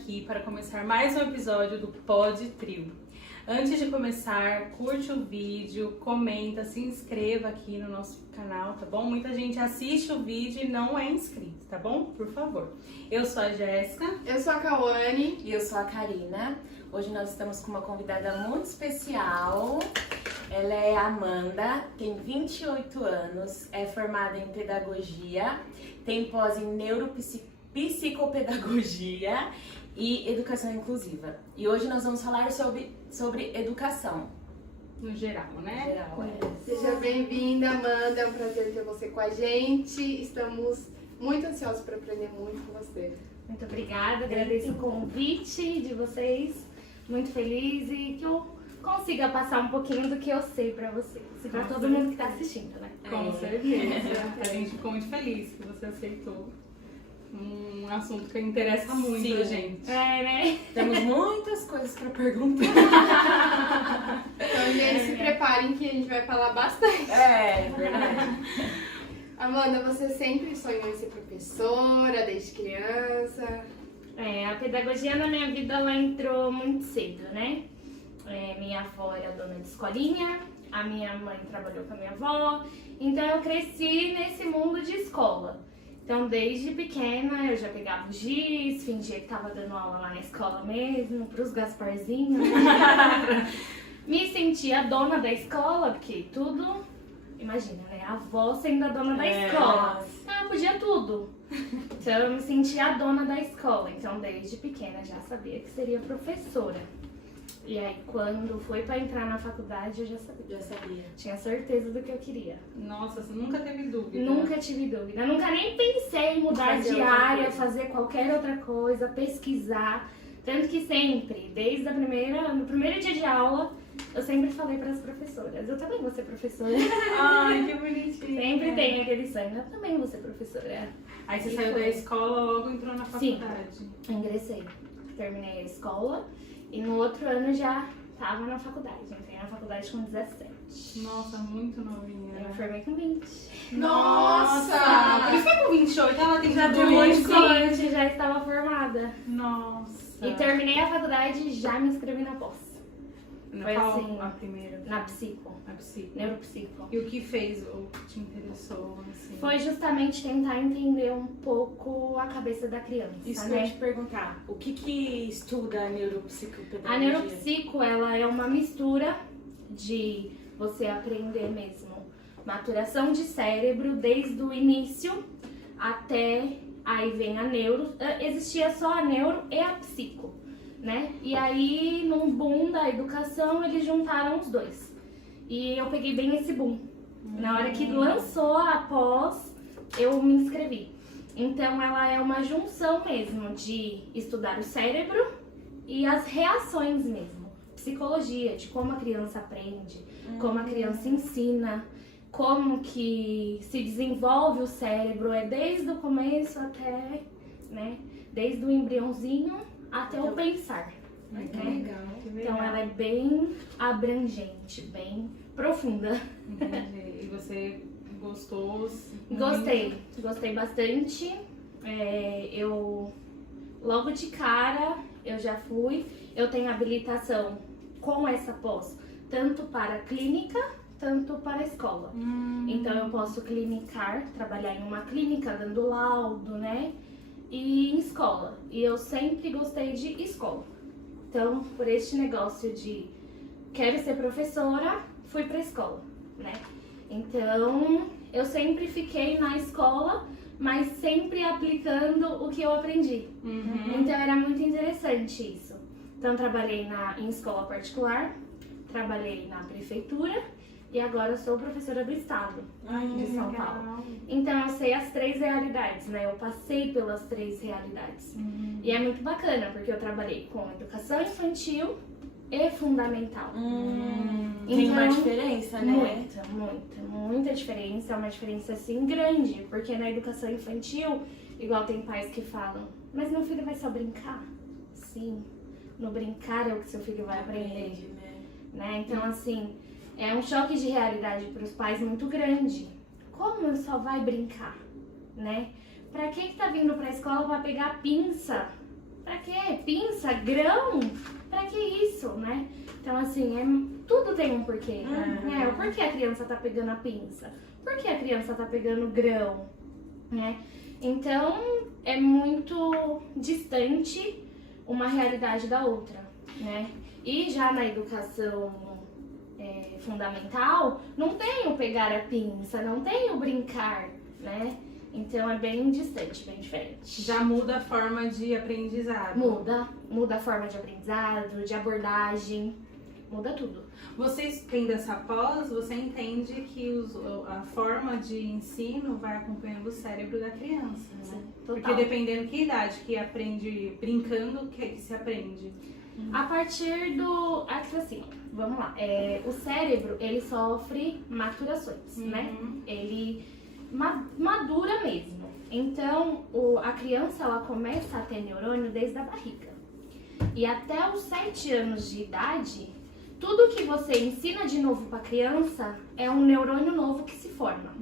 aqui para começar mais um episódio do Pod Trio. Antes de começar, curte o vídeo, comenta, se inscreva aqui no nosso canal, tá bom? Muita gente assiste o vídeo e não é inscrito, tá bom? Por favor. Eu sou a Jéssica. Eu sou a Cauane. E eu sou a Karina. Hoje nós estamos com uma convidada muito especial. Ela é a Amanda, tem 28 anos, é formada em pedagogia, tem pós em neuropsicopedagogia e educação inclusiva. E hoje nós vamos falar sobre educação. No geral, né? Geral, Seja bem-vinda, Amanda. É um prazer ter você com a gente. Estamos muito ansiosos para aprender muito com você. Muito obrigada, agradeço o convite de vocês. Muito feliz e que eu consiga passar um pouquinho do que eu sei pra vocês e pra todo mundo que tá assistindo, né? Com certeza. A gente ficou muito feliz que você aceitou um assunto que interessa muito a gente. É, né? Temos muitas coisas para perguntar. Então, gente, se preparem que a gente vai falar bastante. É, verdade. Amanda, você sempre sonhou em ser professora, desde criança? A pedagogia na minha vida ela entrou muito cedo, né? Minha avó era dona de escolinha, a minha mãe trabalhou com a minha avó, então eu cresci nesse mundo de escola. Então desde pequena eu já pegava o giz, fingia que tava dando aula lá na escola mesmo, pros Gasparzinhos. Me sentia dona da escola, porque tudo, imagina, né? A avó sendo a dona da escola. Então eu podia tudo. Então eu me sentia a dona da escola. Então desde pequena já sabia que seria professora. E aí quando foi pra entrar na faculdade eu já sabia. Tinha certeza do que eu queria. Nossa, você nunca teve dúvida? Nunca tive dúvida. Nunca nem pensei em mudar de área, fazer qualquer outra coisa, pesquisar. Tanto que sempre, desde no primeiro dia de aula, eu sempre falei para as professoras, eu também vou ser professora. Ai, que bonitinho. Sempre tem aquele sonho, eu também vou ser professora. Aí você saiu da escola, logo entrou na faculdade. Sim, ingressei. Terminei a escola e no outro ano já estava na faculdade. Entrei na faculdade com 17. Nossa, muito novinha. Eu me formei com 20. Nossa! Por isso que é com 28, ela tem já Com 20 já estava formada. Nossa. E terminei a faculdade e já me inscrevi na pós. Foi Qual assim, a primeira? na psico, Na psico. neuropsico. E o que fez ou que te interessou, assim? Foi justamente tentar entender um pouco a cabeça da criança, Isso que eu ia né? te perguntar. O que estuda a neuropsicopedagogia? A neuropsico, ela é uma mistura de você aprender mesmo maturação de cérebro desde o início até aí vem a neuro. Existia só a neuro e a psico, né? E aí, num boom da educação, eles juntaram os dois. E eu peguei bem esse boom. Na hora que lançou a pós, eu me inscrevi. Então, ela é uma junção mesmo de estudar o cérebro e as reações mesmo. Psicologia, de como a criança aprende, como a criança ensina, como que se desenvolve o cérebro, desde o começo até, né? Desde o embriãozinho até o pensar. Ai, que né? legal, que legal. Então ela é bem abrangente, bem profunda. Entendi. E você gostou? Gostei bastante. Eu logo de cara eu já fui. Eu tenho habilitação com essa pós, tanto para clínica, tanto para escola. Então eu posso clinicar, trabalhar em uma clínica dando laudo, né? E em escola. E eu sempre gostei de escola. Então, por este negócio de quero ser professora, fui pra escola, né? Então, eu sempre fiquei na escola, mas sempre aplicando o que eu aprendi. Então, era muito interessante isso. Então, trabalhei em escola particular, trabalhei na prefeitura e agora eu sou professora do estado de São Paulo. Então eu sei as 3 realidades, né? Eu passei pelas 3 realidades. E é muito bacana, porque eu trabalhei com educação infantil e fundamental. Tem uma Então, diferença, né? Muita diferença. É uma diferença assim grande, porque na educação infantil, igual tem pais que falam, mas meu filho vai só brincar? Sim, no brincar é o que seu filho vai aprender. Né? Então assim, é um choque de realidade para os pais muito grande. Como só vai brincar, né? Pra que tá vindo pra escola pra pegar pinça? Pra quê? criança, grão, pra que isso, né? Então, assim, tudo tem um porquê, né? O porquê a criança tá pegando a pinça? Por que a criança tá pegando grão, né? Então, é muito distante uma realidade da outra, né? E já na educação fundamental, não tem o pegar a pinça, não tem o brincar, né? Então é bem distante, bem diferente. Já muda a forma de aprendizado. Muda a forma de aprendizado, de abordagem, muda tudo. Vocês tendo essa pós, você entende que a forma de ensino vai acompanhando o cérebro da criança, né? Sim, Porque total. dependendo que idade que aprende brincando, que se aprende. A partir do... Assim, vamos lá. O cérebro, ele sofre maturações, né? Ele madura mesmo. Então, a criança, ela começa a ter neurônio desde a barriga. E até os 7 anos de idade, tudo que você ensina de novo pra criança é um neurônio novo que se forma.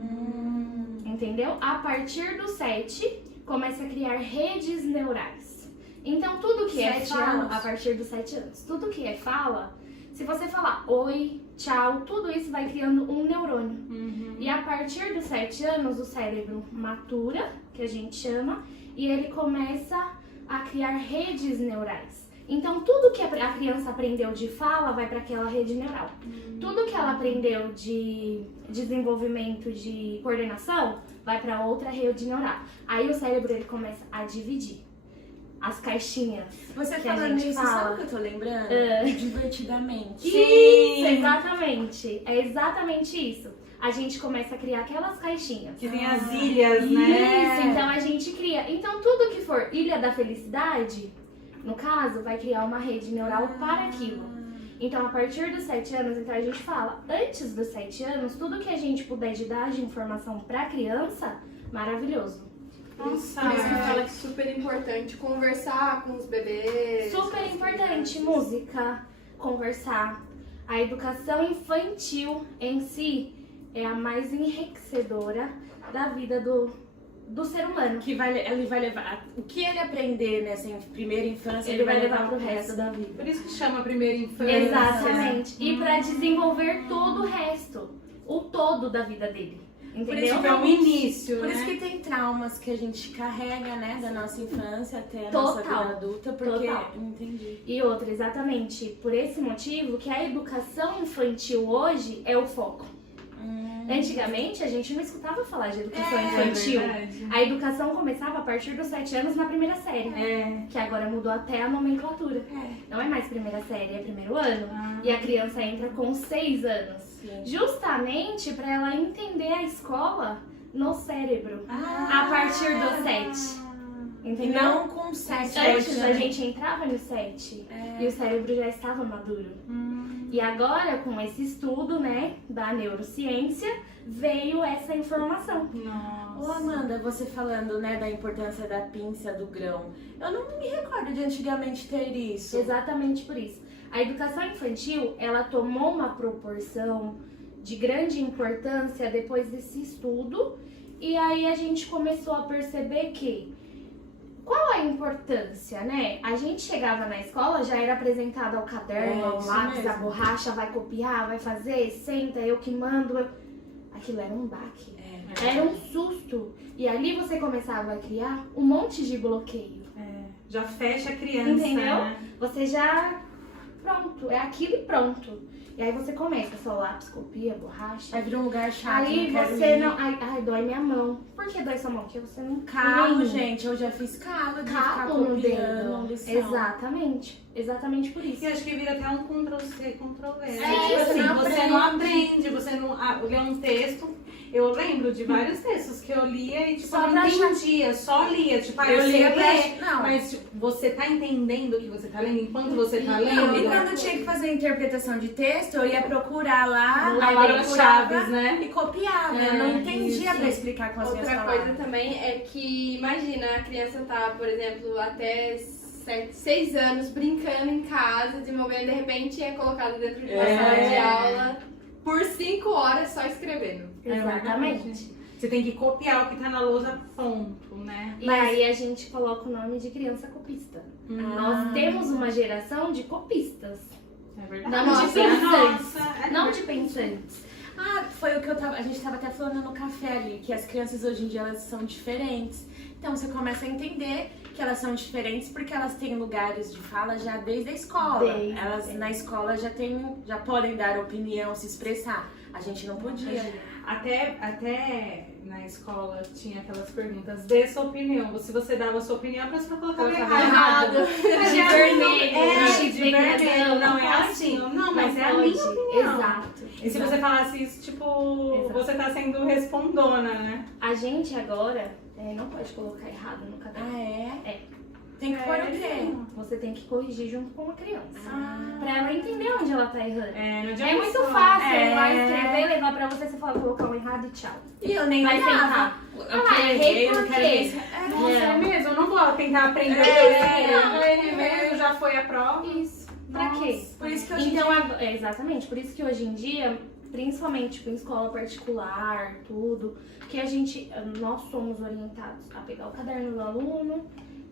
Entendeu? A partir dos 7, começa a criar redes neurais. Então, tudo que é 7 fala, anos. a partir dos 7 anos, tudo que é fala, se você falar oi, tchau, tudo isso vai criando um neurônio. E a partir dos 7 anos, o cérebro matura, que a gente chama, e ele começa a criar redes neurais. Então, tudo que a criança aprendeu de fala vai para aquela rede neural. Tudo que ela aprendeu de desenvolvimento de coordenação vai para outra rede neural. Aí o cérebro ele começa a dividir as caixinhas. Você que a falando gente isso, fala. sabe o que eu tô lembrando? Divertidamente. Isso, exatamente. É exatamente isso. A gente começa a criar aquelas caixinhas. Que tem as ilhas, né? Isso, então a gente cria. Então tudo que for ilha da felicidade, no caso, vai criar uma rede neural para aquilo. Então, a partir dos 7 anos, então a gente fala, antes dos 7 anos, tudo que a gente puder de dar de informação pra criança, maravilhoso. Nossa, Por isso que fala que é super importante conversar com os bebês. Super importante, música, conversar. A educação infantil em si é a mais enriquecedora da vida do ser humano. Ele vai levar. O que ele aprender nessa primeira infância, Ele vai levar pro resto da vida. Por isso que chama primeira infância. Exatamente. E pra desenvolver todo o resto, o todo da vida dele. Por Entendeu? isso Que é o início, Por né? isso que tem traumas que a gente carrega, né, da nossa infância até a Total. nossa vida adulta, porque. Total. Entendi. E outra, exatamente por esse motivo que a educação infantil hoje é o foco. Antigamente a gente não escutava falar de educação infantil. verdade. A educação começava a partir dos 7 anos na primeira série. É. Que agora mudou até a nomenclatura. Não é mais primeira série, é primeiro ano. E a criança entra com 6 anos. Sim. Justamente para ela entender a escola no cérebro. A partir dos 7. E Entendeu? não com 7 Antes a gente entrava no 7 e o cérebro já estava maduro. E agora, com esse estudo, né, da neurociência, veio essa informação. Nossa. Ô Amanda, você falando, né, da importância da pinça do grão. Eu não me recordo de antigamente ter isso. Exatamente por isso. A educação infantil, ela tomou uma proporção de grande importância depois desse estudo. E aí a gente começou a perceber que qual a importância, né? A gente chegava na escola, já era apresentado ao caderno, ao isso lápis, mesmo. a borracha, vai copiar, vai fazer, senta, eu que mando. Aquilo era um baque. Era um susto. E ali você começava a criar um monte de bloqueio. Já fecha a criança, Entendeu? né? Você já... Pronto, é aquilo e pronto. E aí você começa, só lápis, copia, borracha. Vai vir um lugar chato, Aí não quero você ir. não... Ai, dói minha mão. Por que dói sua mão? Porque você não... Calo, nem- gente, eu já fiz calo de ficar Calo no copiando dedo. lição. Exatamente. Exatamente por isso. E acho que vira até um Ctrl-C, Ctrl-V. É, Tipo assim, você não você não aprende, você não lê um texto. Eu lembro de vários textos que eu lia e tipo, Só eu pra não achar- entendia, só lia. Tipo, Eu sei lia pra- ler, não. mas tipo, você tá entendendo o que você tá lendo enquanto você tá Não, e lendo? quando eu tinha que fazer interpretação de texto, eu ia procurar lá, No aí palavra-chave, procurava né? e copiava. É, eu não entendia isso. pra explicar com as minhas Outra palavras. coisa também é que, imagina, a criança tá, por exemplo, até 6 anos brincando em casa, desenvolvendo, de repente é colocada dentro de uma sala de aula por 5 horas só escrevendo. Exatamente. Você tem que copiar o que tá na lousa, ponto, né? E aí a gente coloca o nome de criança copista. Nós temos uma geração de copistas, É verdade. não de Nossa, pensantes. é Não verdade. de pensantes. Foi o que a gente tava até falando no café ali, que as crianças hoje em dia elas são diferentes. Então você começa a entender que elas são diferentes porque elas têm lugares de fala já desde a escola. Elas na escola já podem dar opinião, se expressar. A gente não podia. Até na escola tinha aquelas perguntas, dê sua opinião. Se você dava a sua opinião, a pessoa colocava errado. De vermelho, De vermelho, não é assim. Não, mas é a minha opinião. Exato. E se você falasse isso, tipo, Exato. você tá sendo respondona, né? A gente agora não pode colocar errado no caderno. É? Tem que pôr o quê? Você tem que corrigir junto com a criança. Ah. Pra ela entender onde ela tá errando. Não É adianta muito só- fácil ela escrever, levar pra você fala, colocar um errado e tchau. E eu nem Vai olhava. tentar. Eu errei eu não por quero quê? ver isso. Nossa, é mesmo? Eu não vou tentar aprender. não. Já errei mesmo, já foi a prova. Isso. Pra quê? Por isso que hoje em Então, exatamente, por isso que hoje em dia, principalmente em escola particular, tudo, que nós somos orientados a pegar o caderno do aluno,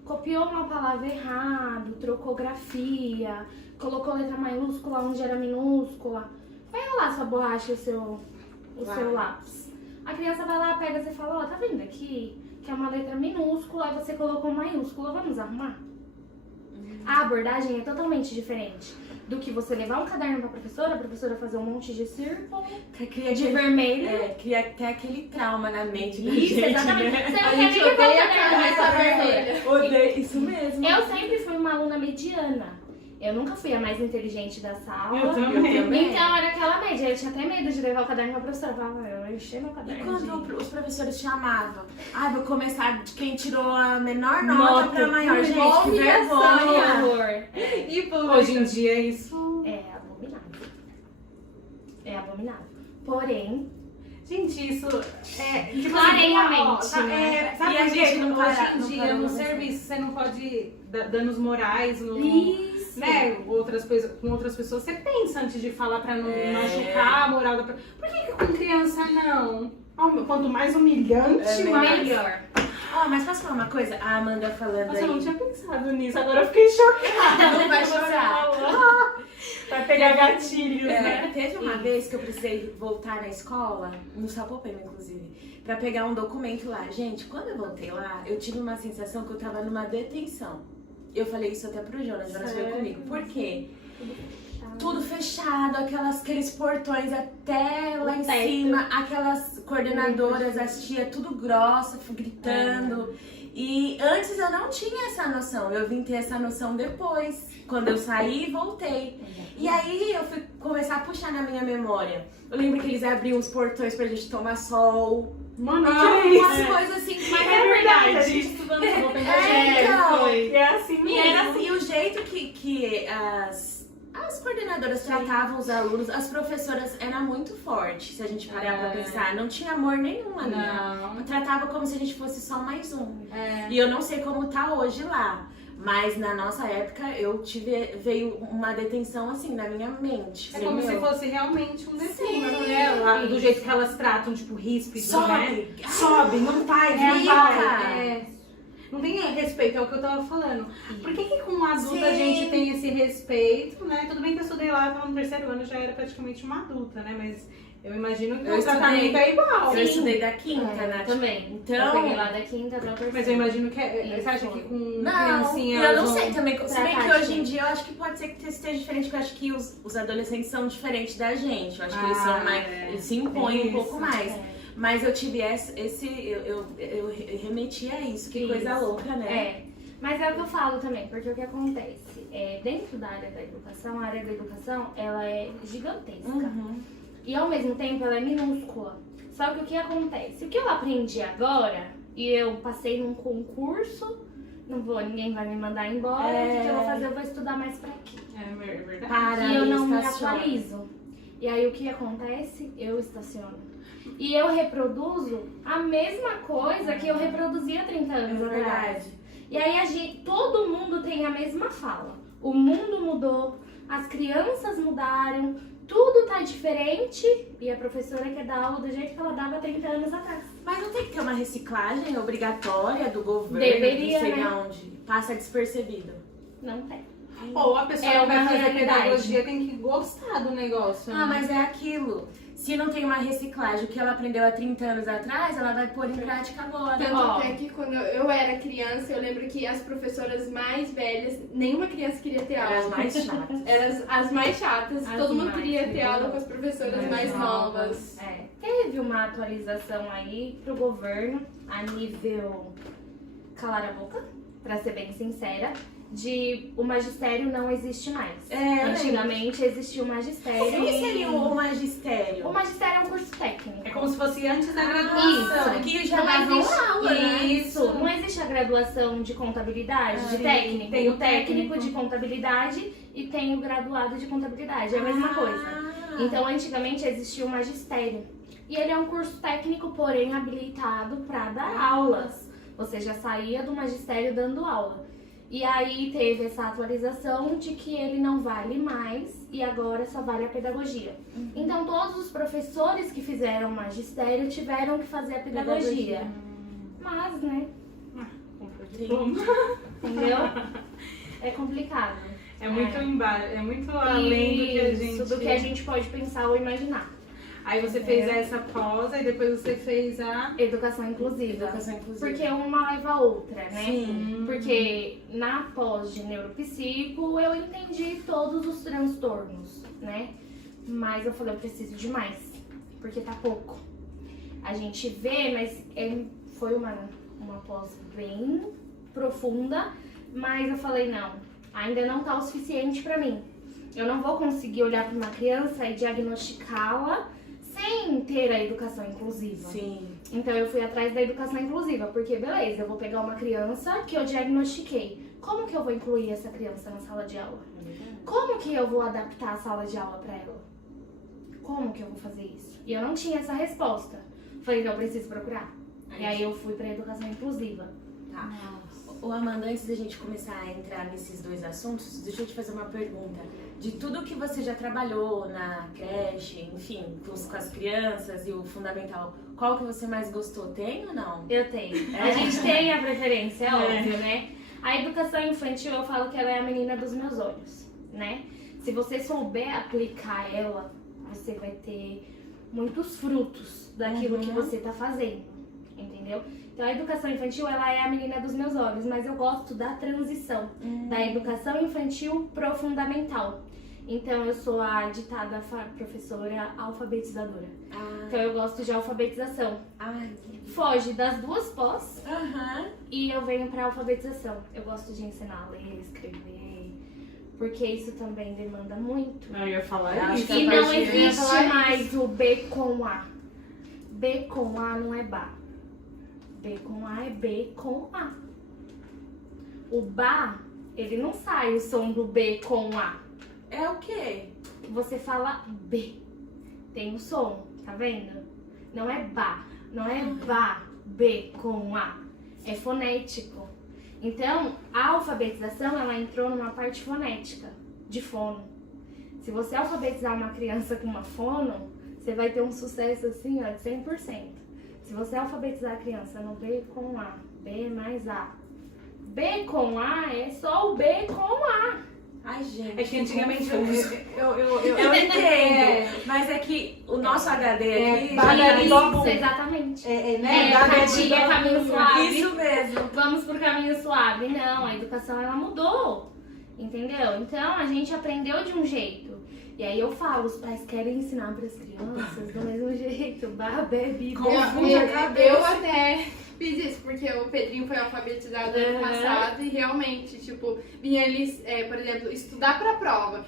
copiou uma palavra errado, trocou grafia, colocou letra maiúscula onde era minúscula, vai rolar sua borracha e o seu lápis. A criança vai lá, pega e fala, ó, tá vendo aqui? Que é uma letra minúscula, aí você colocou maiúscula, vamos arrumar? A abordagem é totalmente diferente do que você levar um caderno pra professora, a professora fazer um monte de círculo, cria de vermelho. cria até aquele trauma na mente da Isso, gente, exatamente. né? Você não A quer gente nem levar o odeia a caderno caneta pra vermelha. professora. Odeio, isso mesmo. Eu sempre fui uma aluna mediana. Eu nunca fui a mais inteligente da sala. Eu também. Então era aquela média. Eu tinha até medo de levar o caderno pra professora. Eu falava, eu enchi meu E caderno. quando os professores chamavam? Vou começar de quem tirou a menor nota pra maior. Gente, que vergonha. E por Hoje em dia isso... É abominável. É abominável. Porém, Gente, isso é... Tipo Clarem a ó, mente, tá- né? sabe E a por quê? gente não Hoje para- em não dia, para no pra serviço, você não pode dar danos morais no... isso. Né, com outras pessoas, você pensa antes de falar pra não machucar a moral da pessoa. Por que com criança não? Quanto mais humilhante, mais... Melhor. Mas posso falar uma coisa? A Amanda falando Nossa, eu não aí. tinha pensado nisso, agora eu fiquei chocada. Não vai Você chorar. falou. Vai pegar gatilhos, né? Teve uma vez que eu precisei voltar na escola, no Sapopema, inclusive, pra pegar um documento lá. Gente, quando eu voltei lá, eu tive uma sensação que eu tava numa detenção. Eu falei isso até pro Jonas foi comigo. Por quê? Tudo fechado, aqueles portões até lá em teto. cima, aquelas coordenadoras, as tias, tudo grossa, gritando. E antes eu não tinha essa noção, eu vim ter essa noção depois, quando eu saí e voltei. E aí eu fui começar a puxar na minha memória. Eu lembro que eles abriam os portões pra gente tomar sol. Mano, Umas coisas assim que Mas é verdade, a gente estudando roupa então. foi. É assim E mesmo. era assim, o jeito que as coordenadoras tratavam os alunos, as professoras, era muito forte, se a gente parar pra pensar. Não tinha amor nenhum ali. Não. Tratava como se a gente fosse só mais um. É. E eu não sei como tá hoje lá. Mas na nossa época veio uma detenção assim na minha mente. É como se fosse realmente um desenho, né? Do jeito que elas tratam, tipo, ríspido, né? Sobe! Sobe, não vai, não Fica. vai. É. Não tem respeito, é o que eu tava falando. Por que com um adulto a Sim. gente tem esse respeito, né? Tudo bem que eu estudei lá, tava no terceiro ano, já era praticamente uma adulta, né? Mas eu imagino que Eu o tratamento estudei. é igual. Eu estudei da quinta, né? Também. Então- Eu peguei lá da quinta pra terceira. Mas eu imagino que você acha que com criancinha... eu não elas vão- sei também. Se bem que Tratar, hoje em dia eu acho que pode ser que esteja diferente, porque eu acho que os adolescentes são diferentes da gente. Eu acho que eles são mais. Eles se impõem um Isso. pouco mais. Mas eu tive eu remeti a isso. Que coisa Isso. louca, né? É, mas é o que eu falo também, porque o que acontece? Dentro da área da educação, a área da educação, ela é gigantesca. Uhum. E ao mesmo tempo ela é minúscula. Só que o que acontece? O que eu aprendi agora, e eu passei num concurso, ninguém vai me mandar embora, o que eu vou fazer? Eu vou estudar mais pra quê? É verdade. Para, E eu não me estaciona. atualizo. E aí o que acontece? Eu estaciono. E eu reproduzo a mesma coisa que eu reproduzia 30 anos É atrás. verdade. E aí todo mundo tem a mesma fala. O mundo mudou, as crianças mudaram, tudo tá diferente e a professora quer dar aula do jeito que ela dava 30 anos atrás. Mas não tem que ter uma reciclagem obrigatória do governo, Deveria, não sei né? onde. Passa despercebido. Não tem. Ou a pessoa É que vai uma fazer realidade. pedagogia tem que gostar do negócio. Ah, né? mas é aquilo. Se não tem uma reciclagem, o que ela aprendeu há 30 anos atrás, ela vai pôr em prática agora. Tanto Ó. até que quando eu era criança, eu lembro que as professoras mais velhas, nenhuma criança queria ter Eram as aula. mais chatas. Eram as mais chatas, As todo mundo mais, queria ter entendeu? aula com as professoras mais novas. É, teve uma atualização aí pro governo a nível calar a boca, pra ser bem sincera, de o magistério não existe mais. É, eu Antigamente existia o magistério. O que seria o magistério? O magistério é um curso técnico. É como se fosse antes da Isso, graduação. que já Não davam existe aula, né? isso. Não existe a graduação de contabilidade, de Sim, técnico. tem o o técnico técnico. de contabilidade e tem o graduado de contabilidade. É a mesma coisa. Então, antigamente existia o magistério. E ele é um curso técnico, porém habilitado para dar aulas. Você já saía do magistério dando aula. E aí teve essa atualização de que ele não vale mais e agora só vale a pedagogia. Então, todos os professores que fizeram magistério tiveram que fazer a pedagogia. Mas, né? Entendeu? É complicado. É muito embaixo, é muito além do que a gente... Isso, do que a gente pode pensar ou imaginar. Aí você fez essa pós, e depois você fez a... Educação inclusiva. Educação inclusiva. Porque uma leva a outra, né? Sim. Porque na pós de neuropsico eu entendi todos os transtornos, né? Mas eu falei, eu preciso de mais, porque tá pouco. A gente vê, mas foi uma pós bem profunda, mas eu falei, não, ainda não tá o suficiente pra mim. Eu não vou conseguir olhar pra uma criança e diagnosticá-la sem ter a educação inclusiva. Sim. Então eu fui atrás da educação inclusiva, porque beleza, eu vou pegar uma criança que eu diagnostiquei. Como que eu vou incluir essa criança na sala de aula? Como que eu vou adaptar a sala de aula pra ela? Como que eu vou fazer isso? E eu não tinha essa resposta. Falei, não, eu preciso procurar. E aí eu fui pra educação inclusiva. Tá. Ô Amanda, antes da gente começar a entrar nesses dois assuntos, deixa eu te fazer uma pergunta. De tudo que você já trabalhou na creche, enfim, com as crianças e o fundamental, qual que você mais gostou? Tem ou não? Eu tenho. A gente tem a preferência, é óbvio, né? A educação infantil, eu falo que ela é a menina dos meus olhos, né? Se você souber aplicar ela, você vai ter muitos frutos daquilo que você tá fazendo, entendeu? Então, a educação infantil, ela é a menina dos meus olhos, mas eu gosto da transição da educação infantil pro fundamental. Então, eu sou a ditada professora alfabetizadora. Então, eu gosto de alfabetização. Ai, Foge das duas pós aham. e eu venho pra alfabetização. Eu gosto de ensinar a ler, escrever, porque isso também demanda muito. Eu ia falar Eu acho isso. que E a não partir de- existe mais o B com A. B com A não é Bá. B com A é B com A. O Bá, ele não sai o som do B com A. É o quê? Você fala B. Tem o som, tá vendo? Não é Bá. Não é Bá, B com A. É fonético. Então, a alfabetização, ela entrou numa parte fonética, de fono. Se você alfabetizar uma criança com uma fono, você vai ter um sucesso assim, ó, de 100%. Se você alfabetizar a criança no B com A, B mais A. B com A é só o B com A. Ai, gente. É que antigamente Eu entendo, mas é que o nosso HD aqui... Isso, exatamente. né? Caminho, caminho suave. Isso mesmo. Vamos pro caminho suave. Não, a educação ela mudou, entendeu? Então a gente aprendeu de um jeito. E aí eu falo, os pais querem ensinar para as crianças do mesmo jeito. Bebe, Eu até fiz isso, porque o Pedrinho foi alfabetizado ano passado e realmente, tipo, vinha eles, por exemplo, estudar pra prova,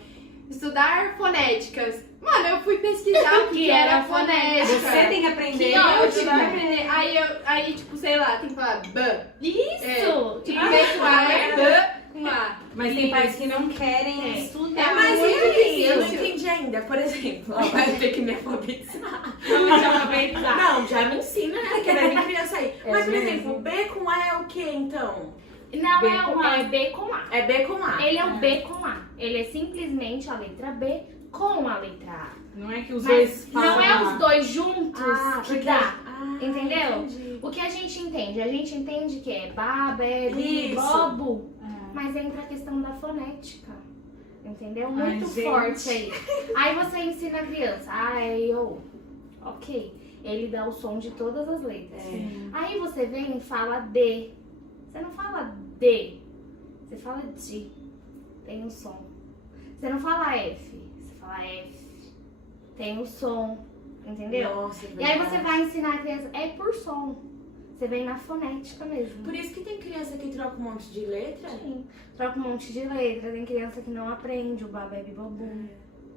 estudar fonéticas. Mano, eu fui pesquisar o que era fonética. Você tem que aprender. Que ótimo aprender. Aí, tipo, sei lá, tem que falar B. Isso! Tipo, B com A é B com A. Mas tem pais que não querem estudar. Mas muito e aí? Eu não difícil. entendi ainda. Por exemplo, ó, vai ter que me alfabetizar. Vamos te alfabetizar. Não, já me ensina, né? Que deve criança aí. Mas, por exemplo, B com A é o que, então? Não, B com A. é B com A. É B com A. Ele é o B com A. Ele é simplesmente a letra B com a letra A. Não é que os Mas dois falam. não é os dois juntos que porque- dá. Ah, Entendeu? entendi. O que a gente entende? A gente entende que é ba, be, bi, Isso. bobo. É. Mas entra a questão da fonética. Entendeu? Ai, Muito gente. forte aí. Aí você ensina a criança. Eu. Ok. Ele dá o som de todas as letras. Sim. Aí você vem e fala D. Você não fala D. Você fala D. Tem o som. Você não fala F. Você fala F. Tem o som. Entendeu? Nossa, é E aí verdade. você vai ensinar a criança. É por som. Você vem na fonética mesmo. Por isso que tem criança que troca um monte de letra? Sim. Troca um monte de letra. Tem criança que não aprende o babebi bobu.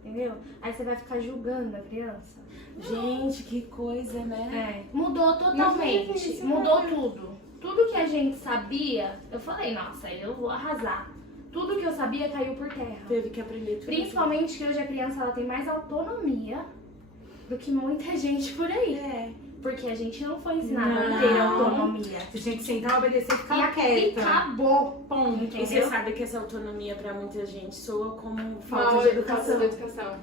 Entendeu? Aí você vai ficar julgando a criança. Gente, que coisa, né? Mudou Não vi totalmente. isso, Mudou né? tudo. Tudo que a gente sabia, eu falei, nossa, eu vou arrasar. Tudo que eu sabia caiu por terra. Teve que aprender tudo. Principalmente que hoje a criança ela tem mais autonomia do que muita gente por aí. É. Porque a gente não foi ensinado Não. a ter autonomia. Você tinha que sentar, obedecer e E ficar quieta. acabou. Ponto. E você Entendeu? sabe que essa autonomia pra muita gente soa como Falta falta de educação. educação.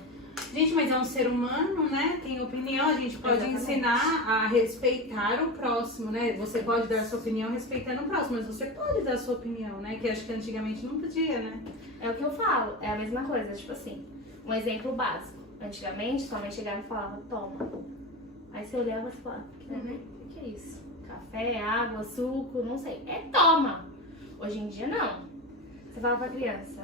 Gente, mas é um ser humano, né? Tem opinião, a gente pode Exatamente. ensinar a respeitar o próximo, né? Você pode dar sua opinião respeitando o próximo, mas você pode dar sua opinião, né? Que acho que antigamente não podia, né? É o que eu falo, é a mesma coisa. Tipo assim, um exemplo básico. Antigamente, sua mãe chegava e falava, toma. Aí você olhava e falava, o que é isso? Café, água, suco, não sei. É toma! Hoje em dia, não. Você fala pra criança,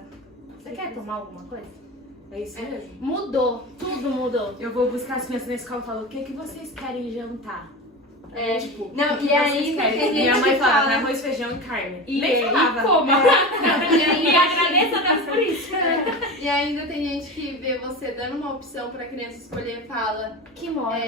você quer tomar alguma coisa? É isso mesmo. Mudou, tudo mudou. Eu vou buscar as crianças na escola e falo, o que vocês querem jantar? É, Tipo, não, o que e aí vocês querem? tem Minha gente mãe que falava fala- arroz, feijão e carne. E, Nem falava. coma. E agradeço a Deus por isso. E ainda tem gente que vê você dando uma opção pra criança escolher e fala. Que moda.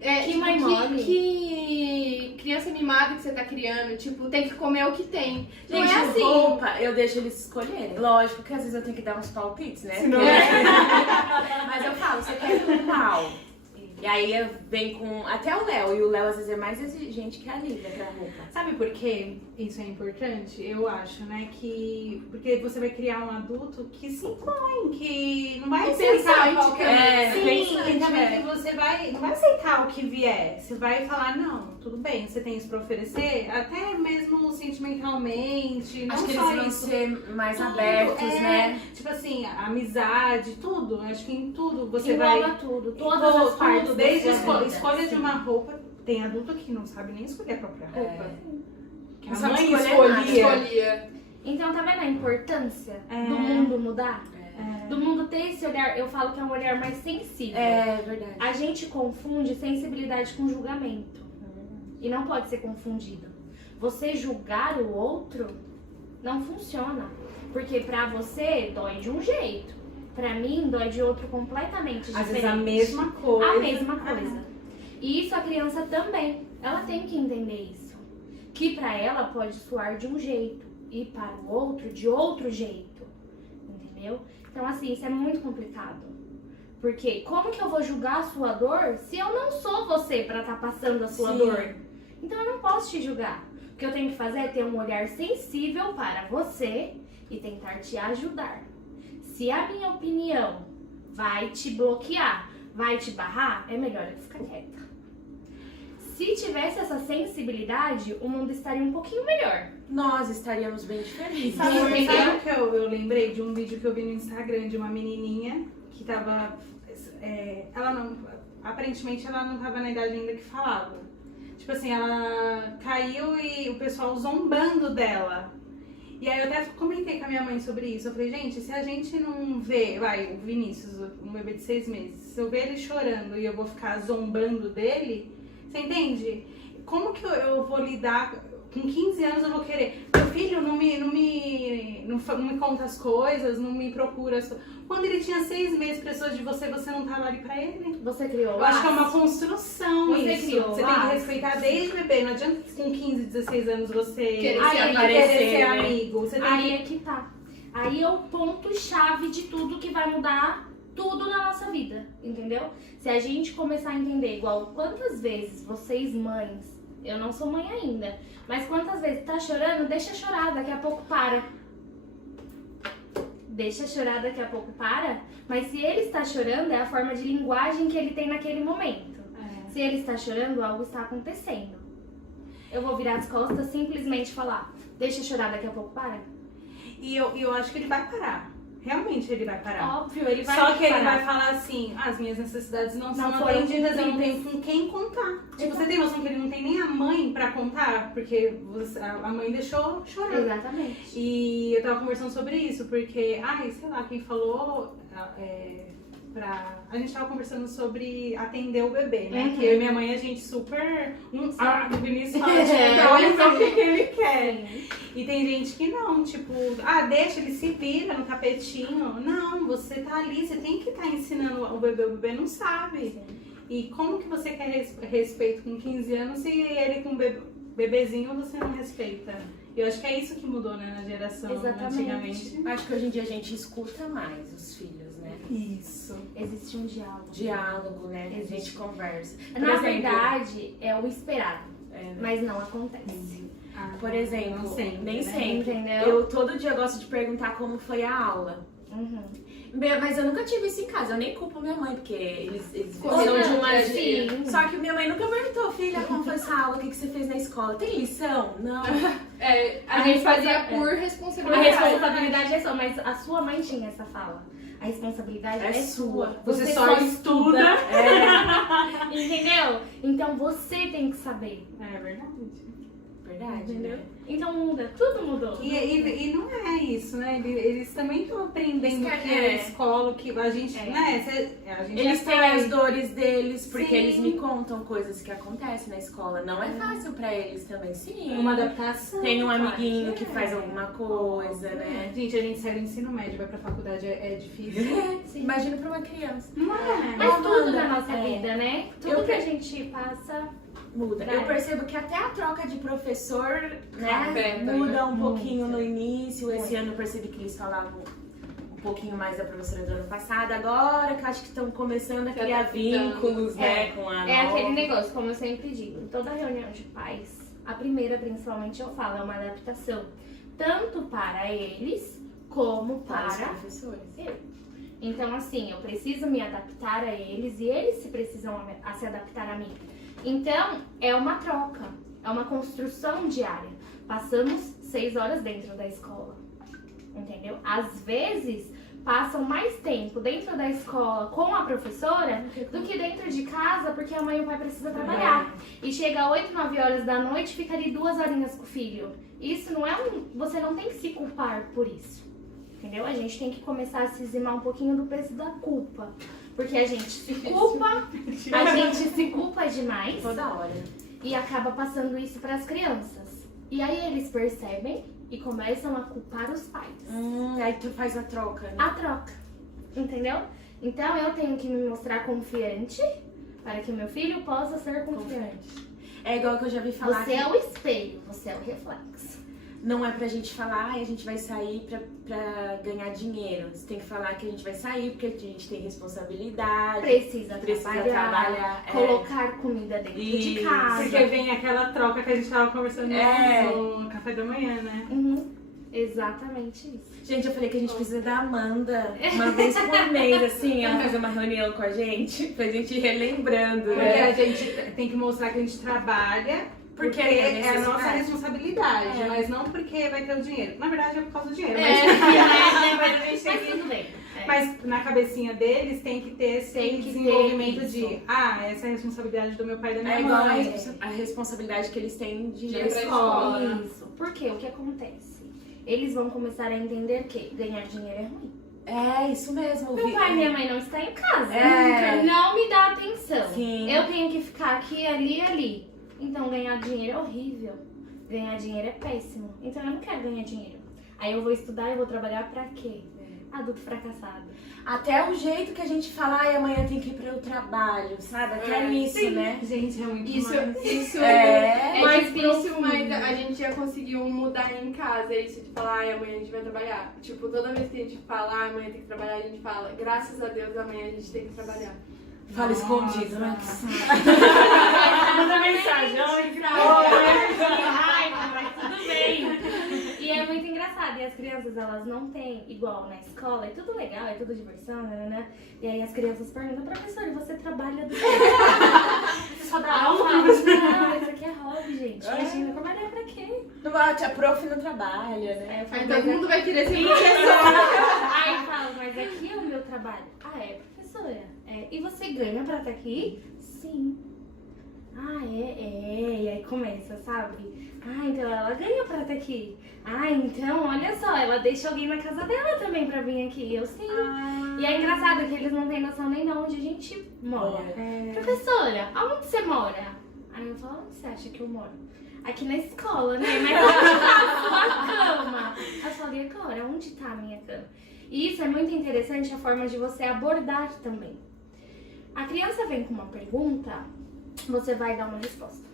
Que mãe mole. que criança mimada que você tá criando, tipo, tem que comer o que tem. Não Gente, é assim. roupa, eu deixo eles escolherem. Lógico que às vezes eu tenho que dar uns palpites, né? Senão- Mas eu falo, você quer um pau? E aí eu venho com até o Léo. E o Léo às vezes é mais exigente que a Lívia pra roupa. Sabe por que isso é importante? Eu acho, né? Que. Porque você vai criar um adulto que se impõe, que não vai aceitar Pensante, qualquer. Sim, Sim, também é. que você vai. Não vai aceitar o que vier. Você vai falar, não, tudo bem, você tem isso pra oferecer, até mesmo sentimentalmente. Não Acho que só eles vão isso. ser mais Tudo, abertos, é, né? Tipo assim, amizade, tudo. Acho que em tudo você Engloba vai. tudo, todas as Tudo, partes. desde da sua vida. escolha de Sim. uma roupa. Tem adulto que não sabe nem escolher a própria roupa. Que Não a sabe mãe escolher nada. Escolhia. Então, tá vendo a importância É. do mundo mudar? É. Do mundo ter esse olhar, eu falo que é um olhar mais sensível. É verdade. A gente confunde sensibilidade com julgamento. E não pode ser confundido. Você julgar o outro não funciona. Porque pra você dói de um jeito. Pra mim dói de outro completamente Às diferente. vezes a mesma coisa. A mesma coisa. E isso a criança também. Ela tem que entender isso. Que pra ela pode soar de um jeito. E para o outro de outro jeito. Entendeu? Então assim, isso é muito complicado. Porque como que eu vou julgar a sua dor se eu não sou você pra estar passando a sua Sim. dor? Então eu não posso te julgar. O que eu tenho que fazer é ter um olhar sensível para você e tentar te ajudar. Se a minha opinião vai te bloquear, vai te barrar, é melhor eu ficar quieta. Se tivesse essa sensibilidade, o mundo estaria um pouquinho melhor. Nós estaríamos bem diferentes. Sabe, Sim. sabe o que eu lembrei de um vídeo que eu vi no Instagram de uma menininha que tava. Ela não. Aparentemente ela não tava na idade ainda que falava. Tipo assim, ela caiu e o pessoal zombando dela. E aí eu até comentei com a minha mãe sobre isso. Eu falei, gente, se a gente não vê, vai, o Vinícius, um bebê de 6 meses, se eu ver ele chorando e eu vou ficar zombando dele, você entende? Como que eu vou lidar? Com 15 anos eu vou querer. Meu filho não me conta as coisas, não me procura as coisas. Quando ele tinha 6 meses, pessoas de você não tava ali pra ele. Você criou Eu acho que é uma laços. construção Você isso. criou Você tem que laços. respeitar desde bebê. Não adianta com 15, 16 anos você Querer se querer aparecer, ser né? amigo. Você tem Aí é que tá. Aí é o ponto-chave de tudo que vai mudar tudo na nossa vida, entendeu? Se a gente começar a entender, igual quantas vezes vocês mães, eu não sou mãe ainda, mas quantas vezes tá chorando, deixa chorar, daqui a pouco para. deixa chorar, daqui a pouco para. Mas se ele está chorando, é a forma de linguagem que ele tem naquele momento. Se ele está chorando, algo está acontecendo. Eu vou virar as costas, simplesmente falar, deixa chorar, daqui a pouco para. E eu acho que ele vai parar. Realmente ele vai parar. Óbvio, ele vai Só que ele parar. vai falar assim, as minhas necessidades não são foram atendidas, eu não cumpridas. tenho com quem contar. Tipo, você tem noção que ele não tem nem a mãe pra contar? Porque a mãe deixou chorar. Exatamente. E eu tava conversando sobre isso, porque, sei lá, quem falou, a gente tava conversando sobre atender o bebê, né? Uhum. Que eu e minha mãe, a gente super, o Vinícius fala, tipo, É, olha só o que ele quer. Sim. E tem gente que não, tipo, deixa, ele se vira no tapetinho. Não, você tá ali, você tem que estar ensinando o bebê não sabe. Sim. E como que você quer respeito com 15 anos se ele com bebezinho você não respeita? Eu acho que é isso que mudou, né, na geração Exatamente. antigamente. Acho que hoje em dia a gente escuta mais os filhos, né? Isso. Existe um diálogo. Diálogo, né? A Existe. gente conversa. Por Na exemplo, verdade, é o esperado, né? mas não acontece. Por exemplo, não sempre, nem né? sempre. Entendeu? Eu todo dia gosto de perguntar como foi a aula. Uhum. Mas eu nunca tive isso em casa, eu nem culpo minha mãe, porque eles são Não, de uma sim. Só que minha mãe nunca perguntou, filha, como foi essa aula, o que você fez na escola? Tem lição? Não. A gente fazia por A responsabilidade. responsabilidade é sua, mas a sua mãe tinha essa fala. A responsabilidade é sua. Você só estuda. Entendeu? Então você tem que saber. É verdade. Verdade, Entendeu? né? Então muda, tudo mudou. E não é isso, né? Eles também estão aprendendo Isso que que é. é escola, que a gente, É. né? A gente Eles têm faz. as dores deles, porque Sim. eles me contam coisas que acontecem na escola. Não é fácil pra eles também, sim. É uma adaptação. Tem um claro amiguinho que que é. faz alguma coisa, né? Gente, a gente sai do ensino médio, vai pra faculdade, é difícil. Sim. Imagina pra uma criança. Não é? Mas Amanda, tudo na nossa é. vida, né? Tudo Eu que a pe- gente passa. Muda. Vai. Eu percebo que até a troca de professor, né, Afeta, muda né? um pouquinho Muito. no início. Esse Muito. ano eu percebi que eles falavam um pouquinho mais da professora do ano passado. Agora que acho que estão começando a Se criar adaptando. vínculos, né, com a É nova. aquele negócio, como eu sempre digo, em toda reunião de pais, a primeira principalmente eu falo, é uma adaptação. Tanto para eles, como Para os para professores. eu. Então, assim, eu preciso me adaptar a eles e eles se precisam a se adaptar a mim. Então, é uma troca, é uma construção diária. Passamos 6 horas dentro da escola, entendeu? Às vezes, passam mais tempo dentro da escola com a professora do que dentro de casa, porque a mãe e o pai precisam trabalhar. E chega 8, 9 horas da noite, fica ali 2 horinhas com o filho. Isso não é você não tem que se culpar por isso. Entendeu? A gente tem que começar a se eximar um pouquinho do peso da culpa. Porque a gente se culpa, demais Toda hora. e acaba passando isso para as crianças. E aí eles percebem e começam a culpar os pais. Aí tu faz a troca, né? A troca, entendeu? Então eu tenho que me mostrar confiante para que meu filho possa ser confiante. É igual que eu já vi falar Você que é o espelho, você é o reflexo. não é pra gente falar, a gente vai sair pra ganhar dinheiro. Você tem que falar que a gente vai sair porque a gente tem responsabilidade. Precisa trabalhar, trabalhar, colocar comida dentro de Isso. casa. Porque vem aquela troca que a gente tava conversando É. no café da manhã, né? Uhum, exatamente isso. Gente, eu falei que a gente precisa da Amanda uma vez por mês, assim, ela fazer uma reunião com a gente, pra gente ir relembrando, Porque né? a gente tem que mostrar que a gente trabalha. Porque Porque é é a necessidade. nossa responsabilidade, É. mas não porque vai ter o dinheiro. Na verdade é por causa do dinheiro. Mas a gente tem Mas que... tudo bem. É. Mas na cabecinha deles tem que ter esse Tem que ter desenvolvimento isso. de essa é a responsabilidade do meu pai e da minha É igual mãe. a responsabilidade que eles têm de ir De na ir pra escola. escola. Isso. Porque o que acontece? Eles vão começar a entender que ganhar dinheiro é ruim. É, isso mesmo. Meu pai e minha mãe não estão em casa. É. Não me dá atenção. Sim. Eu tenho que ficar aqui, ali e ali. Então ganhar dinheiro é horrível. Ganhar dinheiro é péssimo. Então eu não quero ganhar dinheiro. Aí eu vou estudar e vou trabalhar pra quê? Adulto fracassado. Até o jeito que a gente fala, ai, amanhã tem que ir pro trabalho, sabe? Até nisso, Sim. né? Gente, é muito Isso, mais. isso É. é Mais difícil, profundo. mas a gente já conseguiu mudar em casa. Isso de falar, ai, amanhã a gente vai trabalhar. Tipo, toda vez que a gente fala, ai, amanhã tem que trabalhar, a gente fala, graças a Deus, amanhã a gente tem que trabalhar. Fala Nossa. escondido, né? Manda mensagem. Oi, Ai, mas tudo bem. E E é muito engraçado. E as crianças, elas não têm igual na escola. É tudo legal, é tudo diversão, né? E aí as crianças perguntam, professora, você trabalha do quê? Você só dá aula? Não, isso aqui é hobby, gente. Imagina, trabalhar pra quê? A prof não trabalha, né? Aí eu falo, Aí mas todo mundo vai querer ser professora. Aí eu falo, mas aqui é o meu trabalho. Ah, é, professora. É. E você ganha pra estar aqui? Sim. Ah, é. E aí começa, sabe? Ah, então ela ganha pra estar aqui. Ah, então, olha só, ela deixa alguém na casa dela também pra vir aqui. Eu sim. E é engraçado que eles não têm noção nem de onde a gente mora. Professora, aonde você mora? Aí eu falo, onde você acha que eu moro? Aqui na escola, né? Mas onde tá a sua cama? Eu falei, agora, onde tá a minha cama? E isso é muito interessante, a forma de você abordar também. A criança vem com uma pergunta, você vai dar uma resposta.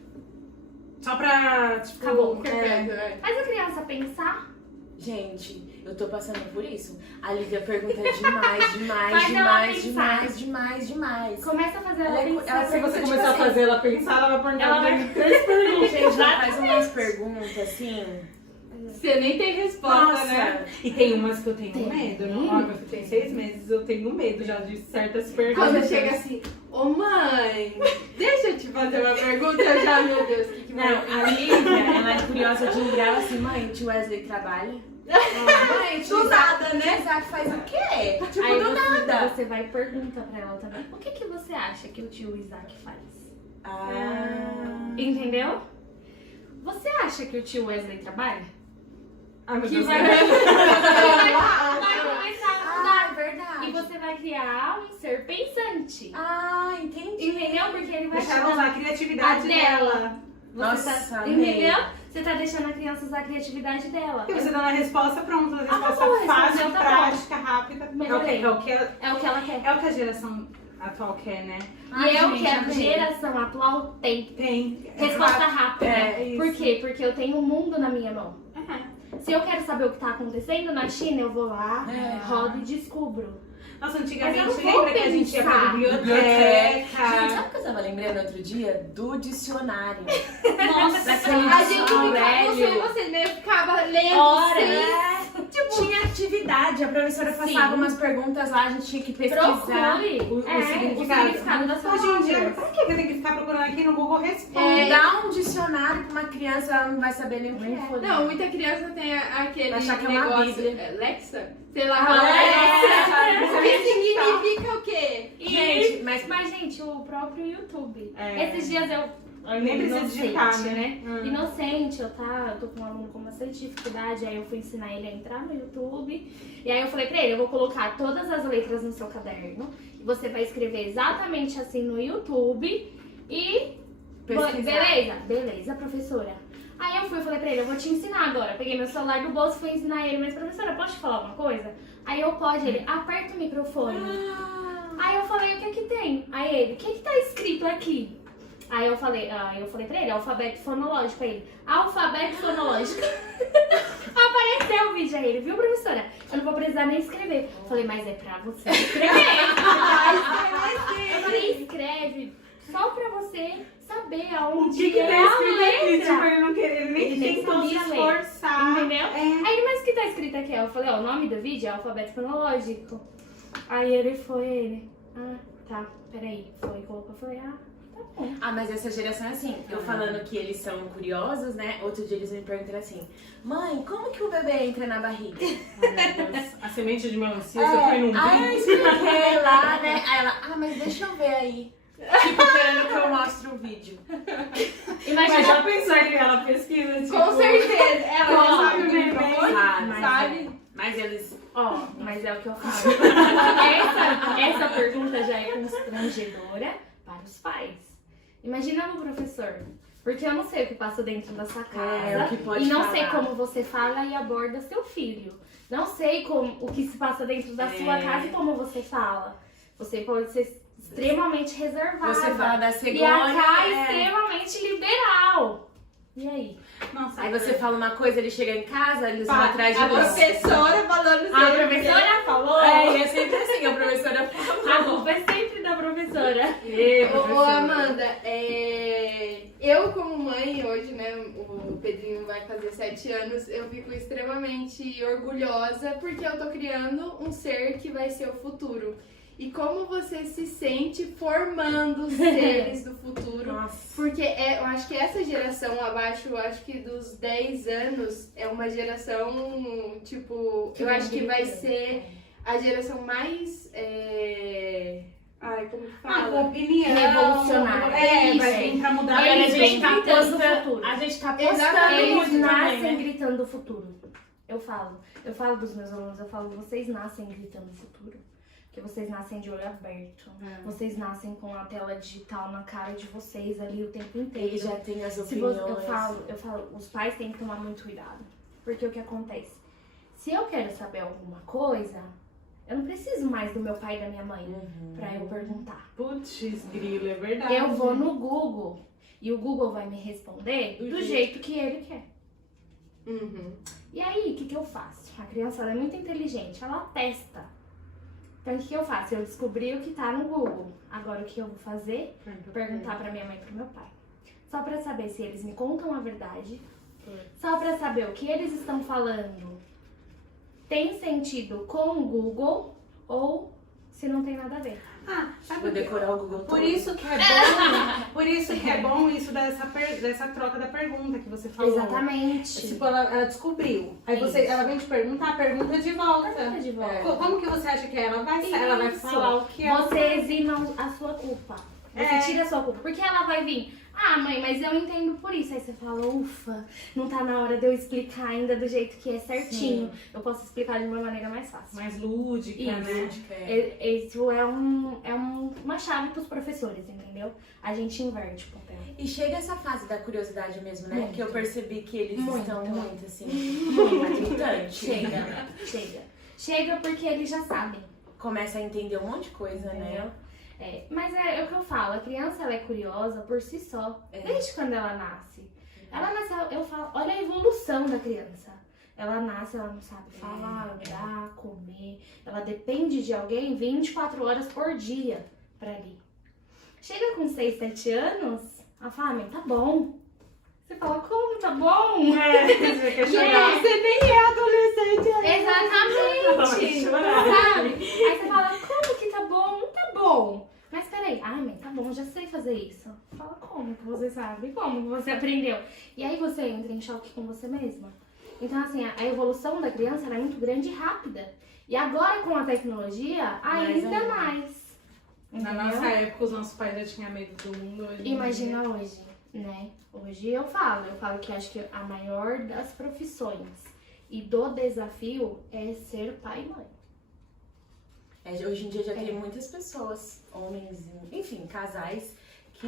Só pra, tipo... Acabou. Perfeito, né? Faz a criança pensar. Gente, eu tô passando por isso. A Lívia pergunta demais, Faz ela pensar. demais. Começa a fazer ela Ela é- pensar. Se você Tipo começar assim, a fazer ela pensar, ela vai perguntar Ela vai- 3 perguntas. Gente, ela faz umas perguntas assim. Você nem tem resposta, Nossa, né? e tem umas que eu tenho Tem. medo. Não? Ó, meu filho tem 6 meses, eu tenho medo já de certas perguntas. Quando chega assim, ô mãe, deixa eu te fazer uma pergunta, eu já, meu Deus, o que Não, vai a Lívia, ela é curiosa de um grau assim, mãe, o tio Wesley trabalha? Mãe, o tio Do nada, né? O Isaac faz o quê? Tipo, Aí do nada. você vai e pergunta pra ela também. O que você acha que o tio Isaac faz? Ah. Entendeu? Você acha que o tio Wesley trabalha? Ai, meu Que Deus. vai começar a mudar. Ah, é verdade. E você vai criar um ser pensante. Ah, entendi. Entendeu? Porque ele vai Deixa ela usar a criatividade A dela. dela. Você Nossa, tá, amei. entendeu? Você tá deixando a criança usar a criatividade dela. E você dá uma resposta pronta, uma resposta boa, fácil, respondeu, tá prática, rápida. Melhorei. É o que É o que ela quer. a geração atual quer, né? E é o gente, que a amei. geração atual tem. Tem. Resposta rápida. É, isso. Por quê? Porque eu tenho o mundo na minha mão. É. Se eu quero saber o que tá acontecendo na China, eu vou lá, É. rodo e descubro. Nossa, Mas antigamente, eu não vou lembra que a gente ia pra pensar. Gente, biblioteca? sabe o que eu tava lembrando outro dia? Do dicionário. Nossa, Daquele A gente ficava, velho. você mesmo ficava lendo, Horas. assim. Tinha atividade, a professora passava umas perguntas lá, a gente tinha que pesquisar. Procure o significado. das Hoje em dia, palavras. pra que eu tenho que ficar procurando aqui no Google Responde? Dá um dicionário pra uma criança, ela não vai saber nem o que Nem é. foi. Não, muita criança tem aquele Vai achar que é uma negócio. bíblia. Lexa? Sei lá, Alexa. O que significa o quê? E Gente, mas- gente, o próprio YouTube. É. Esses dias eu Nem precisa inocente, digitar, né? Inocente, eu tô com um aluno com bastante dificuldade, aí eu fui ensinar ele a entrar no YouTube. E aí eu falei pra ele, eu vou colocar todas as letras no seu caderno. E você vai escrever exatamente assim no YouTube. E... Pesquisar. Beleza? Beleza, professora. Aí eu fui e falei pra ele, eu vou te ensinar agora. Peguei meu celular do bolso e fui ensinar ele. Mas professora, posso te falar uma coisa? Aí eu pode, ele, aperta o microfone. Aí eu falei, o que que tem? Aí ele, o que que tá escrito aqui? Aí eu falei pra ele, alfabeto fonológico. Aí ele, alfabeto fonológico. Apareceu o vídeo aí, ele, viu, professora? Eu não vou precisar nem escrever. Eu falei, mas é pra você escrever. Eu falei, escreve só pra você saber O aonde que é tá a escrito aqui? letra. Tipo, ele não queria, ele nem Ele nem tentou se sabia ler. esforçar. Entendeu? É. Aí ele, mas o que tá escrito aqui? Eu falei, ó, o nome do vídeo é alfabeto fonológico. Aí ele, tá, peraí. Foi, colocou, eu falei, tá bom. Ah, mas essa geração é assim, eu falando que eles são curiosos, né? Outro dia eles me perguntaram assim, mãe, como que o bebê entra na barriga? Ai, meu Deus. A semente de melancia, você põe num Aí eu vídeo. expliquei lá, né? Aí ela, mas deixa eu ver aí. Tipo, querendo que eu mostre o vídeo. Mas Imagina, já pensou que ela pesquisa, tipo... Com certeza. Ela já Coloca sabe o o neném. microfone, Sabe, sabe? Mas eles... ó, mas é o que eu falo. essa pergunta já é constrangedora para os pais. Imagina um professor. Porque eu não sei o que passa dentro da sua casa. o que pode e não falar. sei como você fala e aborda seu filho. Não sei o que se passa dentro da sua casa e como você fala. Você pode ser extremamente reservada. Você fala da E cegonha. a Kai é. extremamente liberal. E aí? Nossa, Aí você fala uma coisa, ele chega em casa, eles vão Pá, atrás de A você. professora falando A professora falou. É, e é sempre assim, a professora A fala. culpa é sempre da professora. Ô, Amanda, eu como mãe hoje, né, o Pedrinho vai fazer fazer 7 anos, eu fico extremamente orgulhosa porque eu tô criando um ser que vai ser o futuro. E como você se sente formando os seres do futuro? Nossa. Porque eu acho que essa geração abaixo, eu acho que dos 10 anos, é uma geração, tipo, eu acho que vai ser a geração mais. Ai, como que fala? Com opinião. Revolucionária. Vai vir pra mudar Olha, a Eles gente vêm tá gritando o postando, futuro. a gente tá postando Exatamente. Eles muito nascem também, né? gritando o futuro. Eu falo dos meus alunos, eu falo, vocês nascem gritando o futuro. Porque vocês nascem de olho aberto. Vocês nascem com a tela digital na cara de vocês ali o tempo inteiro. Ele já tem as Se opiniões. você, eu falo, os pais têm que tomar muito cuidado. Porque o que acontece? Se eu quero saber alguma coisa, eu não preciso mais do meu pai e da minha mãe pra eu perguntar. Putz, grilo, é verdade. Eu vou no Google e o Google vai me responder do jeito que ele quer. E aí, o que eu faço? A criança ela é muito inteligente, ela testa. Então, o que eu faço? Eu descobri o que tá no Google. Agora, o que eu vou fazer? Perguntar pra minha mãe e pro meu pai. Só pra saber se eles me contam a verdade. Só pra saber o que eles estão falando tem sentido com o Google ou se não tem nada a ver. Sabe Vou o que? decorar o Google Por todo. isso que é bom, por isso que é bom isso dessa troca da pergunta que você falou. Exatamente. Tipo, ela descobriu. Aí Isso. ela vem te perguntar, pergunta de volta. Pergunta de volta. Como que você acha que é? Ela vai Isso. falar o que é. Você exima a sua culpa. Você tira a sua culpa. Porque ela vai vir, mãe, mas eu entendo por isso. Aí você fala, ufa, não tá na hora de eu explicar ainda do jeito que é certinho. Eu posso explicar de uma maneira mais fácil. Mais lúdica, Isso. né? Isso é uma chave pros professores, entendeu? A gente inverte o papel. E chega essa fase da curiosidade mesmo, né? Muito. Que eu percebi que eles Muito. estão muito assim, muito matutante. Chega porque eles já sabem. Começa a entender um monte de coisa, né? Mas é o que eu falo, a criança ela é curiosa por si só, desde quando ela nasce. Ela nasce, eu falo, olha a evolução da criança. Ela nasce, ela não sabe falar, andar, comer. Ela depende de alguém 24 horas por dia pra ali. Chega com 6, 7 anos, ela fala, mãe, tá bom. Você fala, como tá bom? Você quer chorar. Você nem é adolescente ainda. Exatamente. Sabe? Aí você fala, como que tá bom? Não tá bom. Mas peraí, mãe, tá bom, já sei fazer isso. Fala, como que você sabe? Como que você aprendeu? E aí você entra em choque com você mesma. Então, assim, a evolução da criança era muito grande e rápida. E agora, com a tecnologia, ainda mais. Na Entendeu? nossa época, os nossos pais já tinham medo do mundo. Hoje em Imagina dia. hoje, né? Hoje eu falo que acho que a maior das profissões e do desafio é ser pai e mãe. Hoje em dia já tem muitas pessoas, homens, enfim, casais, que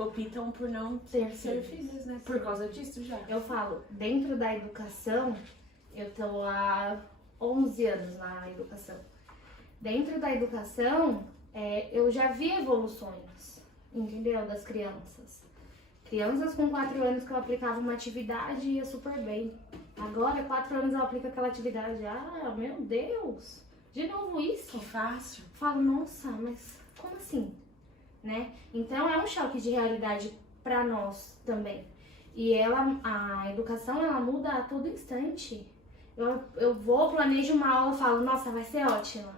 optam por não Ser ser filhos. filhos, né? Por causa disso já. Eu falo, dentro da educação, eu tô há 11 anos na educação. Dentro da educação, eu já vi evoluções, entendeu? Das crianças. Crianças com 4 anos que eu aplicava uma atividade ia super bem. Agora, 4 anos eu aplico aquela atividade. Meu Deus! De novo isso? Que fácil. Falo, nossa, mas como assim? Né? Então é um choque de realidade para nós também. E a educação, ela muda a todo instante. Eu planejo uma aula, falo, nossa, vai ser ótima.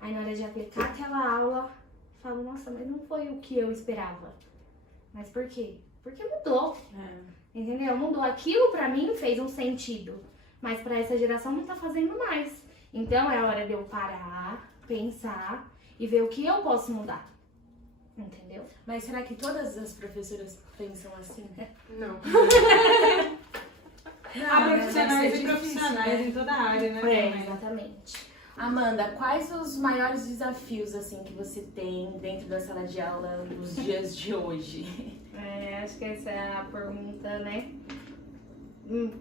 Aí na hora de aplicar aquela aula, falo, nossa, mas não foi o que eu esperava. Mas por quê? Porque mudou. Entendeu? Mudou. Aquilo pra mim fez um sentido. Mas pra essa geração não tá fazendo mais. Então é hora de eu parar, pensar e ver o que eu posso mudar. Entendeu? Mas será que todas as professoras pensam assim? Não. Há profissionais deve ser e profissionais difícil, né? em toda a área, né? também. Exatamente. Amanda, quais os maiores desafios assim que você tem dentro da sala de aula nos dias de hoje? Acho que essa é a pergunta, né?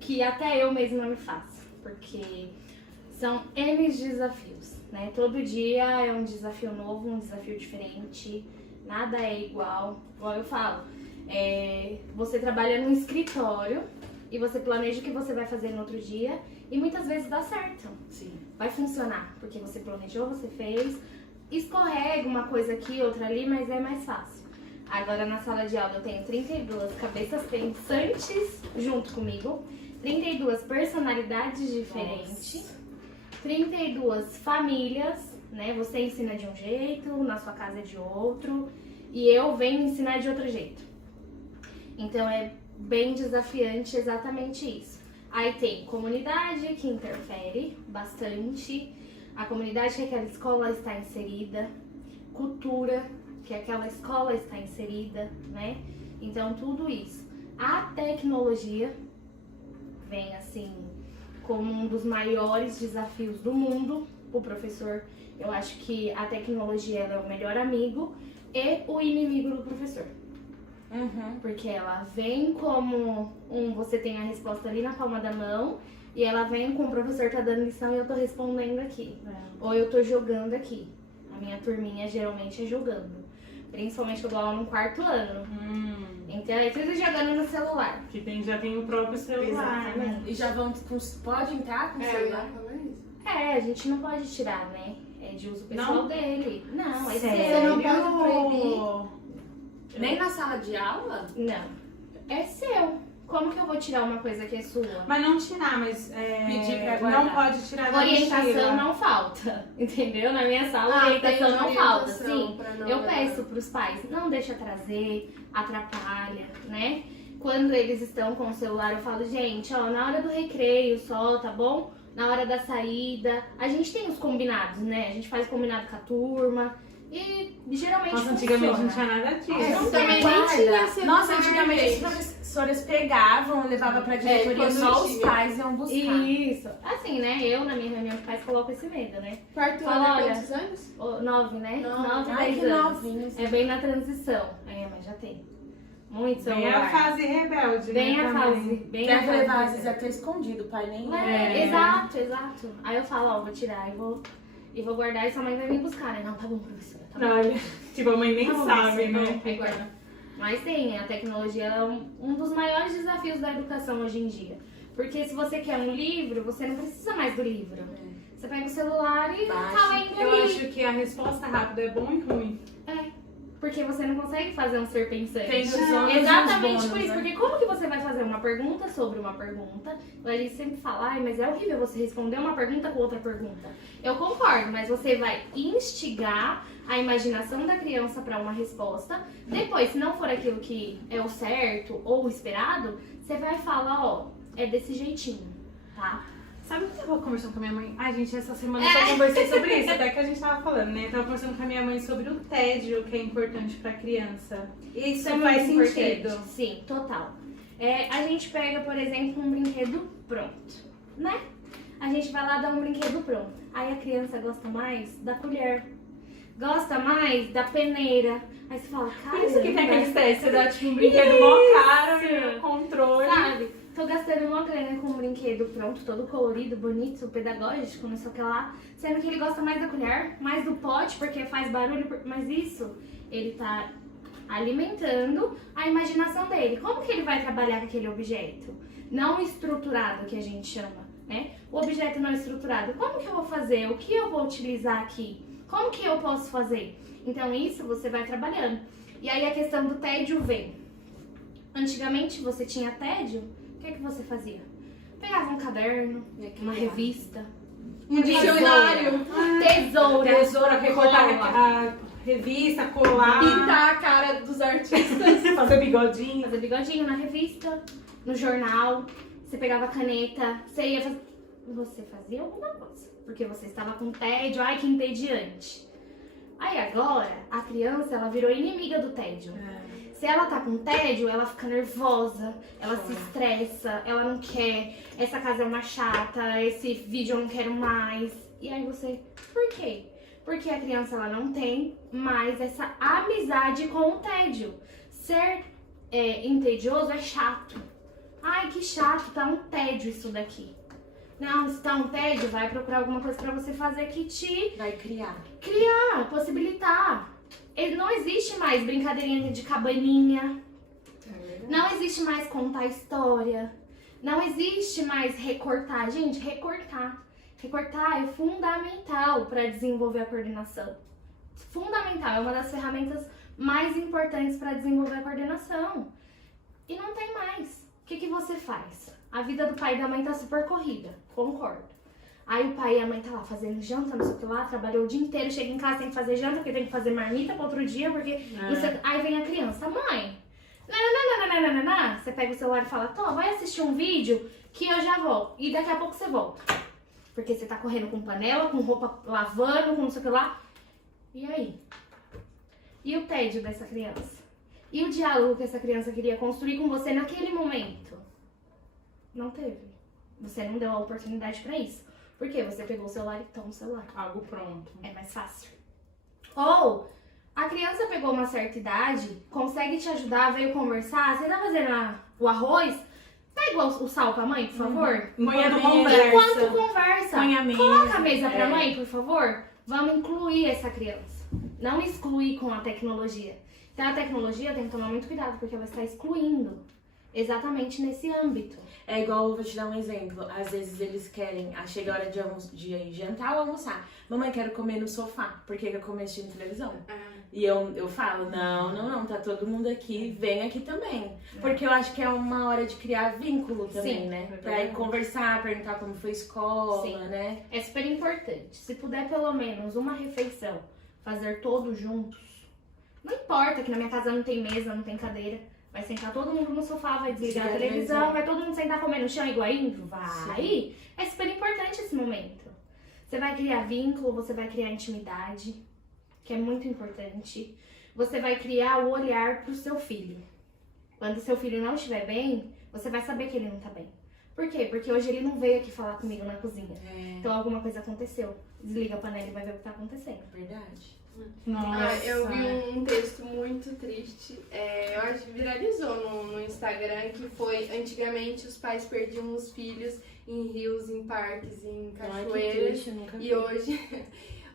Que até eu mesma me faço. Porque são N desafios, né? Todo dia é um desafio novo, um desafio diferente. Nada é igual. Igual eu falo, você trabalha num escritório e você planeja o que você vai fazer no outro dia e muitas vezes dá certo. Sim. Vai funcionar, porque você planejou, você fez, escorrega uma coisa aqui, outra ali, mas é mais fácil. Agora na sala de aula eu tenho 32 cabeças pensantes junto comigo, 32 personalidades diferentes, 32 famílias, né? Você ensina de um jeito, na sua casa é de outro, e eu venho ensinar de outro jeito. Então é bem desafiante exatamente isso. Aí tem comunidade que interfere bastante, a comunidade que aquela escola está inserida, cultura que aquela escola está inserida, né? Então tudo isso. A tecnologia vem assim como um dos maiores desafios do mundo. O professor, eu acho que a tecnologia ela é o melhor amigo e o inimigo do professor. Porque ela vem como você tem a resposta ali na palma da mão e ela vem com o professor tá dando lição e eu tô respondendo aqui. Ou eu tô jogando aqui. A minha turminha geralmente é jogando. Principalmente quando eu dou aula no 4º ano. Então é tudo jogando no celular. Que já tem o próprio celular, né? E já vão pode entrar com o celular? A gente não pode tirar, né? É de uso pessoal Não? dele. Não, é Sério? seu. Você não pode proibir. Nem na sala de aula? Não. É seu. Como que eu vou tirar uma coisa que é sua? Mas não tirar, mas Pedir pra guardar. não pode tirar da Orientação mochila. não falta, entendeu? Na minha sala, orientação não falta, sim. Eu peço pros pais, não deixa trazer, atrapalha, né? Quando eles estão com o celular, eu falo, gente, ó, na hora do recreio só, tá bom? Na hora da saída, a gente tem os combinados, né? A gente faz combinado com a turma e geralmente Nossa, funciona. antigamente não tinha nada disso. Não, também nem tinha celular, Nossa, antigamente gente. os professores pegavam, levavam pra diretoria, quando só os tinha. pais iam buscar. Isso. Assim, né? Eu, na minha reunião de pais, coloco esse medo, né? 4º Fala, ano, olha, quantos anos? 9, né? 9, Ai, 10 que anos. novinhos. É bem na transição. Aí minha mãe já tem. Muito Bem celular. a fase rebelde, Bem né? a também. fase. Bem Quer a fase. levar, às vezes, até escondido, o pai nem... Exato. Aí eu falo, ó, vou tirar e vou guardar e sua mãe vai vir buscar, né? Não, tá bom, professora. Tá bom. Não, tipo, a mãe nem Tá bom, sabe, professora, né? aí guarda. Mas tem, a tecnologia é um dos maiores desafios da educação hoje em dia. Porque se você quer um livro, você não precisa mais do livro. Você pega o celular e Baixa. tá lendo Eu ali. acho que a resposta rápida é bom e ruim. Porque você não consegue fazer um ser pensante. Tem os ônus e os Exatamente bônus, por isso. né? Porque como que você vai fazer uma pergunta sobre uma pergunta? A gente sempre fala, ai, mas é horrível você responder uma pergunta com outra pergunta. Eu concordo, mas você vai instigar a imaginação da criança para uma resposta. Depois, se não for aquilo que é o certo ou o esperado, você vai falar, ó, é desse jeitinho, tá? Sabe o que eu tava conversando com a minha mãe? Ai, gente, essa semana eu só conversei sobre isso, até que a gente tava falando, né? Eu tava conversando com a minha mãe sobre o tédio que é importante pra criança. Isso é faz muito sentido. importante. Sim, total. A gente pega, por exemplo, um brinquedo pronto, né? A gente vai lá dar um brinquedo pronto. Aí a criança gosta mais da colher, gosta mais da peneira. Aí você fala, cara, Por isso que tem aqueles testes, você dá tipo um brinquedo mó caro e o controle. sabe? Tô gastando uma grana com um brinquedo pronto, todo colorido, bonito, pedagógico, não sei o que lá. Sendo que ele gosta mais da colher, mais do pote, porque faz barulho. Mas isso, ele tá alimentando a imaginação dele. Como que ele vai trabalhar com aquele objeto? Não estruturado, que a gente chama, né? O objeto não estruturado. Como que eu vou fazer? O que eu vou utilizar aqui? Como que eu posso fazer? Então isso você vai trabalhando. E aí a questão do tédio vem. Antigamente você tinha tédio, o que você fazia? Pegava um caderno, uma revista, Um dicionário. Tesoura, recortar a revista, colar, Pintar a cara dos artistas. fazer bigodinho. fazer bigodinho na revista, no jornal, você pegava a caneta, você ia fazer... Você fazia alguma coisa, porque você estava com tédio, ai que entediante. Aí agora, a criança, ela virou inimiga do tédio. Se ela tá com tédio, ela fica nervosa, ela se estressa, ela não quer, essa casa é uma chata, esse vídeo eu não quero mais. E aí você, por quê? Porque a criança ela não tem mais essa amizade com o tédio. Ser entedioso é chato. Ai, que chato, tá um tédio isso daqui. Não, se tá um tédio, vai procurar alguma coisa pra você fazer que te Vai criar. possibilitar. Não existe mais brincadeirinha de cabaninha. Não existe mais contar história. Não existe mais recortar. Gente, recortar. Recortar é fundamental para desenvolver a coordenação. Fundamental. É uma das ferramentas mais importantes para desenvolver a coordenação. E não tem mais. O que você faz? A vida do pai e da mãe tá super corrida, concordo. Aí o pai e a mãe tá lá fazendo janta, não sei o que lá, trabalhou o dia inteiro, chega em casa, tem que fazer janta, porque tem que fazer marmita para outro dia, porque... Aí vem a criança, mãe, você pega o celular e fala, Tó, vai assistir um vídeo que eu já volto. E daqui a pouco você volta. Porque você tá correndo com panela, com roupa lavando, com não sei o que lá. E aí? E o tédio dessa criança? E o diálogo que essa criança queria construir com você naquele momento? Não teve. Você não deu a oportunidade pra isso. Por quê? Você pegou o celular e toma o celular. Algo pronto. É mais fácil. Ou a criança pegou uma certa idade, consegue te ajudar, veio conversar, você tá fazendo o arroz, pega o sal pra mãe, por favor. Enquanto conversa, Põe a mesa. coloca a mesa pra mãe, por favor. Vamos incluir essa criança. Não excluir com a tecnologia. Então a tecnologia tem que tomar muito cuidado, porque ela está excluindo exatamente nesse âmbito. É igual, eu vou te dar um exemplo. Às vezes eles querem, chega a hora de jantar ou almoçar. Mamãe, quero comer no sofá, porque eu comer assistindo televisão. E eu falo, não, tá todo mundo aqui, vem aqui também. Porque eu acho que é uma hora de criar vínculo também, Sim, né? é Pra ir conversar, perguntar como foi a escola, Sim. né? É super importante. Se puder pelo menos uma refeição, fazer todos juntos. Não importa que na minha casa não tem mesa, não tem cadeira. Vai sentar todo mundo no sofá, vai desligar a televisão, vai todo mundo sentar comer no chão igualinho? Vai! Sim. É super importante esse momento. Você vai criar vínculo, você vai criar intimidade, que é muito importante. Você vai criar o olhar pro seu filho. Quando o seu filho não estiver bem, você vai saber que ele não tá bem. Por quê? Porque hoje ele não veio aqui falar comigo na cozinha. Então alguma coisa aconteceu. Desliga a panela e vai ver o que tá acontecendo. Verdade. Nossa. Eu vi um texto muito triste, eu acho que viralizou no Instagram, que foi, antigamente os pais perdiam os filhos em rios, em parques, em cachoeiras, e hoje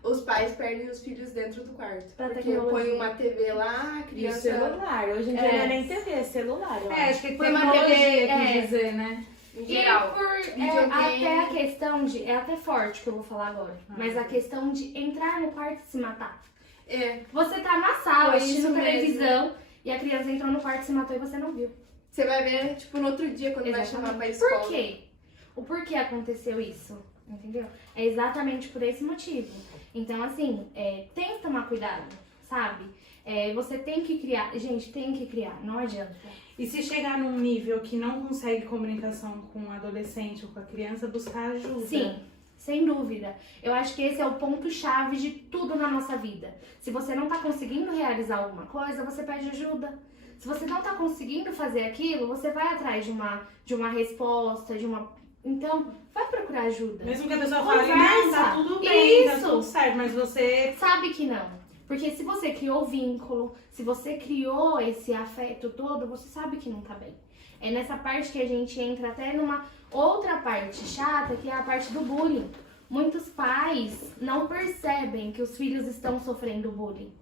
os pais perdem os filhos dentro do quarto. Pra Porque tecnologia. põe uma TV lá, a E o criança... celular. Hoje em dia não é nem TV, é celular. Eu acho. Acho que Foi uma tecnologia, TV, quer dizer, né? Em geral. Até a questão de... É até forte que eu vou falar agora. Mas a questão de entrar no quarto e se matar. Você tá na sala Foi assistindo isso televisão e a criança entrou no quarto e se matou e você não viu. Você vai ver, tipo, no outro dia, quando vai chamar pra escola. Por quê? O porquê aconteceu isso, entendeu? É exatamente por esse motivo. Então, assim, tem que tomar cuidado, sabe? Você tem que criar, gente, tem que criar, não adianta. E se chegar num nível que não consegue comunicação com o adolescente ou com a criança, buscar ajuda. Sim, sem dúvida. Eu acho que esse é o ponto-chave de tudo na nossa vida. Se você não tá conseguindo realizar alguma coisa, você pede ajuda. Se você não tá conseguindo fazer aquilo, você vai atrás de uma resposta, Então, vai procurar ajuda. Mesmo que a pessoa fale, não, Conversa. tá tudo bem, tá Isso. tudo certo, mas você... Sabe que não. Porque se você criou o vínculo, se você criou esse afeto todo, você sabe que não tá bem. É nessa parte que a gente entra até numa outra parte chata, que é a parte do bullying. Muitos pais não percebem que os filhos estão sofrendo bullying.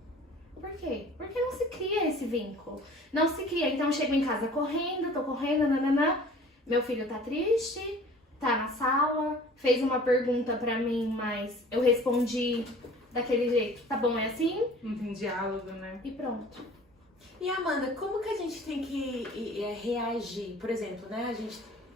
Por quê? Porque não se cria esse vínculo. Não se cria. Então eu chego em casa correndo, tô correndo, nananã. Meu filho tá triste, tá na sala, fez uma pergunta pra mim, mas eu respondi daquele jeito. Tá bom, é assim? Não tem diálogo, né? E pronto. E Amanda, como que a gente tem que reagir? Por exemplo, né?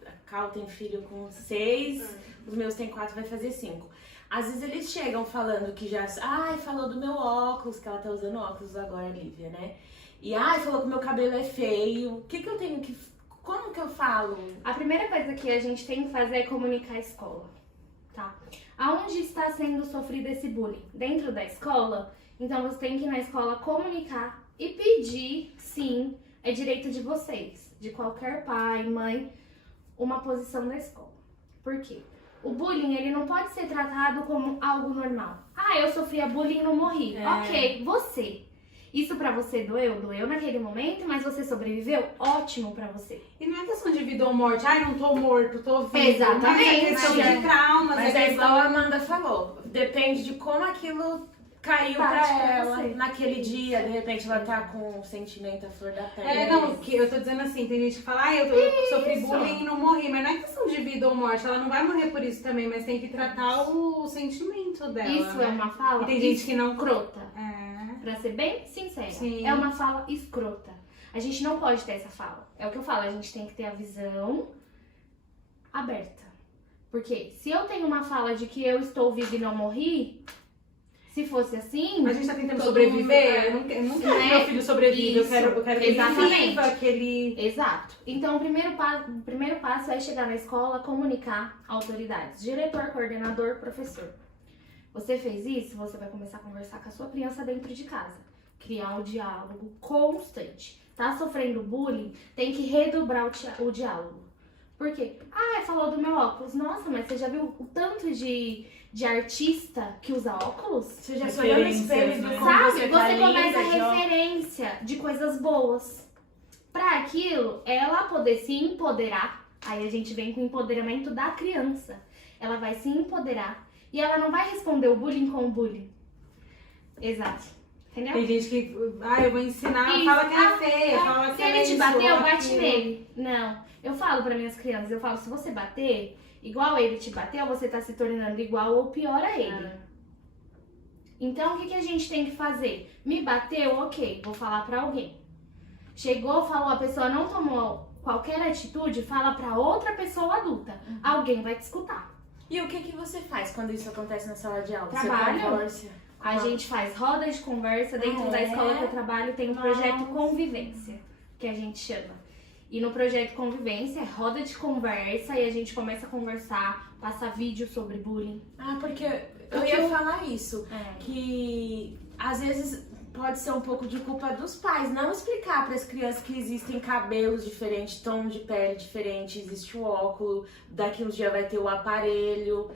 A Cal tem filho com 6, os meus tem 4, vai fazer 5. Às vezes eles chegam falando que já... Ai, falou do meu óculos, que ela tá usando óculos agora, a Lívia, né? E ai, falou que o meu cabelo é feio. O que eu tenho que... Como que eu falo? A primeira coisa que a gente tem que fazer é comunicar a escola, tá? Aonde está sendo sofrido esse bullying? Dentro da escola? Então você tem que ir na escola comunicar e pedir, sim, é direito de vocês, de qualquer pai, mãe, uma posição da escola. Por quê? O bullying, ele não pode ser tratado como algo normal. Ah, eu sofria bullying e não morri. Ok, você. Isso pra você doeu naquele momento, mas você sobreviveu, ótimo pra você. E não é questão de vida ou morte. Ai, não tô morto, tô vivo. Exatamente. Mas é questão de traumas. Mas é é questão... igual a Amanda falou. Depende de como aquilo caiu Bate pra pra ela você. naquele dia. De repente ela tá com um sentimento à flor da pele. não, que eu tô dizendo assim, tem gente que fala, eu sofri bullying e não morri, mas não é questão de vida ou morte, ela não vai morrer por isso também, mas tem que tratar o sentimento dela. Isso é uma fala E tem gente que não... escrota. Pra ser bem sincera. Sim. É uma fala escrota. A gente não pode ter essa fala. É o que eu falo, a gente tem que ter a visão aberta. Porque se eu tenho uma fala de que eu estou viva e não morri, se fosse assim... A gente tá tentando Todo sobreviver, mundo, eu não quero que Né? meu filho sobreviva, Isso, eu quero que ele exatamente. viva, que ele... Exato. Então, o primeiro passo é chegar na escola, comunicar autoridades. Diretor, coordenador, professor. Você fez isso, você vai começar a conversar com a sua criança dentro de casa. Criar um diálogo constante. Tá sofrendo bullying? Tem que redobrar o diálogo. Por quê? Ah, falou do meu óculos. Nossa, mas você já viu o tanto de artista que usa óculos? Você já se olhou no espelho e viu como Sabe? você Você tá começa a linda, Jó? referência de coisas boas. Pra aquilo, ela poder se empoderar. Aí a gente vem com o empoderamento da criança. Ela vai se empoderar e ela não vai responder o bullying com o bullying. Exato. Entendeu? Tem gente que, eu vou ensinar, Isso. fala que é feia, fala Se que é ele te isso, bateu, ou bate aquilo. nele. Não. Eu falo pra minhas crianças, eu falo, se você bater, igual ele te bateu, você tá se tornando igual ou pior a ele. Então, o que a gente tem que fazer? Me bateu, ok, vou falar pra alguém. Chegou, falou, a pessoa não tomou qualquer atitude, fala pra outra pessoa adulta. Alguém vai te escutar. E o que você faz quando isso acontece na sala de aula? Trabalho. Você conversa? A gente faz roda de conversa dentro Ah, da é? escola que eu trabalho, tem um projeto Convivência, que a gente chama. E no projeto Convivência é roda de conversa e a gente começa a conversar, passa vídeo sobre bullying. Ah, porque eu ia falar isso. É. Que às vezes pode ser um pouco de culpa dos pais não explicar para as crianças que existem cabelos diferentes, tom de pele diferente, existe o óculos, daqui uns dias vai ter o aparelho.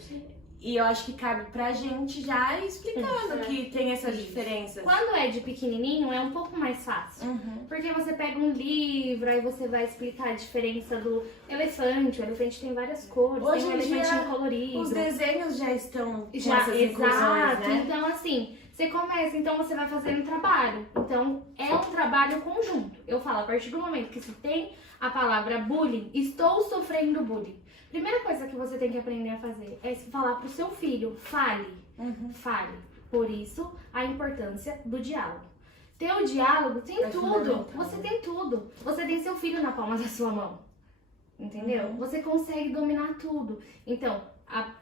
E eu acho que cabe pra gente já ir explicando que tem essas diferenças. Quando é de pequenininho é um pouco mais fácil. Uhum. Porque você pega um livro, aí você vai explicar a diferença do elefante. O elefante tem várias cores, Hoje tem um em dia, elefantinho colorido. Os desenhos já estão com Já, essas inclusões, exato. né? Então, assim, você começa, então você vai fazendo trabalho. Então, é um trabalho conjunto. Eu falo, a partir do momento que se tem a palavra bullying, estou sofrendo bullying. Primeira coisa que você tem que aprender a fazer é falar pro seu filho, fale, fale. Por isso, a importância do diálogo. Ter o diálogo tem É tudo. fundamental. Você tem tudo. Você tem seu filho na palma da sua mão. Entendeu? Você consegue dominar tudo. Então,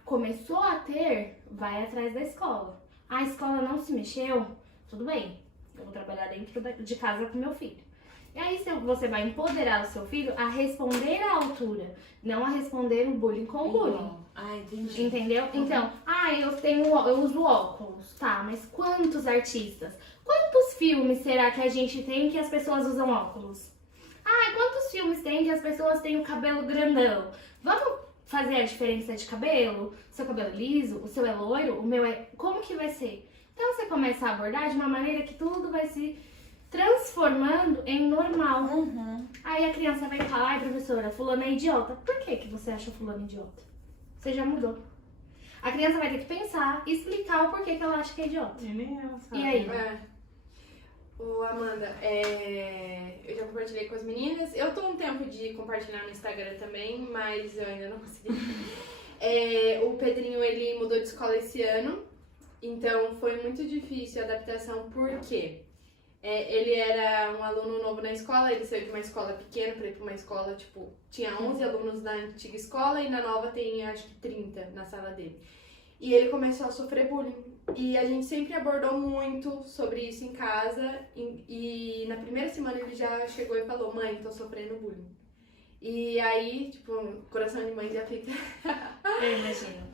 começou a ter, vai atrás da escola. A escola não se mexeu, tudo bem. Eu vou trabalhar dentro de casa com meu filho. E aí você vai empoderar o seu filho a responder à altura, não a responder o bullying com o bullying. Ah, entendi. Entendeu? Então, eu uso óculos, tá, mas quantos artistas? Quantos filmes será que a gente tem que as pessoas usam óculos? Quantos filmes tem que as pessoas têm o cabelo grandão? Vamos fazer a diferença de cabelo? O seu cabelo é liso, o seu é loiro, o meu é... Como que vai ser? Então você começa a abordar de uma maneira que tudo vai se transformando em normal. Aí a criança vai falar, ai professora, fulano é idiota. Por que você acha fulano idiota? Você já mudou. A criança vai ter que pensar e explicar o porquê que ela acha que é idiota. E nem ela sabe. E aí? Ô, Amanda, eu já compartilhei com as meninas. Eu tô um tempo de compartilhar no Instagram também, mas eu ainda não consegui. O Pedrinho, ele mudou de escola esse ano, então foi muito difícil a adaptação, por quê? Ele era um aluno novo na escola, ele saiu de uma escola pequena pra ir pra uma escola, tipo, tinha 11 alunos na antiga escola e na nova tem, acho que 30 na sala dele. E ele começou a sofrer bullying. E a gente sempre abordou muito sobre isso em casa e na primeira semana ele já chegou e falou, mãe, tô sofrendo bullying. E aí, tipo, o coração de mãe já fica Eu imagino.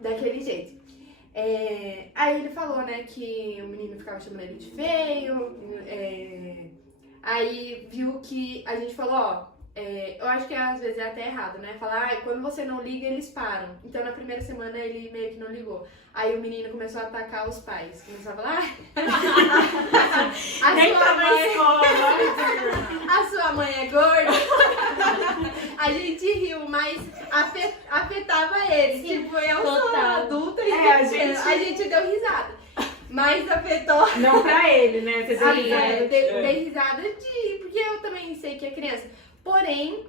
daquele jeito. Aí ele falou, né, que o menino ficava chamando ele de feio. Aí viu que a gente falou, ó, eu acho que às vezes é até errado, né? Falar, quando você não liga, eles param. Então na primeira semana ele meio que não ligou. Aí o menino começou a atacar os pais. Começou a falar, a sua mãe é gorda. A gente riu, mas afetava ele. Tipo, eu sou total. adulta e A a gente deu risada. Mas afetou. Não pra ele, né? Você Eu sabe, dei risada porque eu também sei que é criança. Porém,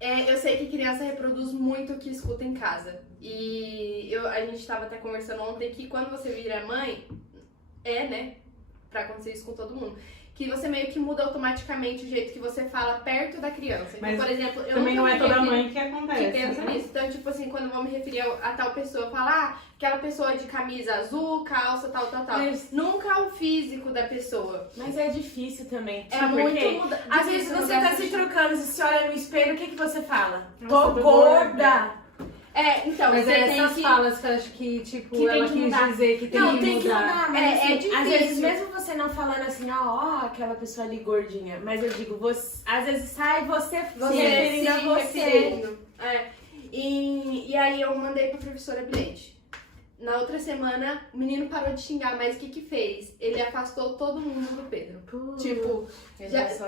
eu sei que criança reproduz muito o que escuta em casa. E a gente tava até conversando ontem que quando você vira mãe, né? pra acontecer isso com todo mundo. Que você meio que muda automaticamente o jeito que você fala perto da criança. Então, Mas por exemplo, eu Também nunca não é me toda refiro- mãe que acontece. que pensa né? nisso. Então, tipo assim, quando eu vou me referir a tal pessoa, eu falo, aquela pessoa de camisa azul, calça, tal. Mas- Nunca o físico da pessoa. Mas é difícil também. É Sabe por muito quê? muda- Às difícil vezes você mudar tá essa se trocando, você se olha no espelho, o que você fala? Nossa, Tô tô gorda! Então, Mas você é tem essas que... falas que eu acho que, tipo, Que tem ela que quis mudar. dizer que tem Não, que tem que mudar. mudar, mas É assim, difícil. às vezes mesmo você não falando assim, ó, aquela pessoa ali gordinha, mas eu digo, você, às vezes sai você se referindo a você. referindo. E aí eu mandei pra professora bilhete. Na outra semana, o menino parou de xingar, mas o que fez? Ele afastou todo mundo do Pedro. Tipo,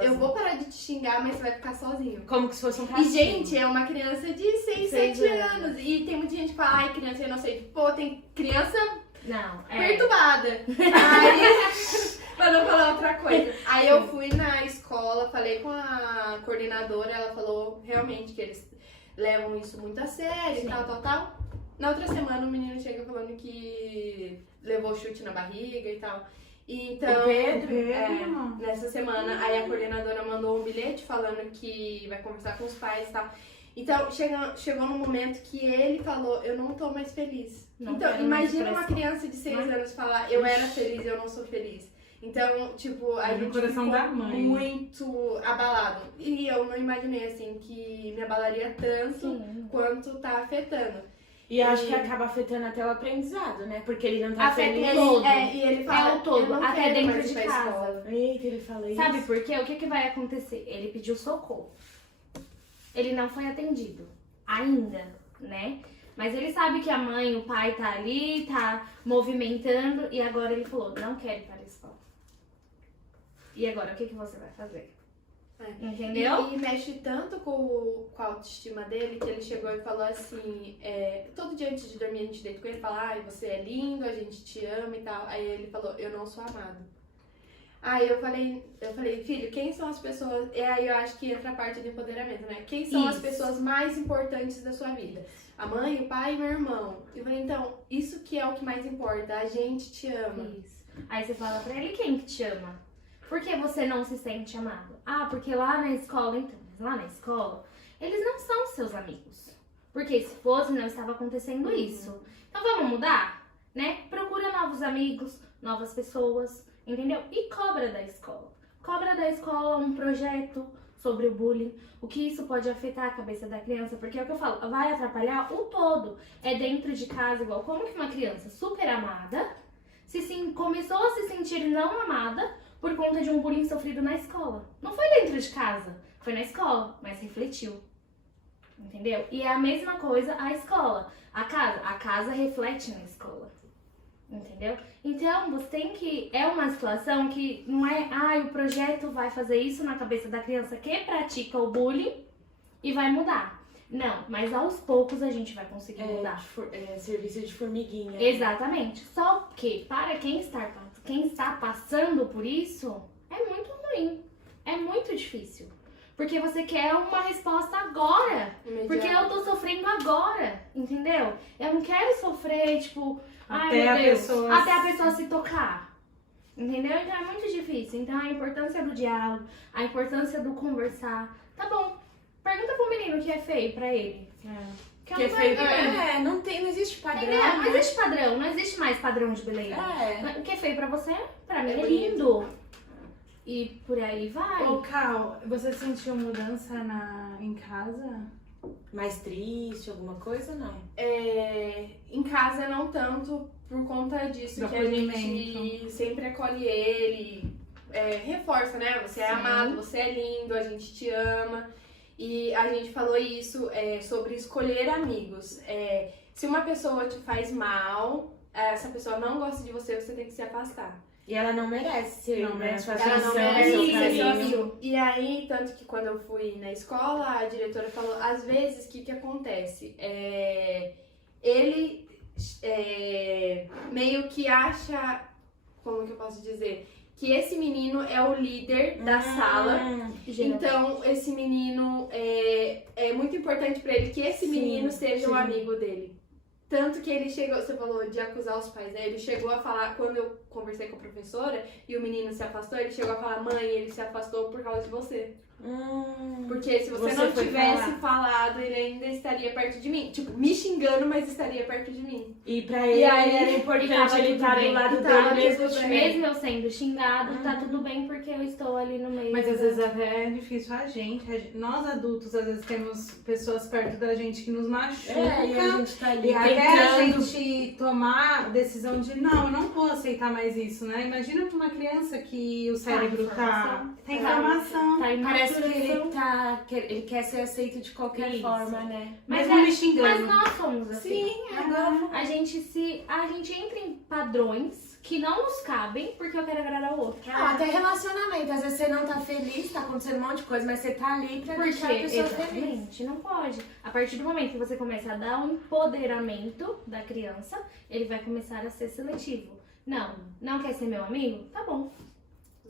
eu vou parar de te xingar, mas você vai ficar sozinho. Como que se fosse um E, castigo. gente, é uma criança de 6, 7 6 anos. anos. E tem muita gente que fala, ai, criança inocente. Pô, tem criança Não, perturbada. Aí, pra não falar outra coisa. Aí eu fui na escola, falei com a coordenadora, ela falou realmente que eles levam isso muito a sério, Sim. tal. Na outra semana o menino chega falando que levou chute na barriga e tal. E então, O Pedro? nessa semana, aí a coordenadora mandou um bilhete falando que vai conversar com os pais e tal. Então, chegou num momento que ele falou, eu não tô mais feliz. Não Então, quero imagina mais uma expressão. criança de 6 anos falar, eu era feliz, eu não sou feliz. Então, tipo, a No gente coração ficou da mãe. muito abalado. E eu não imaginei, assim, que me abalaria tanto Sim. quanto tá afetando. E acho que acaba afetando até o aprendizado, né? Porque ele não tá Afeta feliz. ele todo. E ele fala, É o todo, eu não até quero dentro mais de ir pra casa. escola. Eita, ele fala isso. Sabe por quê? O que vai acontecer? Ele pediu socorro. Ele não foi atendido. Ainda, né? Mas ele sabe que a mãe, o pai tá ali, tá movimentando. E agora ele falou, não quero ir para a escola. E agora, o que você vai fazer? Entendeu? E mexe tanto com a autoestima dele que ele chegou e falou assim, todo dia antes de dormir a gente deita com ele e fala, ai, você é lindo, a gente te ama e tal. Aí ele falou, eu não sou amado. Aí eu falei, filho, quem são as pessoas... E aí eu acho que entra a parte do empoderamento, né? Quem são as Isso. pessoas mais importantes da sua vida? A mãe, o pai e meu irmão. Eu falei, então, isso que é o que mais importa, a gente te ama. Isso. Aí você fala pra ele, quem que te ama? Por que você não se sente amado? Ah, porque lá na escola, então, lá na escola, eles não são seus amigos. Porque se fosse, não estava acontecendo isso. Então vamos mudar, né? Procura novos amigos, novas pessoas, entendeu? E cobra da escola. Cobra da escola um projeto sobre o bullying, o que isso pode afetar a cabeça da criança, porque é o que eu falo, vai atrapalhar o todo. É dentro de casa igual. Como que uma criança super amada começou a se sentir não amada por conta de um bullying sofrido na escola. Não foi dentro de casa, foi na escola, mas refletiu. Entendeu? E é a mesma coisa a escola. A casa reflete na escola. Entendeu? Então, você tem que... É uma situação que não é... o projeto vai fazer isso na cabeça da criança que pratica o bullying e vai mudar. Não, mas aos poucos a gente vai conseguir mudar. Serviço de formiguinha. Exatamente. Só que para quem está passando por isso, é muito ruim. É muito difícil. Porque você quer uma resposta agora. Porque eu tô sofrendo agora, entendeu? Eu não quero sofrer, tipo, Até ai meu Deus, pessoa até a pessoa se tocar. Entendeu? Então é muito difícil. Então a importância do diálogo, a importância do conversar. Tá bom, pergunta pro menino o que é feio pra ele. Que Que é não vai feio. ver. Não existe padrão. Entendeu? Não né? existe padrão, não existe mais padrão de beleza. O que é feio pra você, pra mim é lindo. E por aí vai. Ô, Cal, você sentiu mudança em casa? Mais triste, alguma coisa, não? Em casa não tanto por conta disso, Do que a gente sempre acolhe ele, reforça, né? Você é Sim. amado, você é lindo, a gente te ama. E a gente falou isso sobre escolher amigos. Se uma pessoa te faz mal, essa pessoa não gosta de você, você tem que se afastar. E ela não merece ser, Não merece. sua Ela não atenção, merece seu ser seu carinho. amigo. E aí, tanto que quando eu fui na escola, a diretora falou, às vezes, o que acontece? Ele meio que acha, como que eu posso dizer? Que esse menino é o líder da sala. Então, esse menino é muito importante pra ele que esse Sim, menino seja o sim. amigo dele. Tanto que ele chegou, você falou de acusar os pais, né? Ele chegou a falar, quando eu conversei com a professora e o menino se afastou, ele chegou a falar, mãe, ele se afastou por causa de você. Porque se você não tivesse falado, ele ainda estaria perto de mim. Tipo, me xingando, mas estaria perto de mim. E pra ele era importante ele estar do lado dele mesmo eu sendo xingado, tá tudo bem porque eu estou ali no meio. Mas às vezes até é difícil nós adultos, às vezes temos pessoas perto da gente que nos machucam. E a gente tá ali E até a tentando. gente tomar a decisão de não, eu não vou aceitar mais isso, né? Imagina pra uma criança que o cérebro tem informação. Tá em Parece que maturação. ele quer ser aceito de qualquer Isso. forma, né? Mas, Mesmo me xingando. mas nós somos assim. Sim, agora. A gente entra em padrões que não nos cabem porque eu quero agradar o outro. Até relacionamento. Às vezes você não tá feliz, tá acontecendo um monte de coisa, mas você tá ali pra deixar a Porque, pessoa feliz. exatamente, não pode. A partir do momento que você começa a dar um empoderamento da criança, ele vai começar a ser seletivo. Não quer ser meu amigo? Tá bom.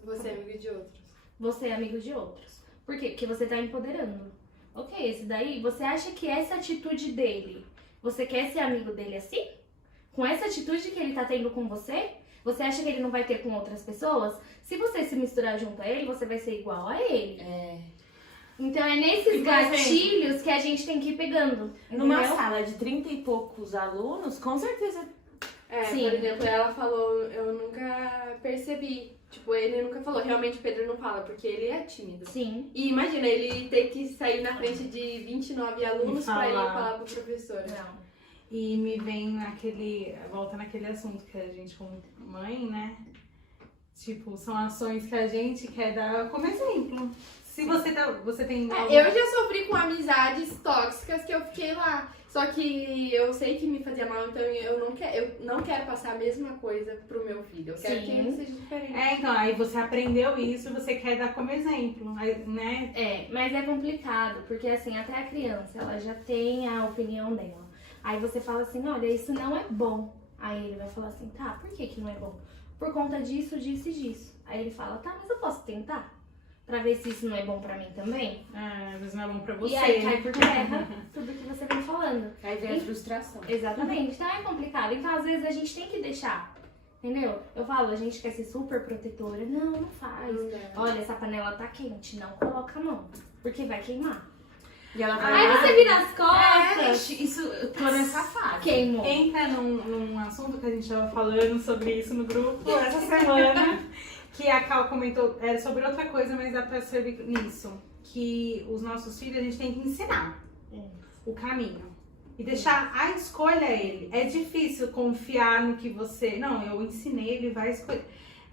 Você é amigo de outros. Você é amigo de outros. Por quê? Porque você tá empoderando. Ok, esse daí, você acha que essa atitude dele, você quer ser amigo dele assim? Com essa atitude que ele tá tendo com você? Você acha que ele não vai ter com outras pessoas? Se você se misturar junto a ele, você vai ser igual a ele. Então é nesses gatilhos que a gente tem que ir pegando. Numa entendeu? sala de 30 e poucos alunos, com certeza. Sim. Por exemplo, ela falou, eu nunca percebi. Tipo, ele nunca falou. Realmente o Pedro não fala, porque ele é tímido. Sim. E imagina, ele ter que sair na frente de 29 alunos pra ir falar. falar pro professor. Não. E me vem volta naquele assunto que a gente, como mãe, né? Tipo, são ações que a gente quer dar como exemplo. Se você tem... Eu já sofri com amizades tóxicas que eu fiquei lá. Só que eu sei que me fazia mal, então eu não quero passar a mesma coisa pro meu filho. Eu quero que ele seja diferente. Então, aí você aprendeu isso, você quer dar como exemplo, né? Mas é complicado, porque assim, até a criança, ela já tem a opinião dela. Aí você fala assim, olha, isso não é bom. Aí ele vai falar assim, tá, por que não é bom? Por conta disso, disso e disso. Aí ele fala, tá, mas eu posso tentar? Pra ver se isso não é bom pra mim também? Às vezes não é bom pra você. E aí cai por terra tudo que você vem falando. Aí vem a frustração. Exatamente, então é complicado. Então às vezes a gente tem que deixar, entendeu? Eu falo, a gente quer ser super protetora. Não faz. Olha, essa panela tá quente, não coloca a mão, porque vai queimar. E ela Aí você vira as costas, isso, eu tô nessa fase. queimou. Entra num assunto que a gente tava falando sobre isso no grupo essa semana, que a Cal comentou, era sobre outra coisa, mas dá pra servir nisso. Que os nossos filhos, a gente tem que ensinar o caminho. E deixar a escolha a ele. É difícil confiar no que você... Não, eu ensinei, ele vai escolher.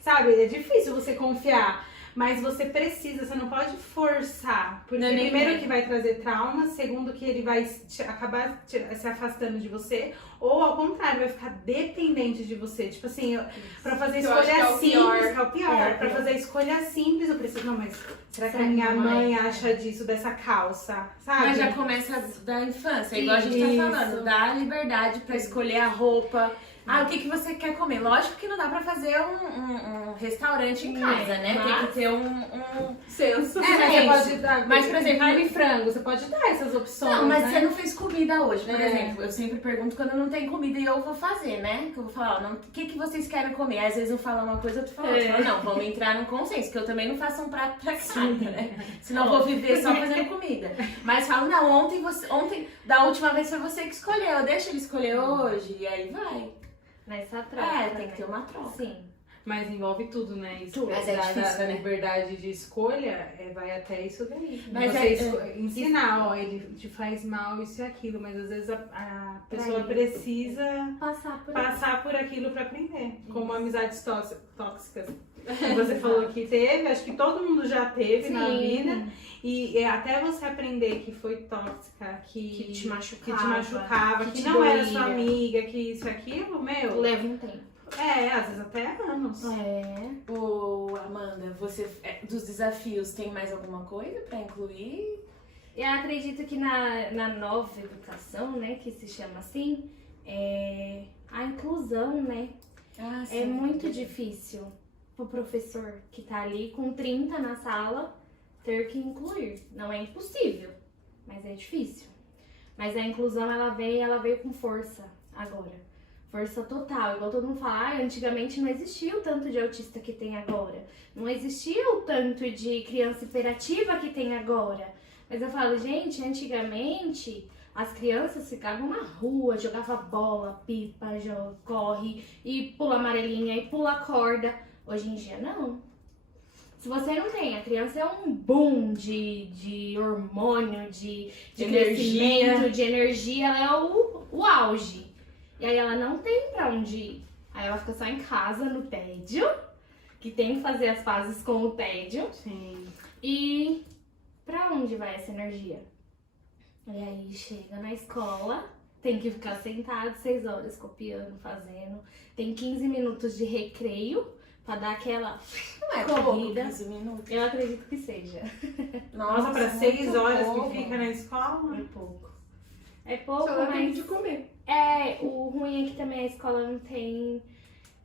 Sabe, é difícil você confiar. Mas você precisa, você não pode forçar. Porque Não, primeiro que vai trazer trauma, segundo que ele vai acabar se afastando de você. Ou ao contrário, vai ficar dependente de você. Tipo assim, pra fazer escolha simples, que é o pior. Pra fazer escolha simples, eu preciso... Não, mas será que a minha mãe acha disso, dessa calça? Sabe? Mas já começa da infância, igual a gente tá falando. Dá liberdade pra escolher a roupa. O que você quer comer? Lógico que não dá pra fazer um restaurante em casa, né? Tem que ter um senso. Você pode dar, mas, por exemplo, carne e frango, você pode dar essas opções. Não, mas né? você não fez comida hoje, por exemplo. Eu sempre pergunto quando não tem comida e eu vou fazer, né? Que eu vou falar, o que vocês querem comer? Às vezes eu falo uma coisa, outro fala outra. Não, vamos entrar num consenso, que eu também não faço um prato pra cada, né? Senão eu vou viver só fazendo comida. Mas falo, não, ontem, da última vez foi você que escolheu, deixa ele escolher hoje, e aí vai. Nessa troca. Tem que ter uma troca. Sim. Mas envolve tudo, né? Isso Mas é difícil, da né? liberdade de escolha vai até isso daí. Mas você ensinar, ele te faz mal, isso e aquilo, mas às vezes a pessoa precisa passar por aquilo pra aprender. Como amizades tóxicas. Que você falou que teve, acho que todo mundo já teve na vida. E até você aprender que foi tóxica, que te machucava, que não era sua amiga, que isso e aquilo, leva um tempo. Às vezes até anos. Ô, Amanda, você dos desafios tem mais alguma coisa pra incluir? Eu acredito que na nova educação, né, que se chama assim, a inclusão, né? Sim, é muito difícil pro professor que tá ali com 30 na sala ter que incluir. Não é impossível, mas é difícil. Mas a inclusão, ela veio com força. agora. Força total, igual todo mundo fala, antigamente não existia o tanto de autista que tem agora. Não existia o tanto de criança hiperativa que tem agora. Mas eu falo, gente, antigamente as crianças ficavam na rua, jogavam bola, pipa, corre, e pula amarelinha, e pula corda. Hoje em dia, não. Se você não tem, a criança é um boom de hormônio, de crescimento, de energia, ela é o auge. E aí ela não tem pra onde ir. Aí ela fica só em casa, no tédio, que tem que fazer as pazes com o tédio. Sim. E pra onde vai essa energia? E aí chega na escola, tem que ficar sentado 6 horas copiando, fazendo. Tem 15 minutos de recreio pra dar aquela Não é corrida. pouco, 15 minutos. Eu acredito que seja. Nossa, pra muito 6 horas pouco. que fica na escola? É pouco. É pouco, Só dá tempo mas... de comer. O ruim é que também a escola não tem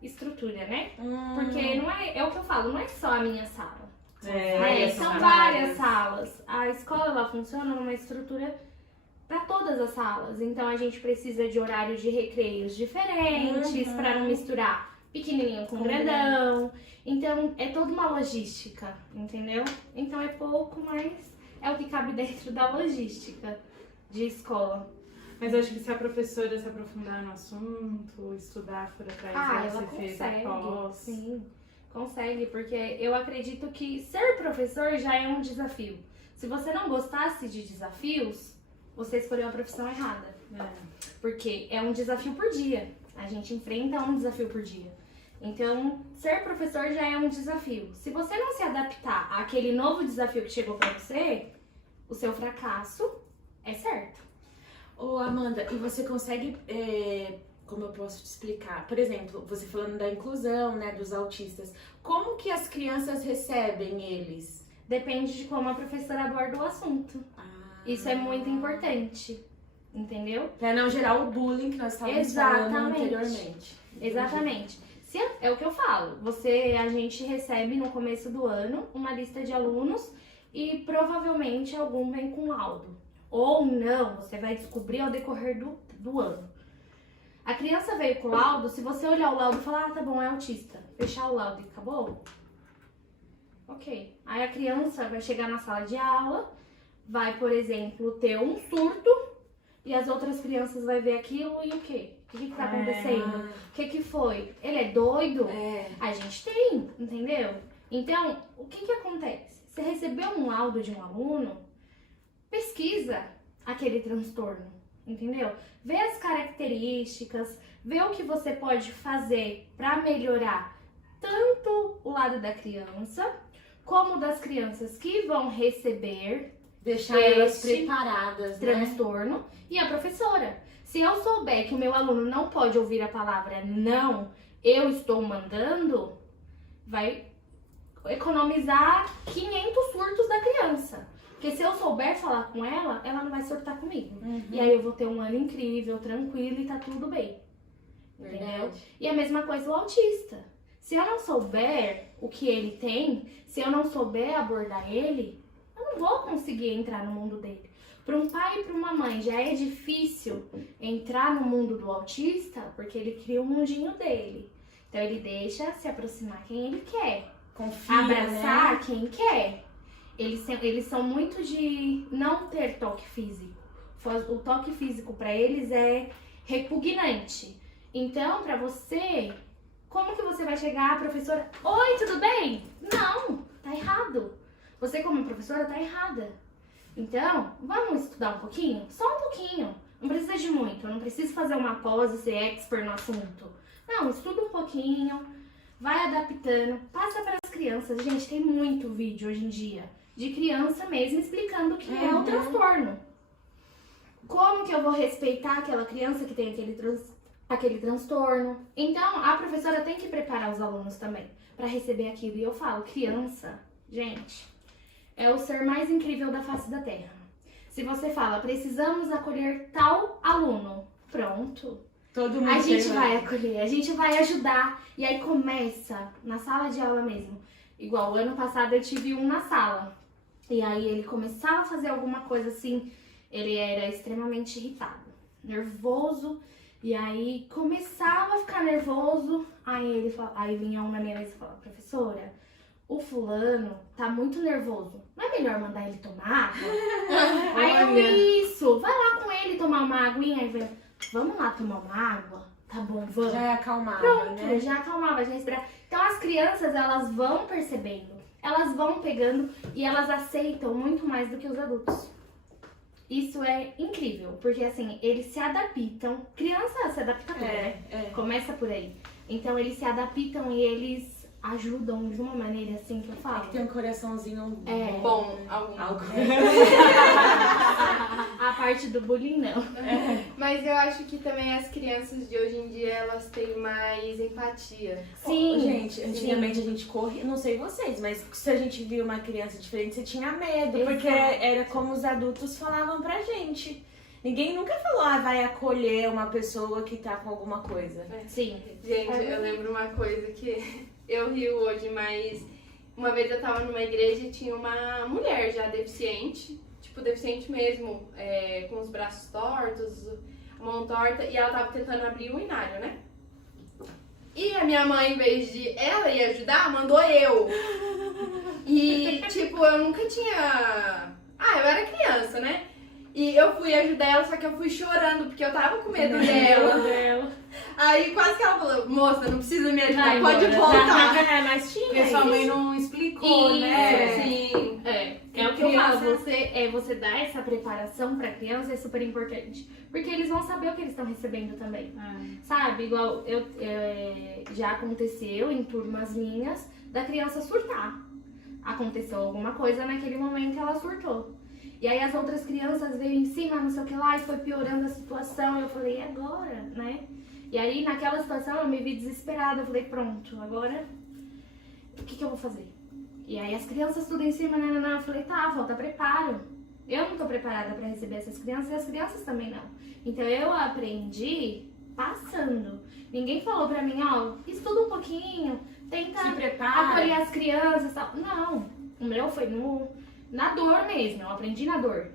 estrutura, né? Porque não é o que eu falo, não é só a minha sala. São várias salas. A escola ela funciona numa estrutura para todas as salas. Então a gente precisa de horários de recreios diferentes para não misturar pequenininho com grandão. Então é toda uma logística, entendeu? Então é pouco, mas é o que cabe dentro da logística de escola. Mas acho que se a professora se aprofundar no assunto, estudar por atrás, Ela você fez consegue, após. sim, consegue, porque eu acredito que ser professor já é um desafio. Se você não gostasse de desafios, você escolheu a profissão errada. Porque é um desafio por dia. A gente enfrenta um desafio por dia. Então, ser professor já é um desafio. Se você não se adaptar àquele novo desafio que chegou pra você, o seu fracasso é certo. Ô, Amanda, e você consegue, como eu posso te explicar? Por exemplo, você falando da inclusão, né, dos autistas. Como que as crianças recebem eles? Depende de como a professora aborda o assunto. Isso é muito importante, entendeu? Pra não gerar o bullying que nós estávamos falando anteriormente. Exatamente. É o que eu falo. A gente recebe no começo do ano uma lista de alunos e provavelmente algum vem com laudo. Ou não, você vai descobrir ao decorrer do ano. A criança veio com laudo, se você olhar o laudo e falar, tá bom, é autista, fechar o laudo e acabou, ok. Aí a criança vai chegar na sala de aula, vai, por exemplo, ter um surto e as outras crianças vão ver aquilo e o quê? O que tá acontecendo? O que foi? Ele é doido? A gente tem, entendeu? Então, o que acontece? Você recebeu um laudo de um aluno, pesquisa aquele transtorno, entendeu? Vê as características, vê o que você pode fazer para melhorar tanto o lado da criança, como das crianças que vão receber Deixar elas preparadas, transtorno, né? E a professora. Se eu souber que o meu aluno não pode ouvir a palavra não, eu estou mandando, vai economizar 500 surtos da criança. Porque se eu souber falar com ela, ela não vai surtar comigo. E aí eu vou ter um ano incrível, tranquilo e tá tudo bem. Entendeu? E a mesma coisa o autista. Se eu não souber o que ele tem, se eu não souber abordar ele, eu não vou conseguir entrar no mundo dele. Para um pai e para uma mãe já é difícil entrar no mundo do autista, porque ele cria o mundinho dele. Então ele deixa se aproximar quem ele quer. Confia, abraçar, né? quem quer. Eles são muito de não ter toque físico. O toque físico para eles é repugnante. Então, para você, como que você vai chegar, professora? Oi, tudo bem? Não, tá errado. Você como professora tá errada. Então, vamos estudar um pouquinho? Só um pouquinho. Não precisa de muito. Não precisa fazer uma pós e ser expert no assunto. Não, estuda um pouquinho, vai adaptando, passa para as crianças. Gente, tem muito vídeo hoje em dia de criança mesmo explicando o que é o transtorno. Como que eu vou respeitar aquela criança que tem aquele transtorno? Então, a professora tem que preparar os alunos também para receber aquilo. E eu falo, criança, gente, é o ser mais incrível da face da Terra. Se você fala, precisamos acolher tal aluno, pronto. Todo mundo A gente vai acolher, a gente vai ajudar. E aí começa na sala de aula mesmo. Igual, o ano passado eu tive um na sala. E aí ele começava a fazer alguma coisa assim, ele era extremamente irritado, nervoso. E aí começava a ficar nervoso, aí vinha um na minha mesa e falava, professora, o fulano tá muito nervoso, não é melhor mandar ele tomar água? Aí eu, isso, vai lá com ele tomar uma aguinha, aí vem, vamos lá tomar uma água? Tá bom, vamos. Já acalmava, Pronto, né? já acalmava, já respirava. Então as crianças, elas vão percebendo, elas vão pegando e elas aceitam muito mais do que os adultos. Isso é incrível, porque assim, eles se adaptam. Criança se adapta tudo, né? Começa por aí. Então eles se adaptam e eles ajudam de uma maneira assim que eu falo. Tem um coraçãozinho Bom, algum. A parte do bullying, não. Mas eu acho que também as crianças de hoje em dia, elas têm mais empatia. Sim. Gente, antigamente a gente corria, não sei vocês, mas se a gente via uma criança diferente, você tinha medo, porque era como os adultos falavam pra gente. Ninguém nunca falou, vai acolher uma pessoa que tá com alguma coisa. Sim. Gente, eu lembro uma coisa que eu rio hoje, mas uma vez eu tava numa igreja e tinha uma mulher já deficiente, tipo deficiente mesmo, com os braços tortos, a mão torta, e ela tava tentando abrir o inário, né? E a minha mãe, em vez de ela ir ajudar, mandou eu. E, tipo, eu nunca tinha... eu era criança, né? E eu fui ajudar ela, só que eu fui chorando, porque eu tava com medo dela. Aí quase que ela falou, moça, não precisa me ajudar, pode voltar. Mas tinha Porque sua mãe não explicou, né? Sim. É o que eu falo, você dar essa preparação pra criança é super importante. Porque eles vão saber o que eles estão recebendo também. Sabe? Igual já aconteceu em turmas minhas da criança surtar. Aconteceu alguma coisa naquele momento, ela surtou. E aí as outras crianças veio em cima, não sei o que lá, e foi piorando a situação. E eu falei, e agora, né? E aí naquela situação eu me vi desesperada. Eu falei, pronto, agora o que eu vou fazer? E aí as crianças tudo em cima, eu falei, tá, falta preparo. Eu não tô preparada pra receber essas crianças e as crianças também não. Então eu aprendi passando. Ninguém falou pra mim, estuda um pouquinho, tenta acolher as crianças e tal. Não, o meu foi na dor mesmo, eu aprendi na dor.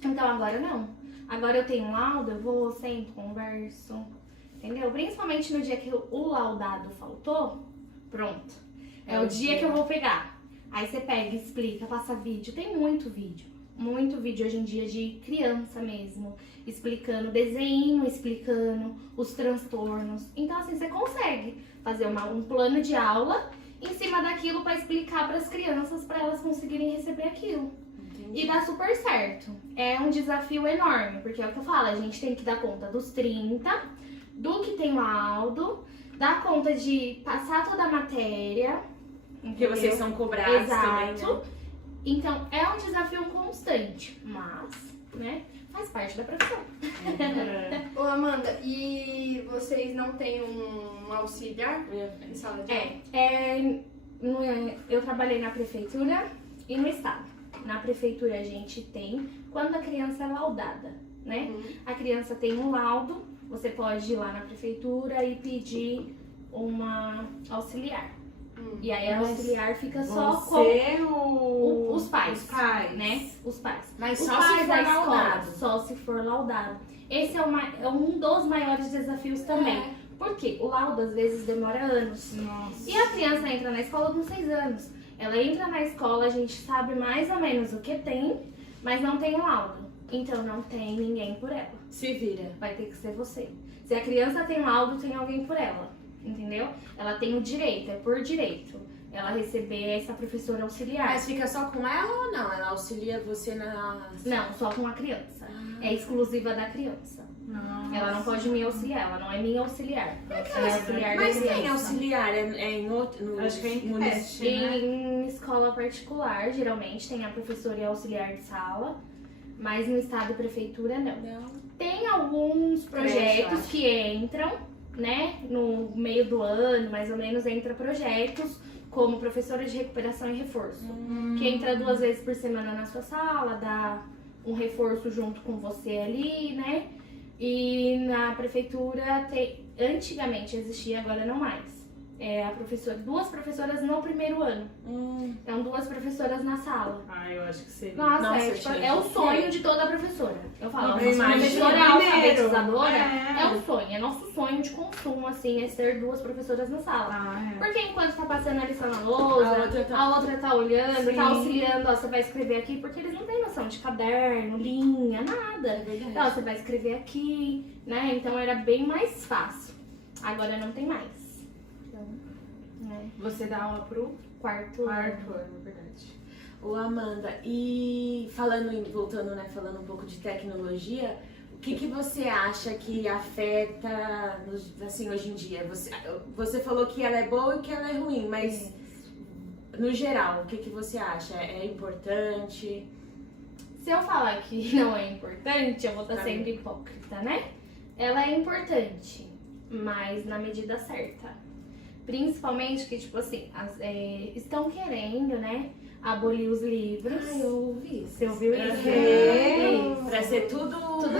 Então agora não. Agora eu tenho um laudo, eu vou, sento, converso, entendeu? Principalmente no dia que o laudado faltou, pronto. É o dia que eu vou pegar. Aí você pega, explica, passa vídeo. Tem muito vídeo hoje em dia de criança mesmo, explicando desenho, explicando os transtornos. Então assim, você consegue fazer um plano de aula em cima daquilo para explicar para as crianças, para elas conseguirem receber aquilo. Entendi. E dá super certo. É um desafio enorme, porque é o que eu falo, a gente tem que dar conta dos 30, do que tem laudo, dar conta de passar toda a matéria. Porque vocês são cobrados também, né? Então, é um desafio constante, mas, né, faz parte da profissão. Ô, Amanda, e vocês não têm um auxiliar em sala de aula? Eu trabalhei na prefeitura e no estado. Na prefeitura a gente tem, quando a criança é laudada, né? A criança tem um laudo, você pode ir lá na prefeitura e pedir uma auxiliar. E aí a auxiliar fica só com os pais, né? Os pais. Mas os só pais se for da escola, laudado. só se for laudado. Esse é um dos maiores desafios também. Porque o laudo às vezes demora anos. Nossa. E a criança entra na escola com 6 anos. Ela entra na escola, a gente sabe mais ou menos o que tem, mas não tem o laudo. Então não tem ninguém por ela. Se vira. Vai ter que ser você. Se a criança tem laudo, tem alguém por ela. Entendeu? Ela tem o direito, é por direito. Ela receber essa professora auxiliar. Mas fica só com ela ou não? Ela auxilia você na... Não, só com a criança. É exclusiva da criança. Nossa. Ela não pode me auxiliar, ela não é minha auxiliar. Ela é auxiliar da Mas criança. tem auxiliar, em outro... Acho que é em creche, né? Em escola particular, geralmente, tem a professora e a auxiliar de sala. Mas no estado e prefeitura, não. Tem alguns projetos que entram, né? No meio do ano, mais ou menos, entra projetos como professora de recuperação e reforço. Que entra 2 vezes por semana na sua sala, dá um reforço junto com você ali, né? E na prefeitura, antigamente existia, agora não mais. duas professoras no primeiro ano. Então, duas professoras na sala. Ah, eu acho que seria. Nossa, Nossa, é o sonho de toda professora. Eu falo, Não, nossa, imagina professora é primeiro. alfabetizadora, É. é o sonho, é nosso sonho de consumo, assim, é ter duas professoras na sala. Ah, é. Porque enquanto tá passando a lição na lousa, a outra tá olhando, Sim. tá auxiliando, ó, você vai escrever aqui, porque eles não têm noção de caderno, linha, nada. Então, você vai escrever aqui, né? Então era bem mais fácil. Agora não tem mais. Então, né? Você dá aula pro Quarto quarto ano, é verdade. Ô Amanda, voltando, né, falando um pouco de tecnologia, o que você acha que afeta, assim, hoje em dia? Você falou que ela é boa e que ela é ruim, mas no geral, o que você acha? É importante? Se eu falar que não é importante, eu vou estar Tá sendo hipócrita, né? Ela é importante, mas na medida certa. Principalmente que, tipo assim, estão querendo, né, abolir os livros. Ah, eu ouvi isso. Você ouviu isso? É. Isso. Pra ser tudo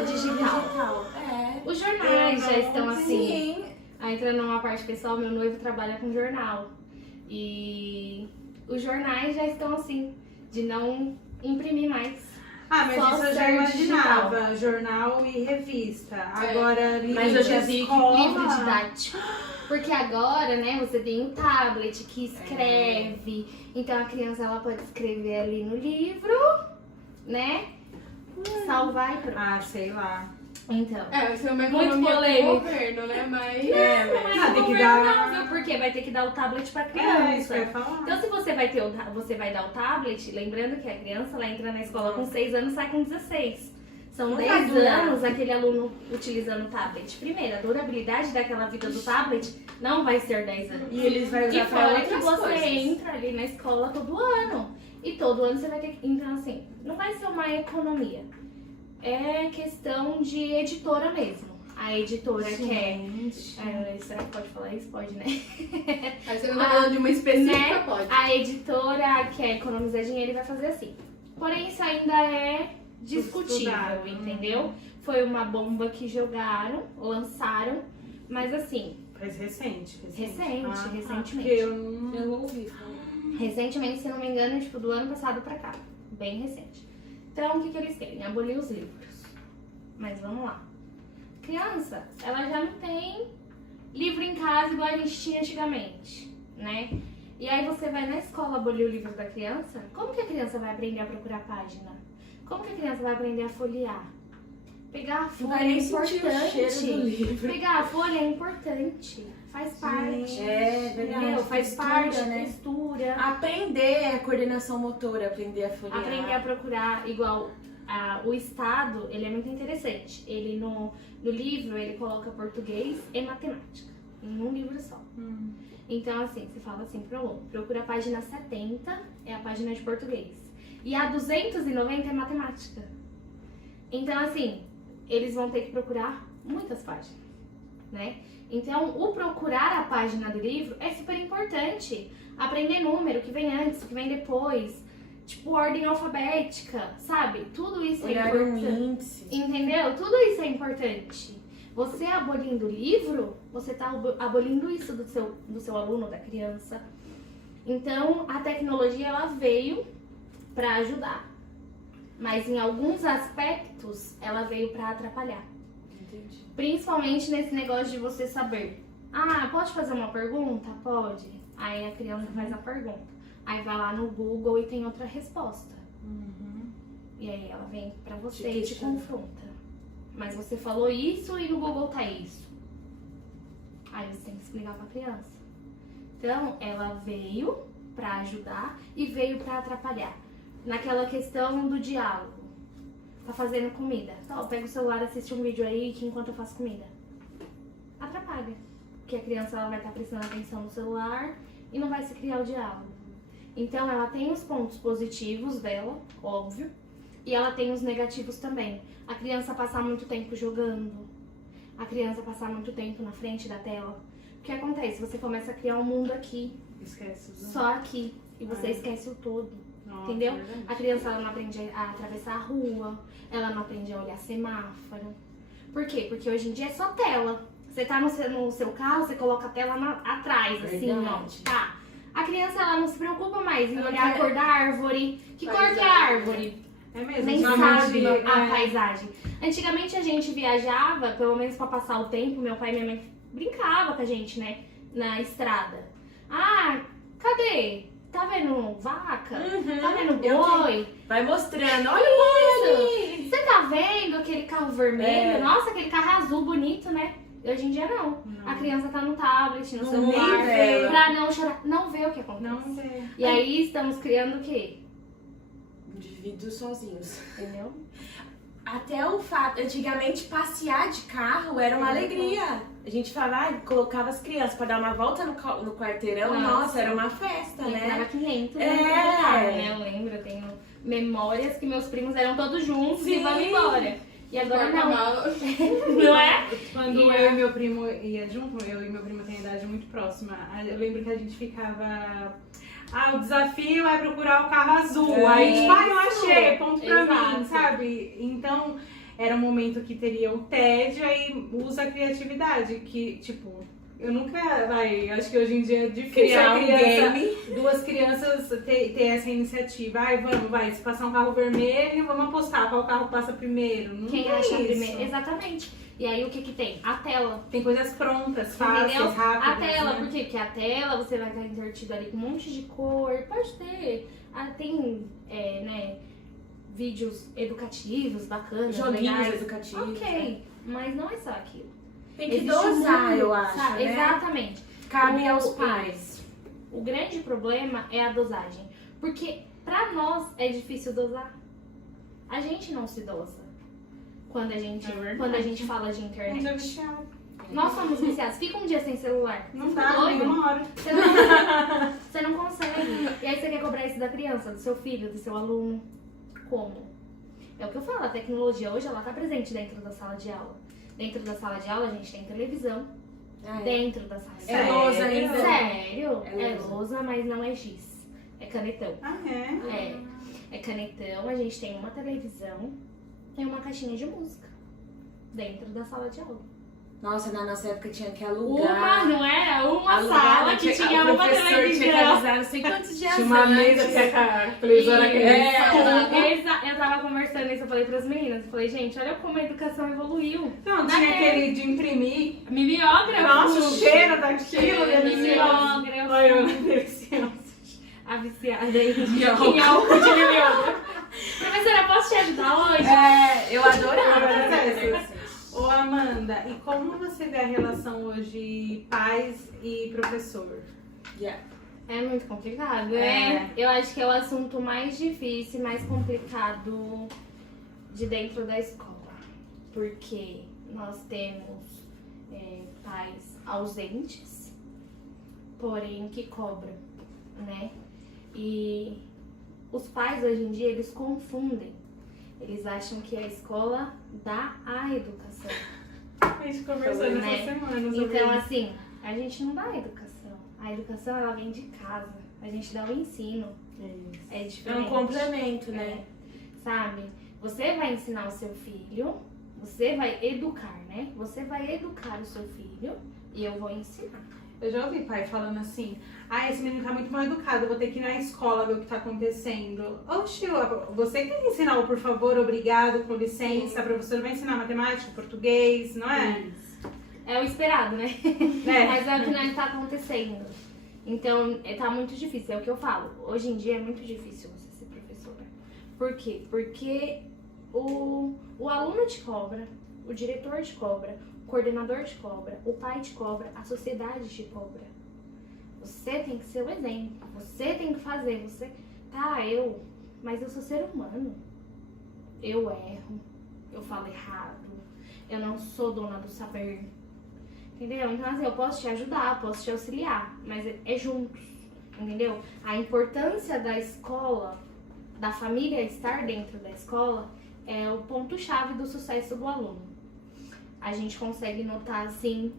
digital. É. Os jornais já estão assim. Sim. Aí entrando numa parte pessoal, meu noivo trabalha com jornal. E os jornais já estão assim, de não imprimir mais. Ah, mas Só isso eu já ser imaginava, jornal e revista. Agora, livro Mas eu já de vi que escola... Livro didático. Porque agora, né, você tem um tablet que escreve. Então a criança ela pode escrever ali no livro, né? Salvar e pronto. Ah, sei lá. Então. Vai ser uma Muito economia do polêmico. governo, né? Mas... Não é tem que governo dar- não, viu? Porque vai ter que dar o tablet pra É, isso criança. que eu ia falar. Então, se você vai dar o tablet, lembrando que a criança ela entra na escola com 6 anos e sai com 16. São Não 10 vai durar. anos aquele aluno utilizando o tablet. Primeiro, a durabilidade daquela vida do tablet não vai ser 10 anos. E eles vão E usar pra fora que outras você coisas. entra ali na escola todo ano. E todo ano você vai ter que... Então, assim, não vai ser uma economia. É questão de editora mesmo. A editora quer... será que pode falar isso? Pode, né? Aí você não tá falando de uma específica, Né? pode. A editora quer economizar dinheiro e vai fazer assim. Porém, isso ainda é discutível, Estudado. entendeu? Foi uma bomba que jogaram, lançaram, mas assim, Mas recente. recentemente. Porque eu não... Eu ouvi. recentemente, se não me engano, tipo, do ano passado pra cá. Bem recente. Então, o que eles querem? Abolir os livros. Mas vamos lá. Criança, ela já não tem livro em casa igual a gente tinha antigamente, né? E aí você vai na escola abolir o livro da criança, como que a criança vai aprender a procurar página? Como que a criança vai aprender a folhear? Pegar a Não folha vai é nem sentir o cheiro do importante. livro. Pegar a folha é importante. Faz parte. É verdade. Entendeu? Faz textura, parte, né? textura. Aprender a coordenação motora, aprender a folhear. Aprender a procurar, igual o Estado, ele é muito interessante. Ele no livro, ele coloca português e matemática, em um livro só. Então, assim, você fala assim pro aluno, procura a página 70, é a página de português. E a 290 é matemática. Então, assim, eles vão ter que procurar muitas páginas, né? Então, o procurar a página do livro é super importante. Aprender número, o que vem antes, o que vem depois. Tipo, ordem alfabética, sabe? Tudo isso Olhar é um importante. índice. Entendeu? Tudo isso é importante. Você abolindo o livro, você tá abolindo isso do seu aluno, da criança. Então, a tecnologia, ela veio para ajudar. Mas em alguns aspectos, ela veio para atrapalhar. Entendi. Principalmente nesse negócio de você saber. Ah, pode fazer uma pergunta? Pode. Aí a criança faz a pergunta. Aí vai lá no Google e tem outra resposta. E aí ela vem pra você e te confronta. Mas você falou isso e no Google tá isso. Aí você tem que explicar pra criança. Então, ela veio pra ajudar e veio pra atrapalhar. Naquela questão do diálogo. Tá fazendo comida. Então, pega o celular, assiste um vídeo aí que enquanto eu faço comida. Atrapalha. Porque a criança ela vai estar prestando atenção no celular e não vai se criar o diálogo. Então, ela tem os pontos positivos dela, óbvio, e ela tem os negativos também. A criança passar muito tempo jogando, a criança passar muito tempo na frente da tela. O que acontece? Você começa a criar um mundo aqui, Esquece os só aqui, e você esquece o todo. Nossa, Entendeu? verdade. A criança ela não aprende a atravessar a rua, ela não aprende a olhar semáforo. Por quê? Porque hoje em dia é só tela. Você tá no seu carro, você coloca a tela atrás, assim, ó. Verdade. Tá. A criança, ela não se preocupa mais em Ela olhar a quer- cor da árvore. Que cor que é a árvore? É mesmo. Nem ultimamente, sabe a é, paisagem. Antigamente a gente viajava, pelo menos pra passar o tempo, meu pai e minha mãe brincava com a gente, né? Na estrada. Ah, cadê? Tá vendo vaca? Tá vendo Eu boi? Vai mostrando, olha o boi ali. Você tá vendo aquele carro vermelho? É. Nossa, aquele carro é azul bonito, né? Hoje em dia não. Não. A criança tá no tablet, no No celular, mundo dela. pra não chorar. Não vê o que acontece. Não sei. E aí estamos criando o quê? Indivíduos sozinhos. Entendeu? Até o fato, antigamente passear de carro era uma alegria. A gente falava, colocava as crianças pra dar uma volta no quarteirão, nossa, era uma festa, Eu né? dava 500 É. no carro, né? Eu lembro, eu tenho memórias que meus primos eram todos juntos e Sim. vamos embora. E agora não, Porta-mala. não é? Quando E eu e meu primo ia junto, eu e meu primo têm idade muito próxima. Eu lembro que a gente ficava. Ah, o desafio é procurar o carro azul. É. Aí, tipo, ah, eu achei, ponto pra Exato. mim, sabe? Então, era um momento que teria o tédio, aí usa a criatividade. Que, tipo, eu nunca. Acho que hoje em dia é difícil Criar a um criança, game. duas crianças ter essa iniciativa. Ai, vamos, se passar um carro vermelho, vamos apostar qual carro passa primeiro. Não Quem tem acha isso. primeiro? Exatamente. E aí o que que tem? A tela. Tem coisas prontas, fáceis, Entendeu? rápidas. A tela, né? por quê? Porque a tela você vai estar entretido ali com um monte de cor. Pode ter. Tem, né, vídeos educativos, bacanas, Joguinhos legais. educativos. Ok, né? mas não é só aquilo. Tem que Existe dosar, muito, eu acho, sabe? né? Exatamente. Cabe aos pais. O grande problema é a dosagem. Porque pra nós é difícil dosar. A gente não se dosa. Quando a gente, É verdade. quando a gente fala de Mas é internet. viciado. Nós somos viciados. Fica um dia sem celular. Não Fica dá, doido. nenhuma hora. Você não consegue. E aí você quer cobrar isso da criança, do seu filho, do seu aluno. Como? É o que eu falo, a tecnologia hoje ela tá presente dentro da sala de aula. Dentro da sala de aula a gente tem televisão. Ah, é. Dentro da sala de É aula. lousa ainda? Sério? É É lousa. lousa, mas não é giz. É canetão. Ah, é? É canetão, a gente tem uma televisão e uma caixinha de música. Dentro da sala de aula. Nossa, na nossa época tinha que Uma, alugar. não é? Uma Alugar, sala que tinha o uma professor tinha que televisão. avisar não sei quantos dias Tinha uma antes. mesa que a televisora Eu tava conversando isso, eu falei pras meninas, eu falei, gente, olha como a educação evoluiu. Não, tinha aquele de imprimir. Mimeógrafo. Nossa, o cheiro daquilo, delicioso. Mimeógrafo. Olha, eu delicioso. A viciada aí. De Em álcool. álcool de mimeógrafo. Professora, posso te ajudar hoje? Eu adorava. Ô, Amanda, e como você vê a relação hoje pais e professor? Yeah. É muito complicado, É. Eu acho que é o assunto mais difícil e mais complicado de dentro da escola. Porque nós temos pais ausentes, porém que cobram, né? E os pais hoje em dia, eles confundem. Eles acham que a escola dá a educação. A gente conversou Né? nessa semana sobre Então, isso. assim, a gente não dá a educação. A educação, ela vem de casa. A gente dá o ensino. É É diferente. um complemento, né? Sabe? Você vai ensinar o seu filho, você vai educar, né? Você vai educar o seu filho e eu vou ensinar. Eu já ouvi pai falando assim, esse menino tá muito mal educado, eu vou ter que ir na escola ver o que tá acontecendo. Oxi, você quer ensinar o por favor, obrigado, com licença, a professora vai ensinar matemática, português, não é? É o esperado, né? É. Mas é o que não está acontecendo. Então, tá muito difícil, é o que eu falo. Hoje em dia é muito difícil você ser professora. Por quê? Porque o aluno te cobra, o diretor te cobra, o coordenador te cobra, o pai te cobra, a sociedade te cobra. Você tem que ser o exemplo, você tem que fazer, mas eu sou ser humano. Eu erro, eu falo errado, eu não sou dona do saber. Entendeu? Então, assim, eu posso te ajudar, posso te auxiliar, mas é juntos, entendeu? A importância da escola, da família estar dentro da escola, é o ponto-chave do sucesso do aluno. A gente consegue notar, assim,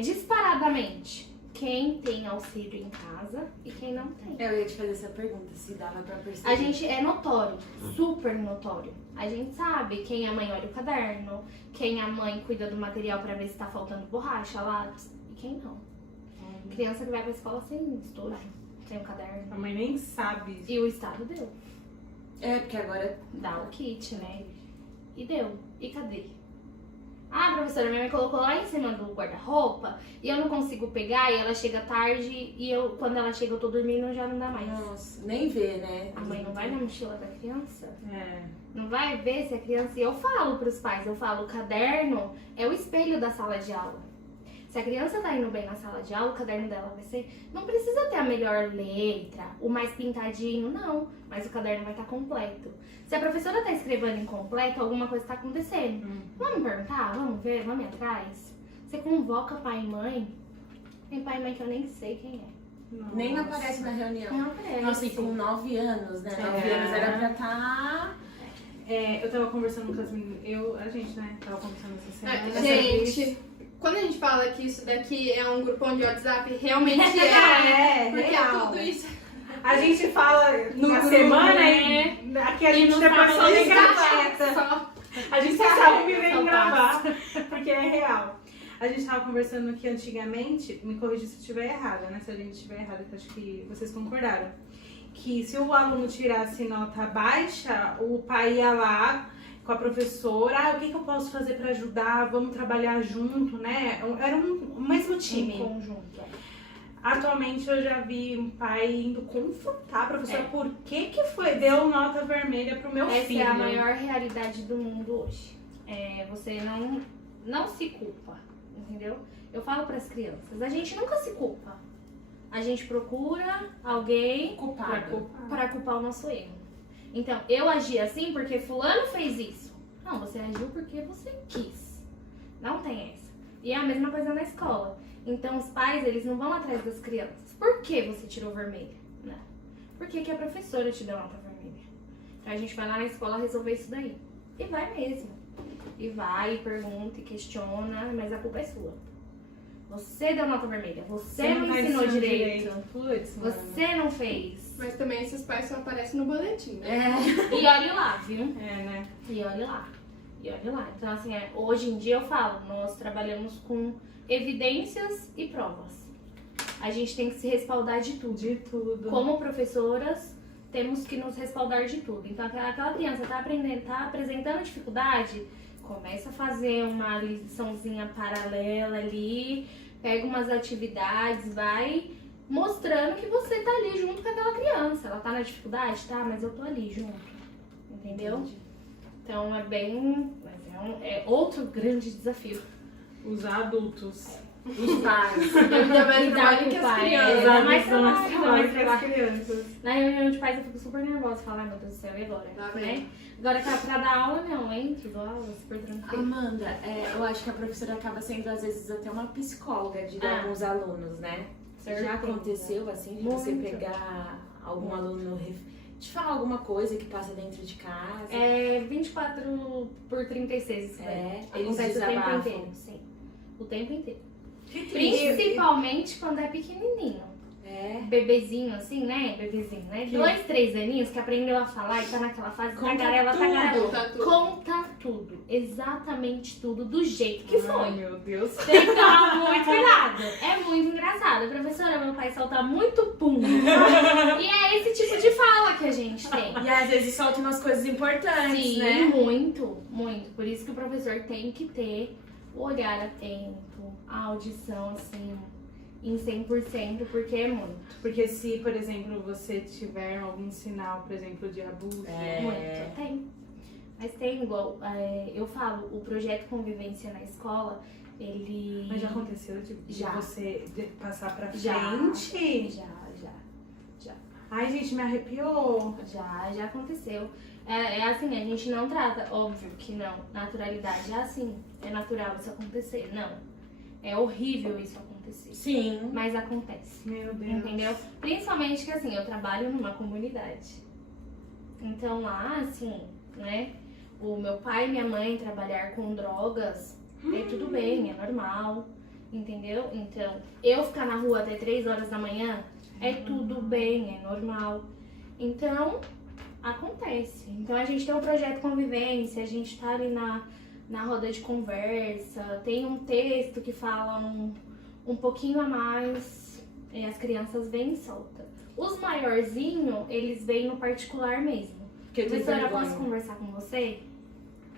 disparadamente, quem tem auxílio em casa e quem não tem. Eu ia te fazer essa pergunta, se dava pra perceber. A gente é notório, super notório. A gente sabe quem a mãe olha o caderno, quem a mãe cuida do material pra ver se tá faltando borracha, lápis, e quem não. Criança que vai pra escola sem estojo, sem o caderno. A mãe nem sabe. E o Estado deu. É, porque agora... Dá o kit, né? E deu. E cadê? Ah, professora, minha mãe colocou lá em cima do guarda-roupa e eu não consigo pegar e ela chega tarde e eu, quando ela chega, eu tô dormindo, já não dá mais. Nossa, nem vê, né? A mãe não vai na mochila da criança? É. Não vai ver se a criança... E eu falo pros pais, eu falo, o caderno é o espelho da sala de aula. Se a criança tá indo bem na sala de aula, o caderno dela vai ser... Não precisa ter a melhor letra, o mais pintadinho, não. Mas o caderno vai estar completo. Se a professora tá escrevendo incompleto, alguma coisa tá acontecendo. Vamos perguntar? Vamos ver? Vamos ir atrás? Você convoca pai e mãe? Tem pai e mãe que eu nem sei quem é. Nossa. Nem aparece na reunião. Não aparece. Nossa, e com 9 anos, né? 9 anos era pra estar... É, eu tava conversando com as meninas, a gente, né, tava conversando essa semana. Gente, quando a gente fala que isso daqui é um grupão de WhatsApp, realmente porque real. tudo isso... A gente fala No na grupo, semana né? e aqui a gente no depois sábado só a nem gente grava. Só... A gente só sabe que vem gravar, porque é real. A gente tava conversando que antigamente, me corrija se eu estiver errada, né? Se a gente estiver errada, que acho que vocês concordaram. Que se o aluno tirasse nota baixa, o pai ia lá com a professora, o que eu posso fazer pra ajudar? Vamos trabalhar junto, né? Era o mesmo time. Em conjunto. Atualmente eu já vi um pai indo confrontar a professora É. por que foi, deu nota vermelha pro meu Essa filho. é a maior realidade do mundo hoje. Você não se culpa, entendeu? Eu falo pras crianças, a gente nunca se culpa. A gente procura alguém Culpado. para culpar o nosso erro. Então, eu agi assim porque fulano fez isso. Não, você agiu porque você quis. Não tem essa. E é a mesma coisa na escola. Então, os pais, eles não vão atrás das crianças. Por que você tirou vermelho? Não. Por que a professora te deu nota vermelha? Então, a gente vai lá na escola resolver isso daí. E vai mesmo. E vai, e pergunta, e questiona, mas a culpa é sua. Você deu nota vermelha. Você não tá ensinou ensinando direito. Putz, mano. Você não fez. Mas também esses pais só aparecem no boletim, né? É. E olhe lá, viu? É, né? E olhe lá. E olhe lá. Então, assim, hoje em dia eu falo, nós trabalhamos com evidências e provas. A gente tem que se respaldar de tudo. De tudo. Como professoras, temos que nos respaldar de tudo. Então, aquela criança tá aprendendo, tá apresentando dificuldade, começa a fazer uma liçãozinha paralela ali, pega umas atividades, vai mostrando que você tá ali junto com aquela criança. Ela tá na dificuldade? Tá, mas eu tô ali junto. Entendeu? Então é bem... é outro grande desafio. Os adultos. Os pais. Ainda mais Lidar trabalho com que o as pai, crianças. Os Dá mais adultos são mais trabalho, dá trabalho mais que as trabalho. crianças. Na reunião de pais eu fico super nervosa, falo, ai meu Deus do céu, e agora? Tá né? bem. Agora pra dar aula, não, entre, dou aula, super tranquilo. Amanda, eu acho que a professora acaba sendo, às vezes, até uma psicóloga de alguns alunos, né? Certeza. Já aconteceu, assim, de você Muito. pegar algum aluno, te falar alguma coisa que passa dentro de casa? É 24 por 36 isso É, daí. eles Acontece o tempo desabafam. inteiro, sim. O tempo inteiro. Que Principalmente quando é pequenininho. É. Bebezinho assim, né? Bebezinho, né? 2, 3 aninhos que aprendeu a falar e tá naquela fase Conta tagarela, tudo. tagarela. Tá tudo. Conta tudo. Exatamente tudo. Do jeito que Ai, foi. meu Deus. Tem que tomar muito cuidado. É muito engraçado. Professora, meu pai solta muito pum. E é esse tipo de fala que a gente tem. E às vezes solta umas coisas importantes, Sim, né? muito, muito. Por isso que o professor tem que ter o olhar atento, a audição, assim, em 100%, porque é muito. Porque se, por exemplo, você tiver algum sinal, por exemplo, de abuso, É. Muito, tem. Mas tem igual, eu falo, o projeto Convivência na Escola, ele... mas já aconteceu de Já. você passar pra Já. frente? Já. Ai, gente, me arrepiou. Já aconteceu. É assim, a gente não trata, óbvio que não. Naturalidade é assim. É natural isso acontecer. Não. É horrível isso acontecer. Sim. Mas acontece. Meu Deus. Entendeu? Principalmente que assim, eu trabalho numa comunidade. Então lá, assim, né? O meu pai e minha mãe trabalhar com drogas é tudo bem, é normal. entendeu? Então, eu ficar na rua até 3 horas da manhã é tudo bem, é normal. Então, acontece. Então, a gente tem um projeto Convivência, a gente tá ali na roda de conversa, tem um texto que fala um pouquinho a mais, e as crianças vêm e soltam. Os maiorzinhos, eles vêm no particular mesmo. Porque tem Professora, vergonha. posso conversar com você?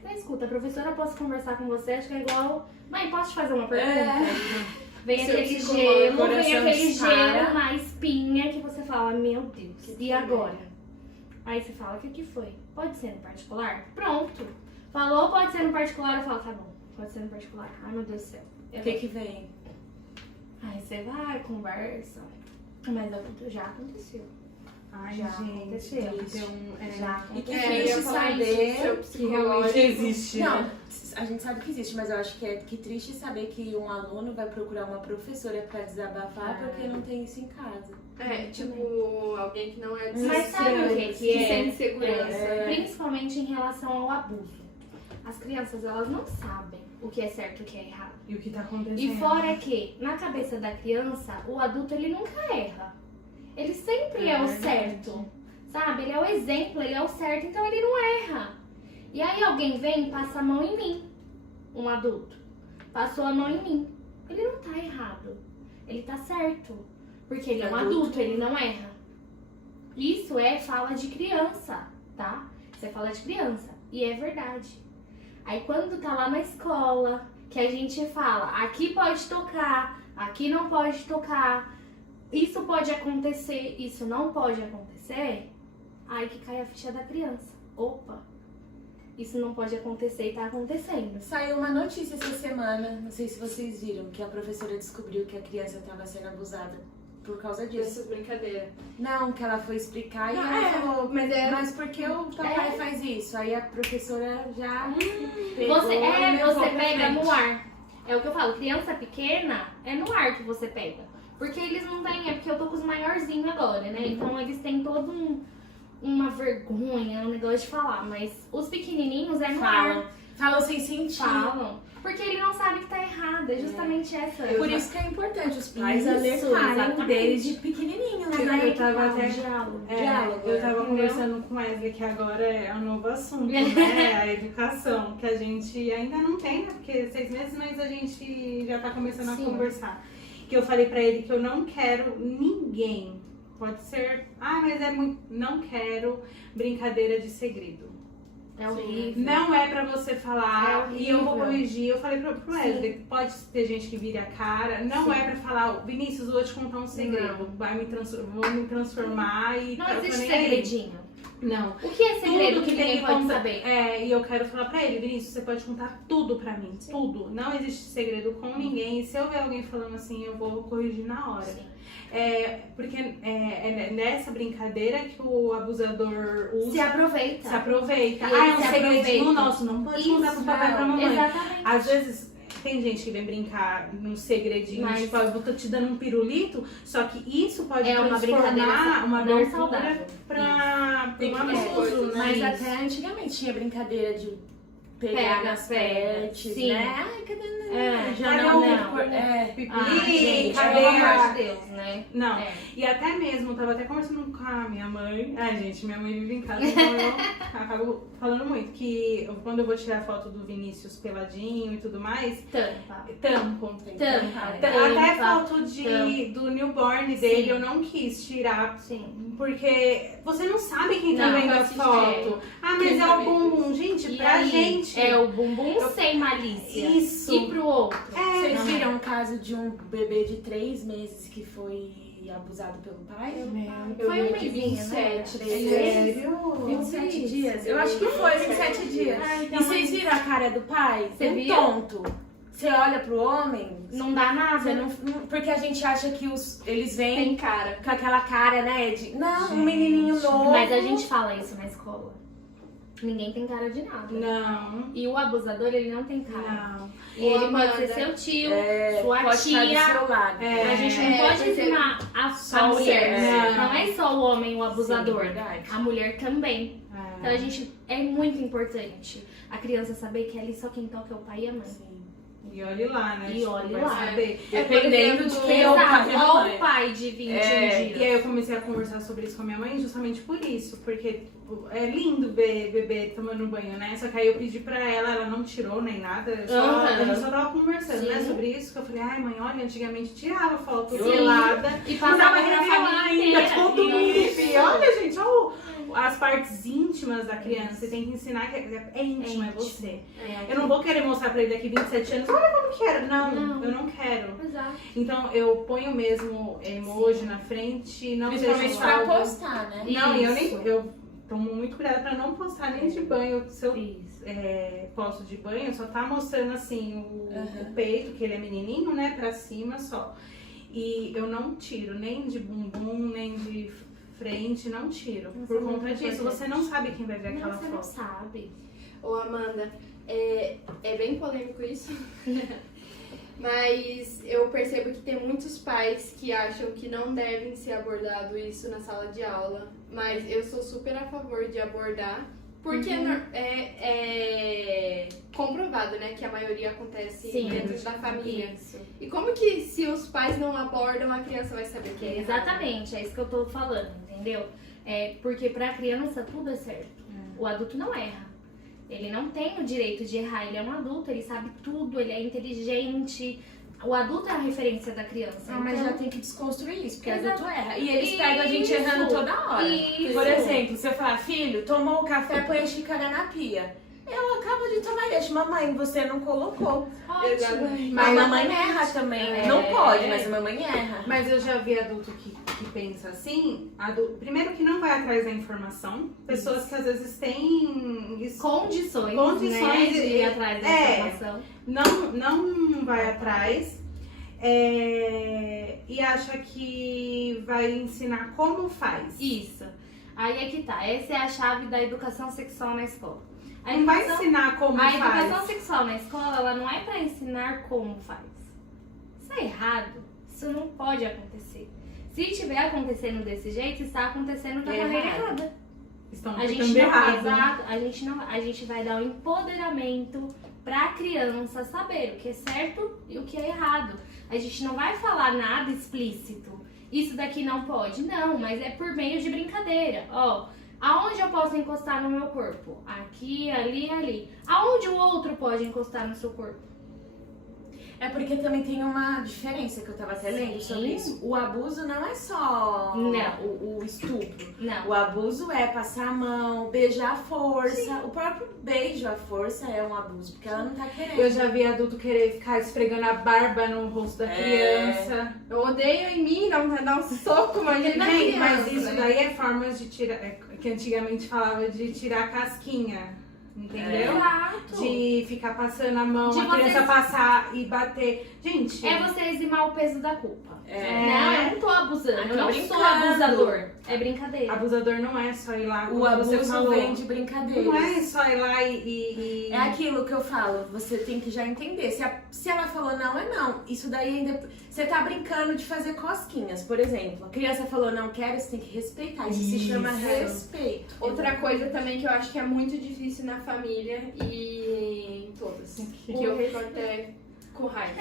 Você escuta, professora, posso conversar com você? Acho que é igual... Mãe, posso te fazer uma pergunta? Vem Seu aquele psicólogo, gelo, vem coração aquele dispara. gelo na espinha que você fala, meu Deus, Que e foi? agora? Aí você fala, o que foi? Pode ser no particular? Pronto. Falou, pode ser no particular, eu falo, tá bom, pode ser no particular. Ai, meu Deus do céu. O que vem? Aí você vai, conversa. Mas já aconteceu. Ai, Já gente, aconteceu. então, Já E que aconteceu. eu triste ia falar isso, saber seu que realmente psicológico. existe. Não, a gente sabe que existe, mas eu acho que triste saber que um aluno vai procurar uma professora pra desabafar porque não tem isso em casa. É, tipo, alguém que não é Mas sabe o que é? sente segurança. Principalmente em relação ao abuso. As crianças, elas não sabem o que é certo e o que é errado. E o que tá acontecendo? E fora que, na cabeça da criança, o adulto, ele nunca erra. Ele sempre é o certo, sabe? Ele é o exemplo, ele é o certo, então ele não erra. E aí alguém vem e passa a mão em mim, um adulto. Passou a mão em mim. Ele não tá errado. Ele tá certo. Porque ele é um adulto, ele não erra. Isso é fala de criança, tá? Isso é fala de criança. E é verdade. Aí quando tá lá na escola, que a gente fala, aqui pode tocar, aqui não pode tocar, isso pode acontecer, isso não pode acontecer, aí que cai a ficha da criança. Opa, isso não pode acontecer e tá acontecendo. Saiu uma notícia essa semana, não sei se vocês viram, que a professora descobriu que a criança estava sendo abusada por causa disso. Dessa brincadeira. Não, que ela foi explicar e Não, ela é, falou, mas por que o papai faz isso? Aí a professora já pegou Você, e levou você pra pega frente. no ar. É o que eu falo, criança pequena, é no ar que você pega. Porque eles não têm, é porque eu tô com os maiorzinhos agora, né? Então eles têm todo uma vergonha, um negócio de falar. Mas os pequenininhos é no ar. Falam sem sentir. Falam. Porque ele não sabe que tá errado, é justamente essa. Por isso que é importante os pais Isso, alertarem exatamente. desde pequenininho, né? Eu tava até diálogo. É, eu tava Entendeu? conversando com Wesley que agora é um novo assunto, né? A educação, que a gente ainda não tem, né? Porque 6 meses, mas a gente já tá começando Sim. a conversar. Que eu falei pra ele que eu não quero ninguém, pode ser, mas é muito, não quero brincadeira de segredo. É horrível. Não é pra você falar, É e eu vou horrível. corrigir. Eu falei pro Wesley, pode ter gente que vire a cara. Não Sim. é pra falar, Vinícius, vou te contar um segredo. Não. Vou me transformar e Não eu tô existe nem aí. segredinho. Não. O que é segredo Tudo que ninguém que pode contar. saber? É, e eu quero falar pra ele, Vinícius, você pode contar tudo pra mim. Sim. Tudo. Não existe segredo com ninguém. E se eu ver alguém falando assim, eu vou corrigir na hora. Sim. Porque é nessa brincadeira que o abusador Se usa. aproveita. Se aproveita. Ele É um se segredinho aproveita. nosso, não pode contar pro papai e pra não. mamãe. Exatamente. Às vezes tem gente que vem brincar num segredinho, Mas- tipo, eu tô te dando um pirulito, só que isso pode É uma brincadeira transformar uma não abertura saudável. pra Tem um que- abuso, né? Mas Isso. até antigamente tinha brincadeira de pegar Pega, nas pega. pets, Sim. né? Ai, cadê Já Cadê não, o não. pipi? Gente, Cadê pelo a... amor de Deus, né? Não, É. e até mesmo, eu tava até conversando com a minha mãe. Ai, gente, minha mãe vive em casa, então eu acabo falando muito. Que quando eu vou tirar foto do Vinícius peladinho e tudo mais, Tampa. tampo. Tampa. Até Tampa. foto do newborn dele eu não quis tirar. Sim. Porque você não sabe quem tá Não, vendo a assiste, foto. Ah, mas Quem é o sabe bumbum. Gente, E pra aí, gente. é o bumbum sem malícia. Isso. E pro outro. Vocês Não. viram o caso de um bebê de 3 meses que foi abusado pelo pai? Foi um vi de mesinho, né? 27. Sério? 27 dias? Eu acho que foi 27 dias. Ah, então E vocês viram a cara do pai? Você Um viu? tonto. Você olha pro homem, Não dá nada. você não, porque a gente acha que eles vêm Tem cara. com aquela cara, né, de não, Gente. um menininho novo. Mas a gente fala isso na escola. Ninguém tem cara de nada. Não. E o abusador, ele não tem cara. Não. E ele Amanda. pode ser seu tio, sua pode estar tia. do seu lado. É. A gente não É, pode porque- ensinar a Só o mulher. certo. Não é só o homem o abusador. Sim, verdade. A mulher também. Então É. a gente é muito importante a criança saber que ali só quem toca é o pai e a mãe. Sim. E olhe lá, né? E olhe vai lá. saber. Dependendo de quem é o Exato, pai e a ó mãe. o pai de 21 E dias. aí eu comecei a conversar sobre isso com a minha mãe justamente por isso, porque é lindo ver bebê tomando banho, né? Só que aí eu pedi pra ela não tirou nem nada, a gente só tava conversando, né, Sim. sobre isso, que eu falei, ai mãe, olha, antigamente tirava foto Sim. pelada, E não passava dava pra revelar família ainda, inteira. todo mundo Isso. via. Olha, gente, olha as partes íntimas da criança, você tem que ensinar que é íntimo, é você. Eu não vou querer mostrar pra ele daqui 27 anos, olha como que era. Não, eu não quero. Exato. Então eu ponho mesmo emoji na frente, não Principalmente deixo pra salvo. postar, né? Não, e Isso. eu tomo muito cuidado pra não postar nem de banho. Se eu Isso. posto de banho, só tá mostrando assim o peito, que ele é menininho, né, pra cima só. E eu não tiro nem de bumbum, nem de frente, não tiro. Nossa, Por muito conta disso, importante. você não sabe quem vai ver aquela Você não foto. sabe. Ô Amanda, é bem polêmico isso, mas eu percebo que tem muitos pais que acham que não devem ser abordado isso na sala de aula, mas eu sou super a favor de abordar, porque é comprovado, né, que a maioria acontece Sim. dentro da família. Isso. E como que se os pais não abordam, a criança vai saber que é errado? Exatamente, é isso que eu tô falando, entendeu? Porque pra criança tudo é certo. O adulto não erra. Ele não tem o direito de errar, ele é um adulto, ele sabe tudo, ele é inteligente. O adulto é a referência da criança. Ah, mas então- já tem que desconstruir isso, porque Exato. adulto erra. E eles pegam a gente Isso. errando toda hora. Isso. Por exemplo, você fala, filho, tomou o café, põe a xícara na pia. Eu acabo de tomar e deixo, mamãe, você não colocou. Exatamente. Mas a mamãe erra também. Não pode, mas a mamãe erra. Mas eu já vi adulto que pensa assim, primeiro que não vai atrás da informação, pessoas que às vezes têm Condições, Condições né, de ir e- atrás da é. informação. não vai atrás e acha que vai ensinar como faz. Isso. Aí é que tá. Essa é a chave da educação sexual na escola. A Não vai educação, ensinar como a faz. educação sexual na escola, ela não é pra ensinar como faz. Isso é errado. Isso não pode acontecer. Se estiver acontecendo desse jeito, está acontecendo da maneira errada. Estão A gente ficando não, errado. exato, a gente vai dar um empoderamento pra criança saber o que é certo e o que é errado. A gente não vai falar nada explícito. Isso daqui não pode, não, mas é por meio de brincadeira. Ó, aonde eu posso encostar no meu corpo? Aqui, ali, ali. Aonde o outro pode encostar no seu corpo? É porque também tem uma diferença que eu tava até lendo Sim. sobre isso. O abuso não é só Não. o estupro. Não. O abuso é passar a mão, beijar à força. O próprio beijo à força é um abuso, porque ela não tá querendo. Eu já vi adulto querer ficar esfregando a barba no rosto da criança. Eu odeio em mim, dar um soco, imagina na Gente, criança, mas isso né? daí é formas de tirar, que antigamente falava de tirar a casquinha, entendeu? Exato. De ficar passando a mão, De a criança você- passar e bater. Gente, É você eximar o peso da culpa. É. Não, eu não tô abusando. Ah, Eu tô não sou brincando. abusador. É brincadeira. abusador não é só ir lá, O como você abuso falou. vem de brincadeiras. Não é só ir lá e... É aquilo que eu falo, você tem que já entender. Se ela falou não, é não. Isso daí ainda. Você tá brincando de fazer cosquinhas, por exemplo. A criança falou não quero, você tem que respeitar. Isso se chama Isso. respeito. Outra coisa também que eu acho que é muito difícil na família e em todas, que eu fico até com raiva.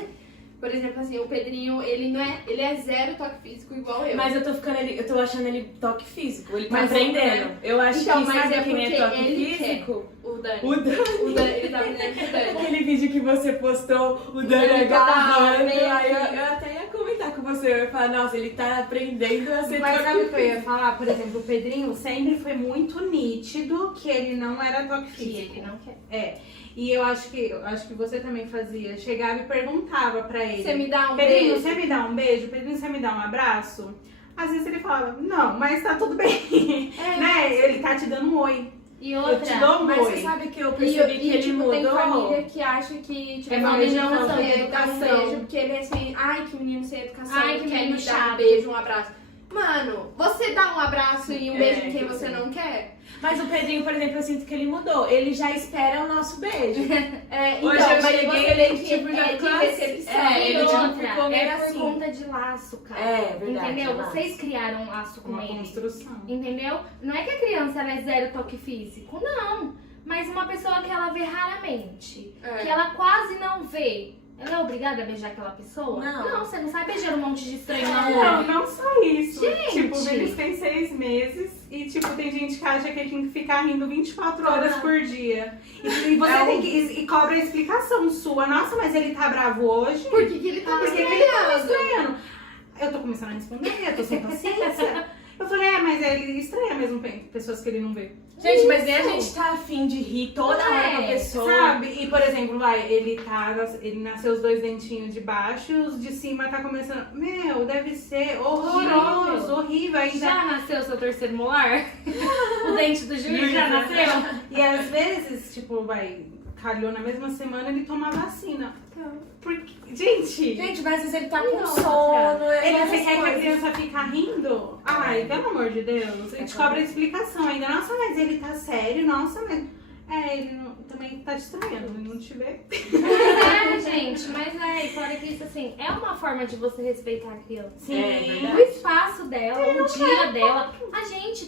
Por exemplo, assim, o Pedrinho, ele é zero toque físico igual eu. Mas eu tô achando ele toque físico. Ele tá Mas aprendendo. Eu acho Então, que mas sabe é quem é porque toque ele físico? O Dani. O Dani. O Dani, ele tá aprendendo com o Dani. Aquele vídeo que você postou, o Dani Ele tá agarrando. meio Aí que- eu até ia comentar com você. Eu ia falar, nossa, ele tá aprendendo a ser Mas toque sabe o que eu ia físico. falar? Por exemplo, o Pedrinho sempre foi muito nítido que ele não era toque Que físico. ele não quer. E eu acho que você também fazia. Chegava e perguntava pra ele. Você me dá um Pedrinho, beijo? você me dá um beijo? Pedrinho, você me dá um abraço? Às vezes ele falava, não, mas tá tudo bem. Né? Ele tá te dando um oi. E Eu outra, te dou um Mas oi. você sabe que eu percebi que ele tipo, mudou. tem família que acha que, tipo, É não, falta de ele não educação. quer dar um Educação. beijo, porque ele é assim, ai, que menino sem educação, Ai, que quer menino me dar um chato. beijo, um abraço. Mano, você dá um abraço e um É, beijo em quem que você sim. não quer? Mas o Pedrinho, por exemplo, eu sinto que ele mudou. Ele já espera o nosso beijo. É, Hoje então, eu mas cheguei, você ele, tem que tipo, já de classe- recepção. É, e ele tipo, outra, ficou meio é por assim. conta de laço, cara. É, verdade, Entendeu? é laço. Vocês criaram um laço com Uma ele. construção. Entendeu? Não é que a criança ela é zero toque físico, não. Mas uma pessoa que ela vê raramente, É. que ela quase não vê, ela é obrigada a beijar aquela pessoa? Não. Você não sai beijando um monte de estranho na Não, rua. não só isso. Gente. Tipo, eles têm 6 meses e, tipo, tem gente que acha que ele tem que ficar rindo 24 horas por dia. E você tem que... E cobra a explicação sua. Nossa, mas ele tá bravo hoje? Por que ele tá Porque ele tá estranhando. Eu tô começando a responder, eu tô sem paciência. Eu falei, mas ele estranha mesmo pessoas que ele não vê. Gente, mas nem a gente tá afim de rir toda hora com a pessoa. Sabe? E, por exemplo, ele nasceu os 2 dentinhos de baixo e os de cima tá começando... Meu, deve ser horroroso, horrível. Ainda... Já nasceu seu terceiro molar? O dente do juiz já nasceu? E às vezes, tipo, calhou na mesma semana, ele toma vacina. Porque, gente... Gente, mas às vezes ele tá com Não, sono. Você quer que a criança fique rindo? Ai, pelo amor de Deus. A gente cobra a explicação ainda. Nossa, mas ele tá sério? Nossa, mas... ele também tá te estranhando, ele não te vê. Gente, mas fora que isso, assim, é uma forma de você respeitar a criança. Sim. É verdade. O espaço dela, o dia dela.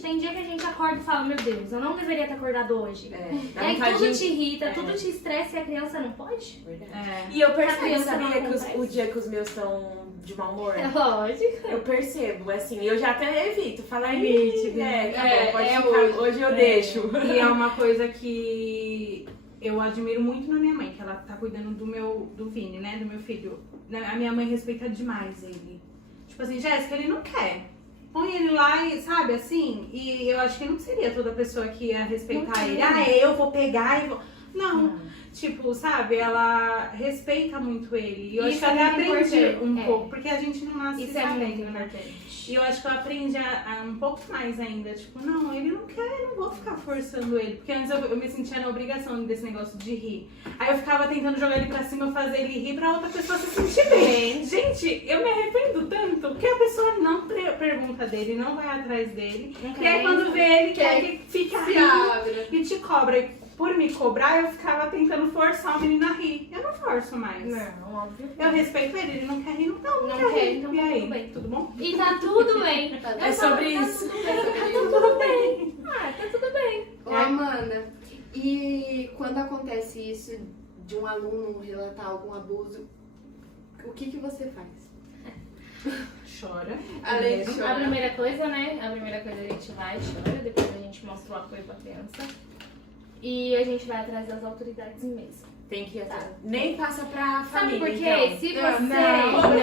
Tem dia que a gente acorda e fala, meu Deus, eu não deveria ter acordado hoje. E aí tudo te irrita, tudo te estressa e a criança não pode? Verdade. E eu percebo, criança sabia, não que acontece. o dia que os meus estão de mau humor, É lógico. eu percebo, assim, eu já até evito falar Evite, "Ih, né? tá bom, pode ficar, hoje eu É. deixo. E é uma coisa que eu admiro muito na minha mãe, que ela tá cuidando do Vini, né? Do meu filho. A minha mãe respeita demais ele. Tipo assim, Jéssica, ele não quer. Põe ele lá e, sabe, assim, e eu acho que não seria toda pessoa que ia respeitar ele. Eu vou pegar e vou... Não. Tipo, sabe, ela respeita muito ele. E eu acho Isso que eu é até muito aprendi importante. um pouco, porque a gente não nasce Isso é sabendo, muito né? importante. E eu acho que eu aprendi um pouco mais ainda. Tipo, não, ele não quer, eu não vou ficar forçando ele. Porque antes eu me sentia na obrigação desse negócio de rir. Aí eu ficava tentando jogar ele pra cima, fazer ele rir pra outra pessoa se sentir bem. Gente, eu me arrependo tanto, porque a pessoa não pergunta dele, não vai atrás dele. E aí quando vê ele, quer que fique se rindo abre. e te cobra. E por me cobrar, eu ficava tentando forçar o menino a rir. Eu não forço mais. Não, óbvio. Eu respeito ele não quer rir, não Não quer quer, rir. então E tá aí, tudo bem. tudo bom? E tá tudo bem. É sobre isso. Tudo bem. Tá tudo bem. Ô, Amanda, e quando acontece isso de um aluno relatar algum abuso, o que você faz? Chora. Além de primeiro. chorar. A primeira coisa, né? A primeira coisa a gente vai, chora, depois a gente mostra o apoio pra criança. E a gente vai atrás das autoridades mesmo. Tem que ir atrás. Nem passa pra Sabe família, por quê? então. Se Não, você.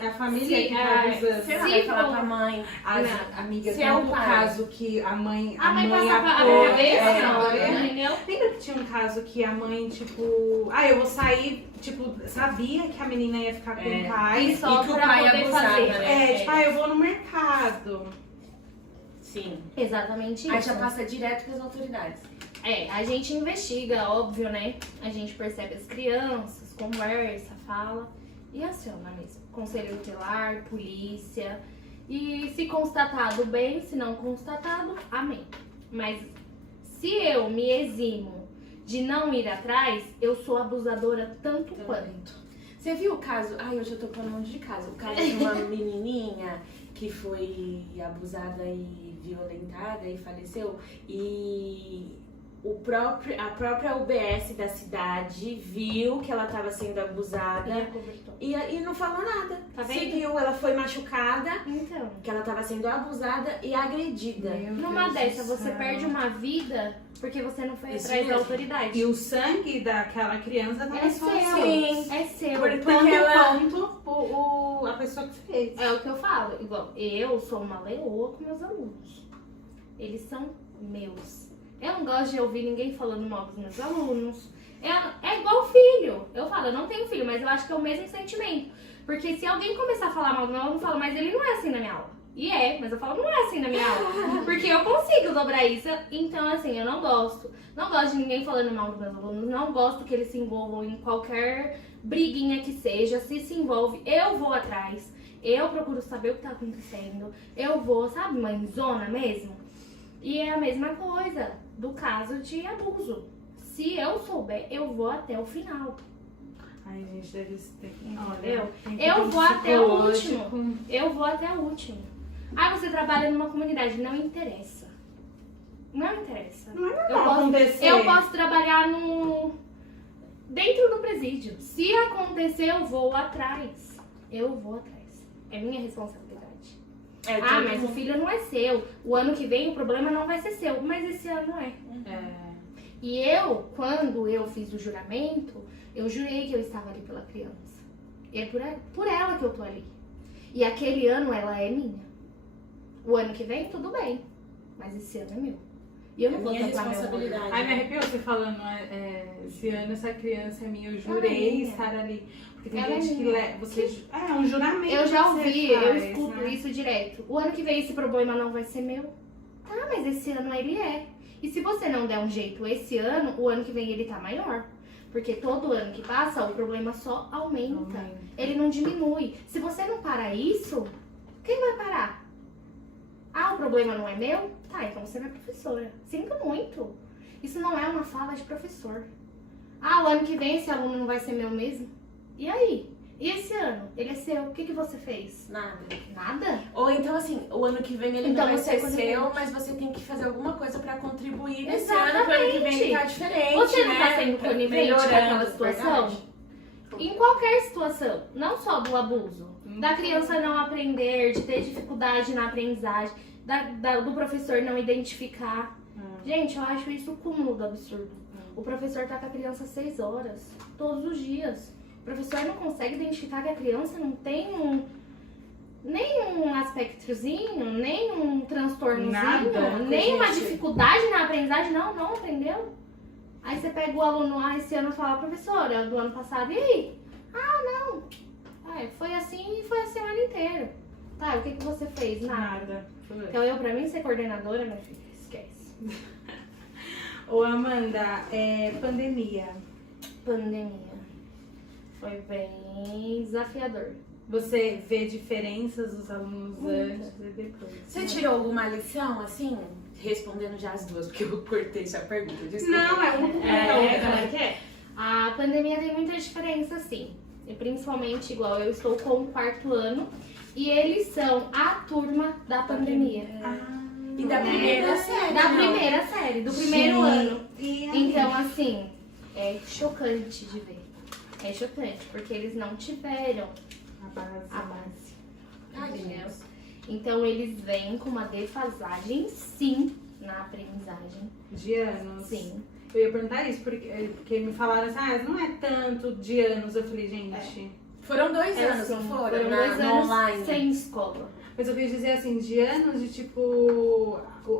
É a família Se- que tá avisando. Você Se vai falar for- pra mãe. As Não. amigas, Se tem é o um pai. caso que a mãe A mãe passa a apoia- cabeça, é. entendeu? Lembra que tinha um caso que a mãe, tipo... eu vou sair, tipo, sabia que a menina ia ficar com o pai. E só que o pra pai poder abusava, fazer. né? Eu vou no mercado. Sim. Exatamente Aí isso. já passa direto pras autoridades. A gente investiga, óbvio, né? A gente percebe as crianças, conversa, fala e aciona mesmo. Conselho tutelar, polícia. E se constatado bem, se não constatado, amém. Mas se eu me eximo de não ir atrás, eu sou abusadora tanto quanto. Você viu o caso? Ai, hoje eu tô falando um monte de caso. O caso de uma menininha que foi abusada e violentada e faleceu. E a própria UBS da cidade viu que ela estava sendo abusada e não falou nada. Tá vendo? Seguiu, ela foi machucada, Então, que ela estava sendo abusada e agredida. numa dessa, você perde uma vida porque você não foi Isso atrás da mesmo. autoridade. E o sangue daquela criança tava É só seu, Sim. é seu. Porque Tanto ela- quanto a pessoa que fez. É o que eu falo. Igual, eu sou uma leoa com meus alunos. Eles são meus. Eu não gosto de ouvir ninguém falando mal dos meus alunos. É igual filho. Eu falo, eu não tenho filho, mas eu acho que é o mesmo sentimento. Porque se alguém começar a falar mal do meu aluno, eu falo, mas ele não é assim na minha aula. E mas eu falo, não é assim na minha aula. Porque eu consigo dobrar isso. Então, assim, eu não gosto. Não gosto de ninguém falando mal dos meus alunos. Não gosto que eles se envolvam em qualquer briguinha que seja. Se envolve, eu vou atrás. Eu procuro saber o que tá acontecendo. Eu vou, sabe, mãezona mesmo? E é a mesma coisa do caso de abuso. Se eu souber, eu vou até o final. Ai, gente, deve ter. Entendeu? Tem que Eu ter um vou até o psicológico. último. Eu vou até o último. Você trabalha numa comunidade, não interessa. Não interessa. Não é Eu normal posso, acontecer. eu posso trabalhar dentro do presídio. Se acontecer, eu vou atrás. Eu vou atrás. É minha responsabilidade. Mas o filho não é seu. O ano que vem o problema não vai ser seu. Mas esse ano é. E eu, quando eu fiz o juramento, eu jurei que eu estava ali pela criança. E é por ela que eu tô ali. E aquele ano ela é minha. O ano que vem, tudo bem. Mas esse ano é meu. E eu não vou minha tampar meu responsabilidade. olho. Ai, me arrepiou você falando, esse ano essa criança é minha, eu jurei minha. estar ali. Porque tem Ela é gente que minha. leva, é um juramento. Eu já que ouvi, você eu faz, escuto né? isso direto. O ano que vem esse problema não vai ser meu. Tá, mas esse ano ele é. E se você não der um jeito esse ano, o ano que vem ele tá maior. Porque todo ano que passa, o problema só aumenta. Ele não diminui. Se você não parar isso, quem vai parar? Ah, o problema não é meu? Tá, então você não é professora. Sinto muito. Isso não é uma fala de professor. Ah, o ano que vem esse aluno não vai ser meu mesmo? E aí? E esse ano? Ele é seu. O que você fez? Nada. Nada? Ou então, assim, o ano que vem ele Então não vai você ser é conivente. seu, mas você tem que fazer alguma coisa pra contribuir nesse Exatamente. ano, pro ano que vem ele tá diferente, Você não né? tá sendo conivente com aquela situação? verdade. Em qualquer situação, não só do abuso, da criança não aprender, de ter dificuldade na aprendizagem, do professor não identificar. Gente, eu acho isso o cúmulo do absurdo. O professor tá com a criança 6 horas, todos os dias. O professor não consegue identificar que a criança não tem nem um aspectozinho, nem um transtornozinho, Nada, nem uma gente. dificuldade na aprendizagem, não aprendeu. Aí você pega o aluno lá esse ano e fala, professora, do ano passado, e aí? Ah, não. Foi assim e foi assim o ano inteiro. Tá, o que você fez? Nada. Nada. Então pra mim ser coordenadora, minha filha, esquece. Ô Amanda, pandemia. Pandemia. Foi bem desafiador. Você vê diferenças dos alunos Muita. antes e depois? Você tirou alguma lição, assim? Respondendo já as duas, porque eu cortei sua pergunta, desculpa. Não, é um Como é que é? A pandemia tem muita diferença, sim. E principalmente, igual eu estou com o 4º ano e eles são a turma da pandemia. E da primeira série, Da não? primeira série, do primeiro ano. E Então, assim, é chocante de ver. É chocante, porque eles não tiveram a base. Ai, Entendeu? Deus. Então, eles vêm com uma defasagem, sim, na aprendizagem. de anos. Sim. Eu ia perguntar isso, porque me falaram assim, não é tanto de anos. Eu falei, gente. Foram 2 anos, assim, não foram? Foram Na- 2 no anos online. sem escola. Mas eu quis dizer assim, de anos de tipo.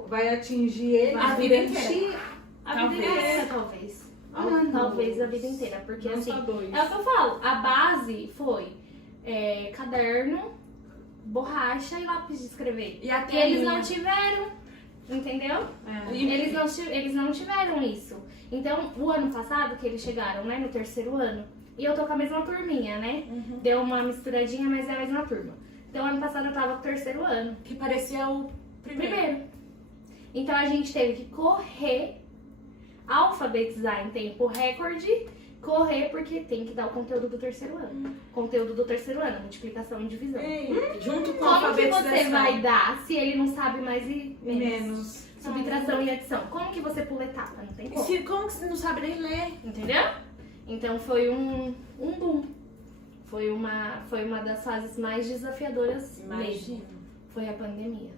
Vai atingir ele A vida durante inteira. a Talvez. vida inteira. Talvez. Ah, Talvez não. a vida inteira. Porque Não assim, só 2. é o que eu falo. A base foi caderno, borracha e lápis de escrever. E a E eles telinha. não tiveram, entendeu? Eles não tiveram isso. Então, o ano passado que eles chegaram, né, no 3º ano, e eu tô com a mesma turminha, né? Deu uma misturadinha, mas é a mesma turma. Então, ano passado eu tava com o 3º ano. Que parecia o primeiro. Então, a gente teve que correr, alfabetizar em tempo recorde, correr porque tem que dar o conteúdo do 3º ano. Conteúdo do 3º ano, multiplicação e divisão. Ei, junto com a Como que alfabetização. você vai dar se ele não sabe mais e Menos. Subtração e adição. Como que você pula etapa? Não tem como. Como que você não sabe nem ler? Entendeu? Então foi um boom. Foi uma das fases mais desafiadoras mesmo. Imagina. Foi a pandemia.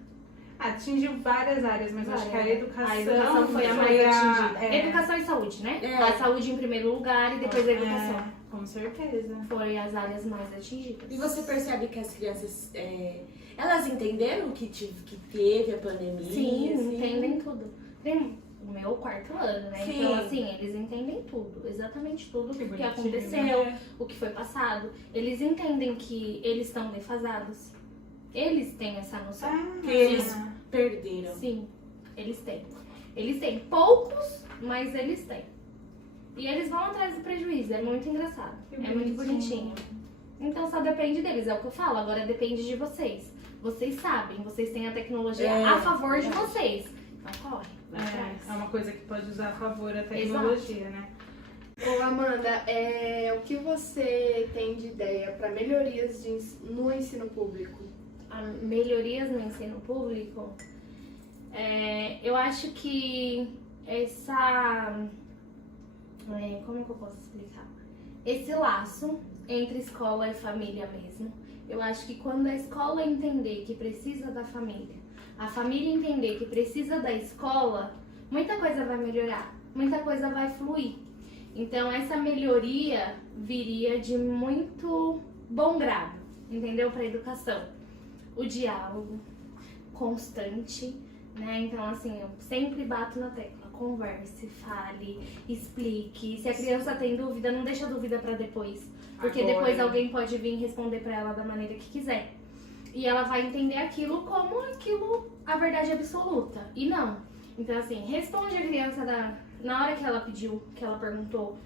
Atingiu várias áreas, mas acho que a educação, A educação foi a mais atingida. Educação e saúde, né? É. A saúde em primeiro lugar e depois a educação. Com certeza. Foram as áreas mais atingidas. E você percebe que as crianças, elas entenderam que teve a pandemia? Sim, assim? entendem tudo. Tem o meu 4º ano, né? Sim. Então, assim, eles entendem tudo, exatamente tudo o que bonitinho, aconteceu, né? o que foi passado. Eles entendem que eles estão defasados. Eles têm essa noção. Que eles perderam. Sim, eles têm. Eles têm poucos, mas eles têm. E eles vão atrás do prejuízo, é muito engraçado. Que É muito bonitinho. Então só depende deles, é o que eu falo, agora depende de vocês. Vocês sabem, vocês têm a tecnologia a favor de vocês. Então corre, vai atrás. É uma coisa que pode usar a favor da tecnologia, né? Ô Amanda, o que você tem de ideia para melhorias no ensino público? Melhorias no ensino público, eu acho que como que eu posso explicar? Esse laço entre escola e família mesmo. Eu acho que quando a escola entender que precisa da família, a família entender que precisa da escola, muita coisa vai melhorar, muita coisa vai fluir. Então essa melhoria viria de muito bom grado, entendeu? Para a educação. O diálogo constante, né? Então assim, eu sempre bato na tecla. Converse, fale, explique. Se a criança tem dúvida, não deixa a dúvida para depois. Porque Agora. depois alguém pode vir responder para ela da maneira que quiser. E ela vai entender aquilo como aquilo, a verdade absoluta. E não. Então assim, responde a criança na hora que ela pediu, que ela perguntou.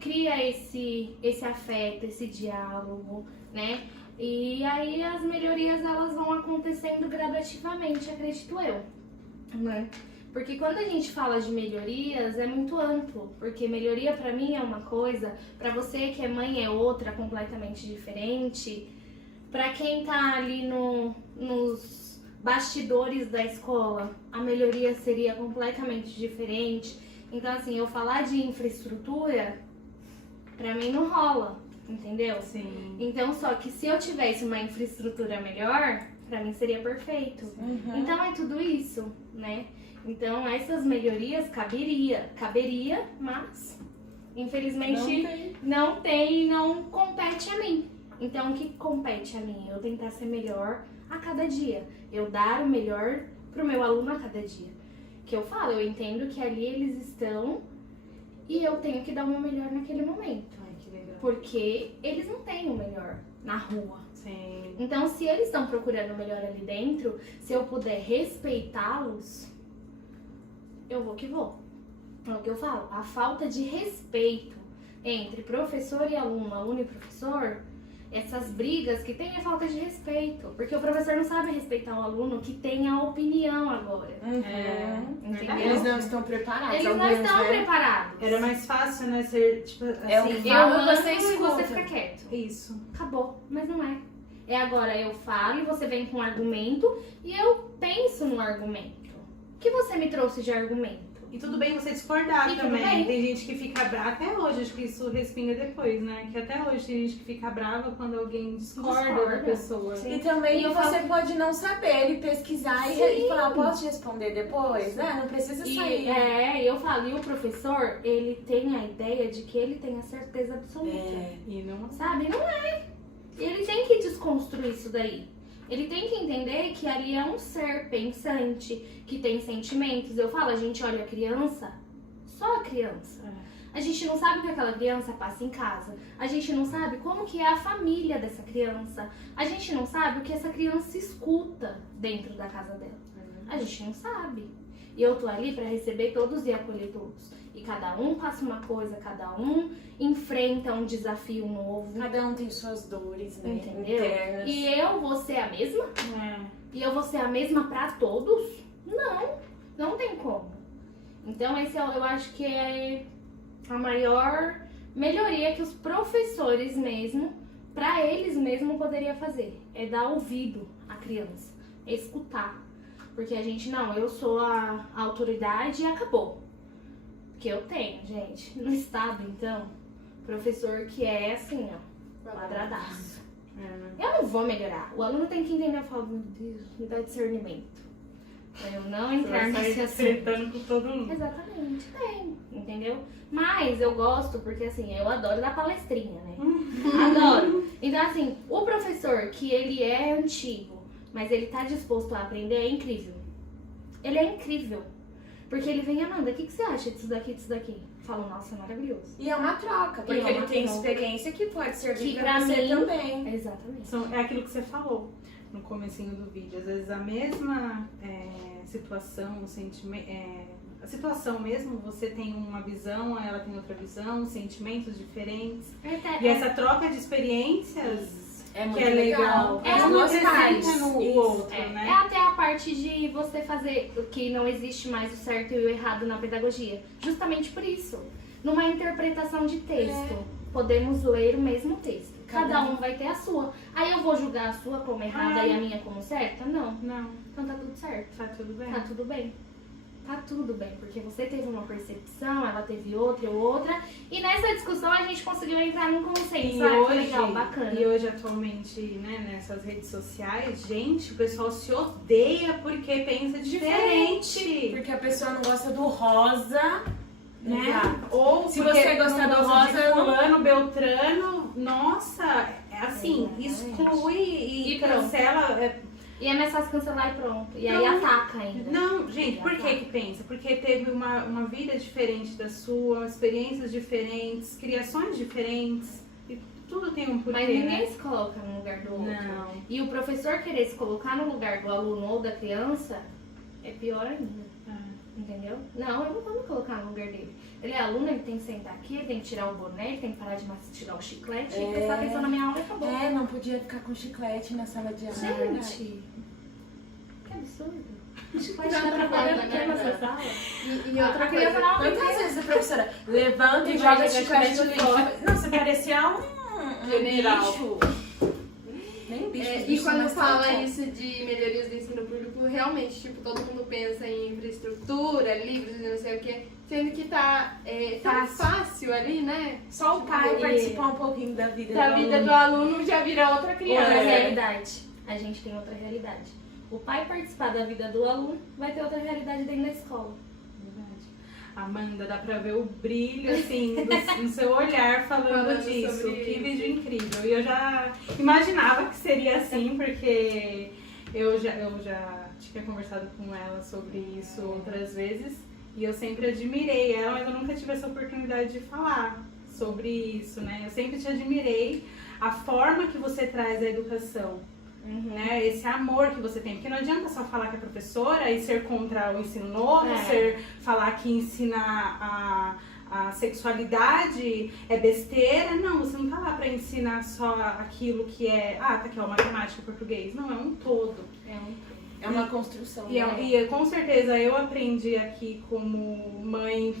Cria esse afeto, esse diálogo, né? E aí as melhorias elas vão acontecendo gradativamente, acredito eu, né? Porque quando a gente fala de melhorias é muito amplo, porque melhoria pra mim é uma coisa, pra você que é mãe é outra, completamente diferente. Pra quem tá ali nos bastidores da escola, a melhoria seria completamente diferente. Então assim, eu falar de infraestrutura, pra mim não rola, entendeu? Sim. Então só que se eu tivesse uma infraestrutura melhor, pra mim seria perfeito. Então é tudo isso, né? Então essas melhorias caberia, mas infelizmente não tem e não compete a mim. Então o que compete a mim? Eu tentar ser melhor a cada dia. Eu dar o melhor pro meu aluno a cada dia. Que eu falo, eu entendo que ali eles estão e eu tenho que dar o meu melhor naquele momento. Ai, que legal. Porque eles não têm o melhor na rua. Sim. Então, se eles estão procurando o melhor ali dentro, se eu puder respeitá-los, eu vou que vou. É o que eu falo. A falta de respeito entre professor e aluno, aluno e professor, essas brigas que tem é falta de respeito. Porque o professor não sabe respeitar o aluno que tem a opinião agora. Entendeu? Eles não estão preparados. Eles não alguns, estão né? preparados. Era mais fácil, né? Ser, tipo, assim. É um Eu fala, amo você e você escuta. fica quieto. Isso. Acabou, mas não é. É agora eu falo e você vem com um argumento e eu penso no argumento. O que você me trouxe de argumento? E tudo bem você discordar E tudo também. bem. Tem gente que fica brava, até hoje, acho que isso respinga depois, né? Que até hoje tem gente que fica brava quando alguém discorda da pessoa. Sim. E também E eu você falo- pode não saber e pesquisar e falar, posso te responder depois? Né? Não precisa sair. E eu falo, e o professor, ele tem a ideia de que ele tem a certeza absoluta. E não. Sabe? Não é. Ele tem que desconstruir isso daí. Ele tem que entender que ali é um ser pensante, que tem sentimentos. Eu falo, a gente olha a criança, só a criança. A gente não sabe o que aquela criança passa em casa. A gente não sabe como que é a família dessa criança. A gente não sabe o que essa criança escuta dentro da casa dela. A gente não sabe. E eu tô ali pra receber todos e acolher todos. E cada um passa uma coisa, cada um enfrenta um desafio novo. Cada um tem suas dores, né? Entendeu? Internas. E eu vou ser a mesma? E eu vou ser a mesma pra todos? Não tem como. Então esse eu acho que é a maior melhoria que os professores mesmo, pra eles mesmo, poderia fazer. É dar ouvido à criança, é escutar. Porque a gente, eu sou a autoridade e acabou. Que eu tenho, gente, no estado, então, professor que é assim, quadradaço. Eu não vou melhorar. O aluno tem que entender. Eu falo, meu Deus, me dá discernimento. Pra eu não entrar nesse assunto. Tretando com todo mundo. Exatamente, tem, entendeu? Mas eu gosto porque, assim, eu adoro dar palestrinha, né? Adoro. Então, assim, o professor que ele é antigo, mas ele tá disposto a aprender, é incrível. Ele é incrível. Porque ele vem, Amanda, o que você acha disso daqui, disso daqui? Falo, nossa, é maravilhoso. E é uma troca, porque E é uma ele tem troca. experiência que pode servir Que pra pra você mim- também. Exatamente. É aquilo que você falou no comecinho do vídeo. Às vezes a mesma situação, o sentimento. A situação mesmo, você tem uma visão, ela tem outra visão, sentimentos diferentes. E essa troca de experiências É muito que é legal. É Ela as não duas acrescenta partes. no Isso. outro, É né? até a parte de você fazer o que não existe mais o certo e o errado na pedagogia. Justamente por isso. Numa interpretação de texto, podemos ler o mesmo texto. Cada um vai ter a sua. Aí eu vou julgar a sua como errada e a minha como certa? Não. Não, Então tá tudo certo. tá tudo bem. Tá tudo bem. tá tudo bem, porque você teve uma percepção, ela teve outra, e nessa discussão a gente conseguiu entrar num consenso. E Ah, que hoje, legal, bacana. e hoje atualmente, né, nessas redes sociais, gente, o pessoal se odeia porque pensa diferente. Porque a pessoa não gosta do rosa, né? Né? Ou Se porque você gostar não do gosta rosa, de fulano, beltrano, nossa, é assim, Exatamente. exclui e E pronto. cancela. E é mais fácil cancelar e pronto. E aí Não. ataca ainda. Não, gente, por que pensa? Porque teve uma vida diferente da sua, experiências diferentes, criações diferentes, e tudo tem um porquê, Mas ninguém né? se coloca no lugar do outro. Não. E o professor querer se colocar no lugar do aluno ou da criança é pior ainda. Entendeu? Não, eu não vou me colocar no lugar dele. Ele é aluno, ele tem que sentar aqui, ele tem que tirar o boné, ele tem que parar de mastigar o chiclete e prestar atenção na minha aula e acabou. É, não podia ficar com chiclete na sala de aula. Gente, que absurdo. O chiclete Já tá trabalhando trabalha, aqui né, na sua sala. E outra A criança coisa, na aula Quantas inteira. vezes a professora levanta e E joga vai chiclete jogar no chiclete lixo? Não, você parecia um General. bicho. Nem um bicho. os e bichos quando mais fala saltados. isso de melhorias do ensino público, realmente, tipo, todo mundo pensa em infraestrutura, livros e não sei o quê, sendo que tá tão fácil ali, né? Só o pai E- participar um pouquinho da vida Da do vida aluno. do aluno já vira outra Outra criança. realidade. A gente tem outra realidade. O pai participar da vida do aluno vai ter outra realidade dentro da escola. Verdade. Amanda, dá pra ver o brilho, assim, no seu olhar falando Falando disso. sobre Que isso. vídeo incrível. E eu já imaginava que seria assim, porque eu já tinha conversado com ela sobre isso outras vezes. E eu sempre admirei ela, mas eu nunca tive essa oportunidade de falar sobre isso, né? Eu sempre te admirei a forma que você traz a educação. Né, esse amor que você tem, porque não adianta só falar que é professora e ser contra o ensino novo, falar que ensinar a sexualidade é besteira. Não, você não tá lá pra ensinar só aquilo que é, tá aqui ó, matemática, português. Não, é um todo. É uma construção. E, né? e com certeza eu aprendi aqui como mãe,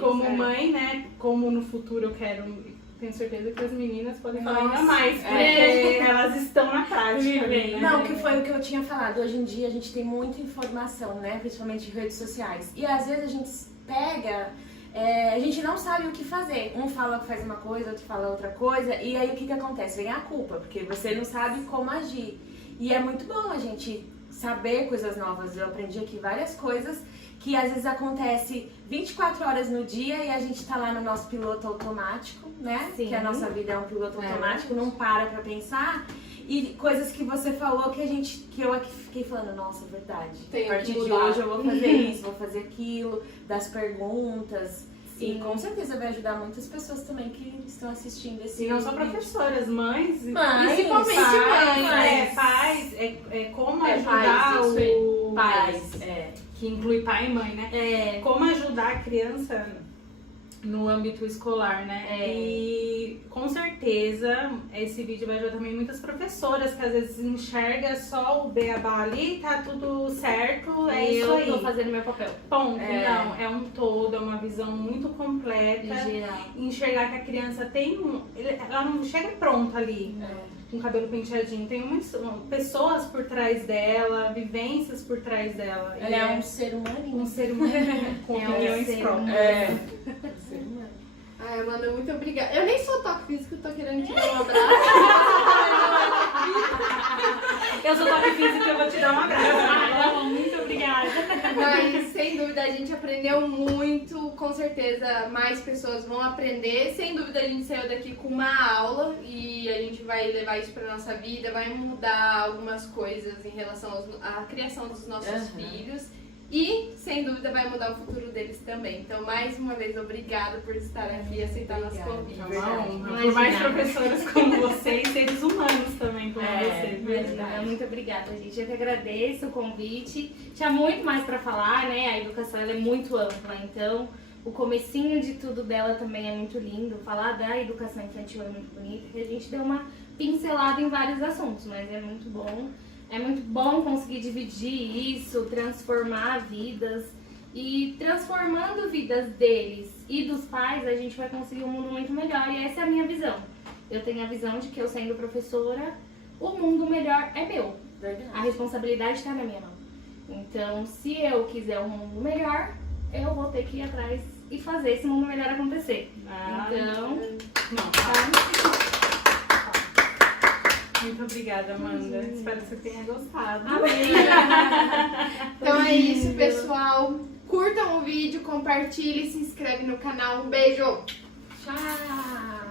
como mãe, né, como no futuro eu quero. Tenho certeza que as meninas podem falar ainda mais, porque elas estão na prática. Né? Não, que foi o que eu tinha falado. Hoje em dia a gente tem muita informação, né? Principalmente em redes sociais. E às vezes a gente pega, a gente não sabe o que fazer. Um fala que faz uma coisa, outro fala outra coisa. E aí o que acontece? Vem a culpa, porque você não sabe como agir. E é muito bom a gente saber coisas novas. Eu aprendi aqui várias coisas que às vezes acontece 24 horas no dia e a gente tá lá no nosso piloto automático, né? Sim. Que a nossa vida é um piloto automático, não para pra pensar. E coisas que você falou que eu aqui fiquei falando, nossa, verdade. Tenho a partir que de mudar. hoje eu vou fazer isso, vou fazer aquilo, das perguntas. Sim. E com certeza vai ajudar muitas pessoas também que estão assistindo esse E não só vídeo. professoras, mães, Mães, principalmente pais, pais, como É, ajudar pais, isso aí. o Pais, que inclui pai e mãe, né? Como ajudar a criança no âmbito escolar, né? E com certeza esse vídeo vai ajudar também muitas professoras que às vezes enxerga só o beabá ali, tá tudo certo, é isso aí. Eu tô fazendo meu papel. Ponto. Não, é um todo, é uma visão muito completa. Em geral. Enxergar que a criança tem ela não chega pronta ali, com o cabelo penteadinho. Tem pessoas por trás dela, vivências por trás dela. Ela é um ser humano. um ser humano com É um opiniões ser próprias. Ser humano. Ai, Amanda, muito obrigada. Eu nem sou toque físico, tô querendo te dar um abraço. Eu sou toque física, eu vou te dar um abraço. Muito obrigada. Mas, sem dúvida, a gente aprendeu muito. Com certeza, mais pessoas vão aprender. Sem dúvida, a gente saiu daqui com uma aula e a gente vai levar isso pra nossa vida. Vai mudar algumas coisas em relação à criação dos nossos filhos. E, sem dúvida, vai mudar o futuro deles também. Então, mais uma vez, obrigada por estar aqui e aceitar nosso convite. É uma honra. Imagina. Por mais professoras como vocês, seres humanos também como vocês. Imagina, muito obrigada, gente. Eu que agradeço o convite. Tinha muito mais pra falar, né? A educação ela é muito ampla, então o comecinho de tudo dela também é muito lindo. Falar da educação infantil é muito bonito, que a gente deu uma pincelada em vários assuntos, mas é muito bom. É muito bom conseguir dividir isso, transformar vidas. E transformando vidas deles e dos pais, a gente vai conseguir um mundo muito melhor. E essa é a minha visão. Eu tenho a visão de que eu sendo professora, o mundo melhor é meu. Verdade. A responsabilidade está na minha mão. Então, se eu quiser um mundo melhor, eu vou ter que ir atrás e fazer esse mundo melhor acontecer. Então, Muito obrigada, Amanda. Espero que você tenha gostado. amei. Então é isso, pessoal. Curtam o vídeo, compartilhem, se inscreve no canal. Um beijo! Tchau!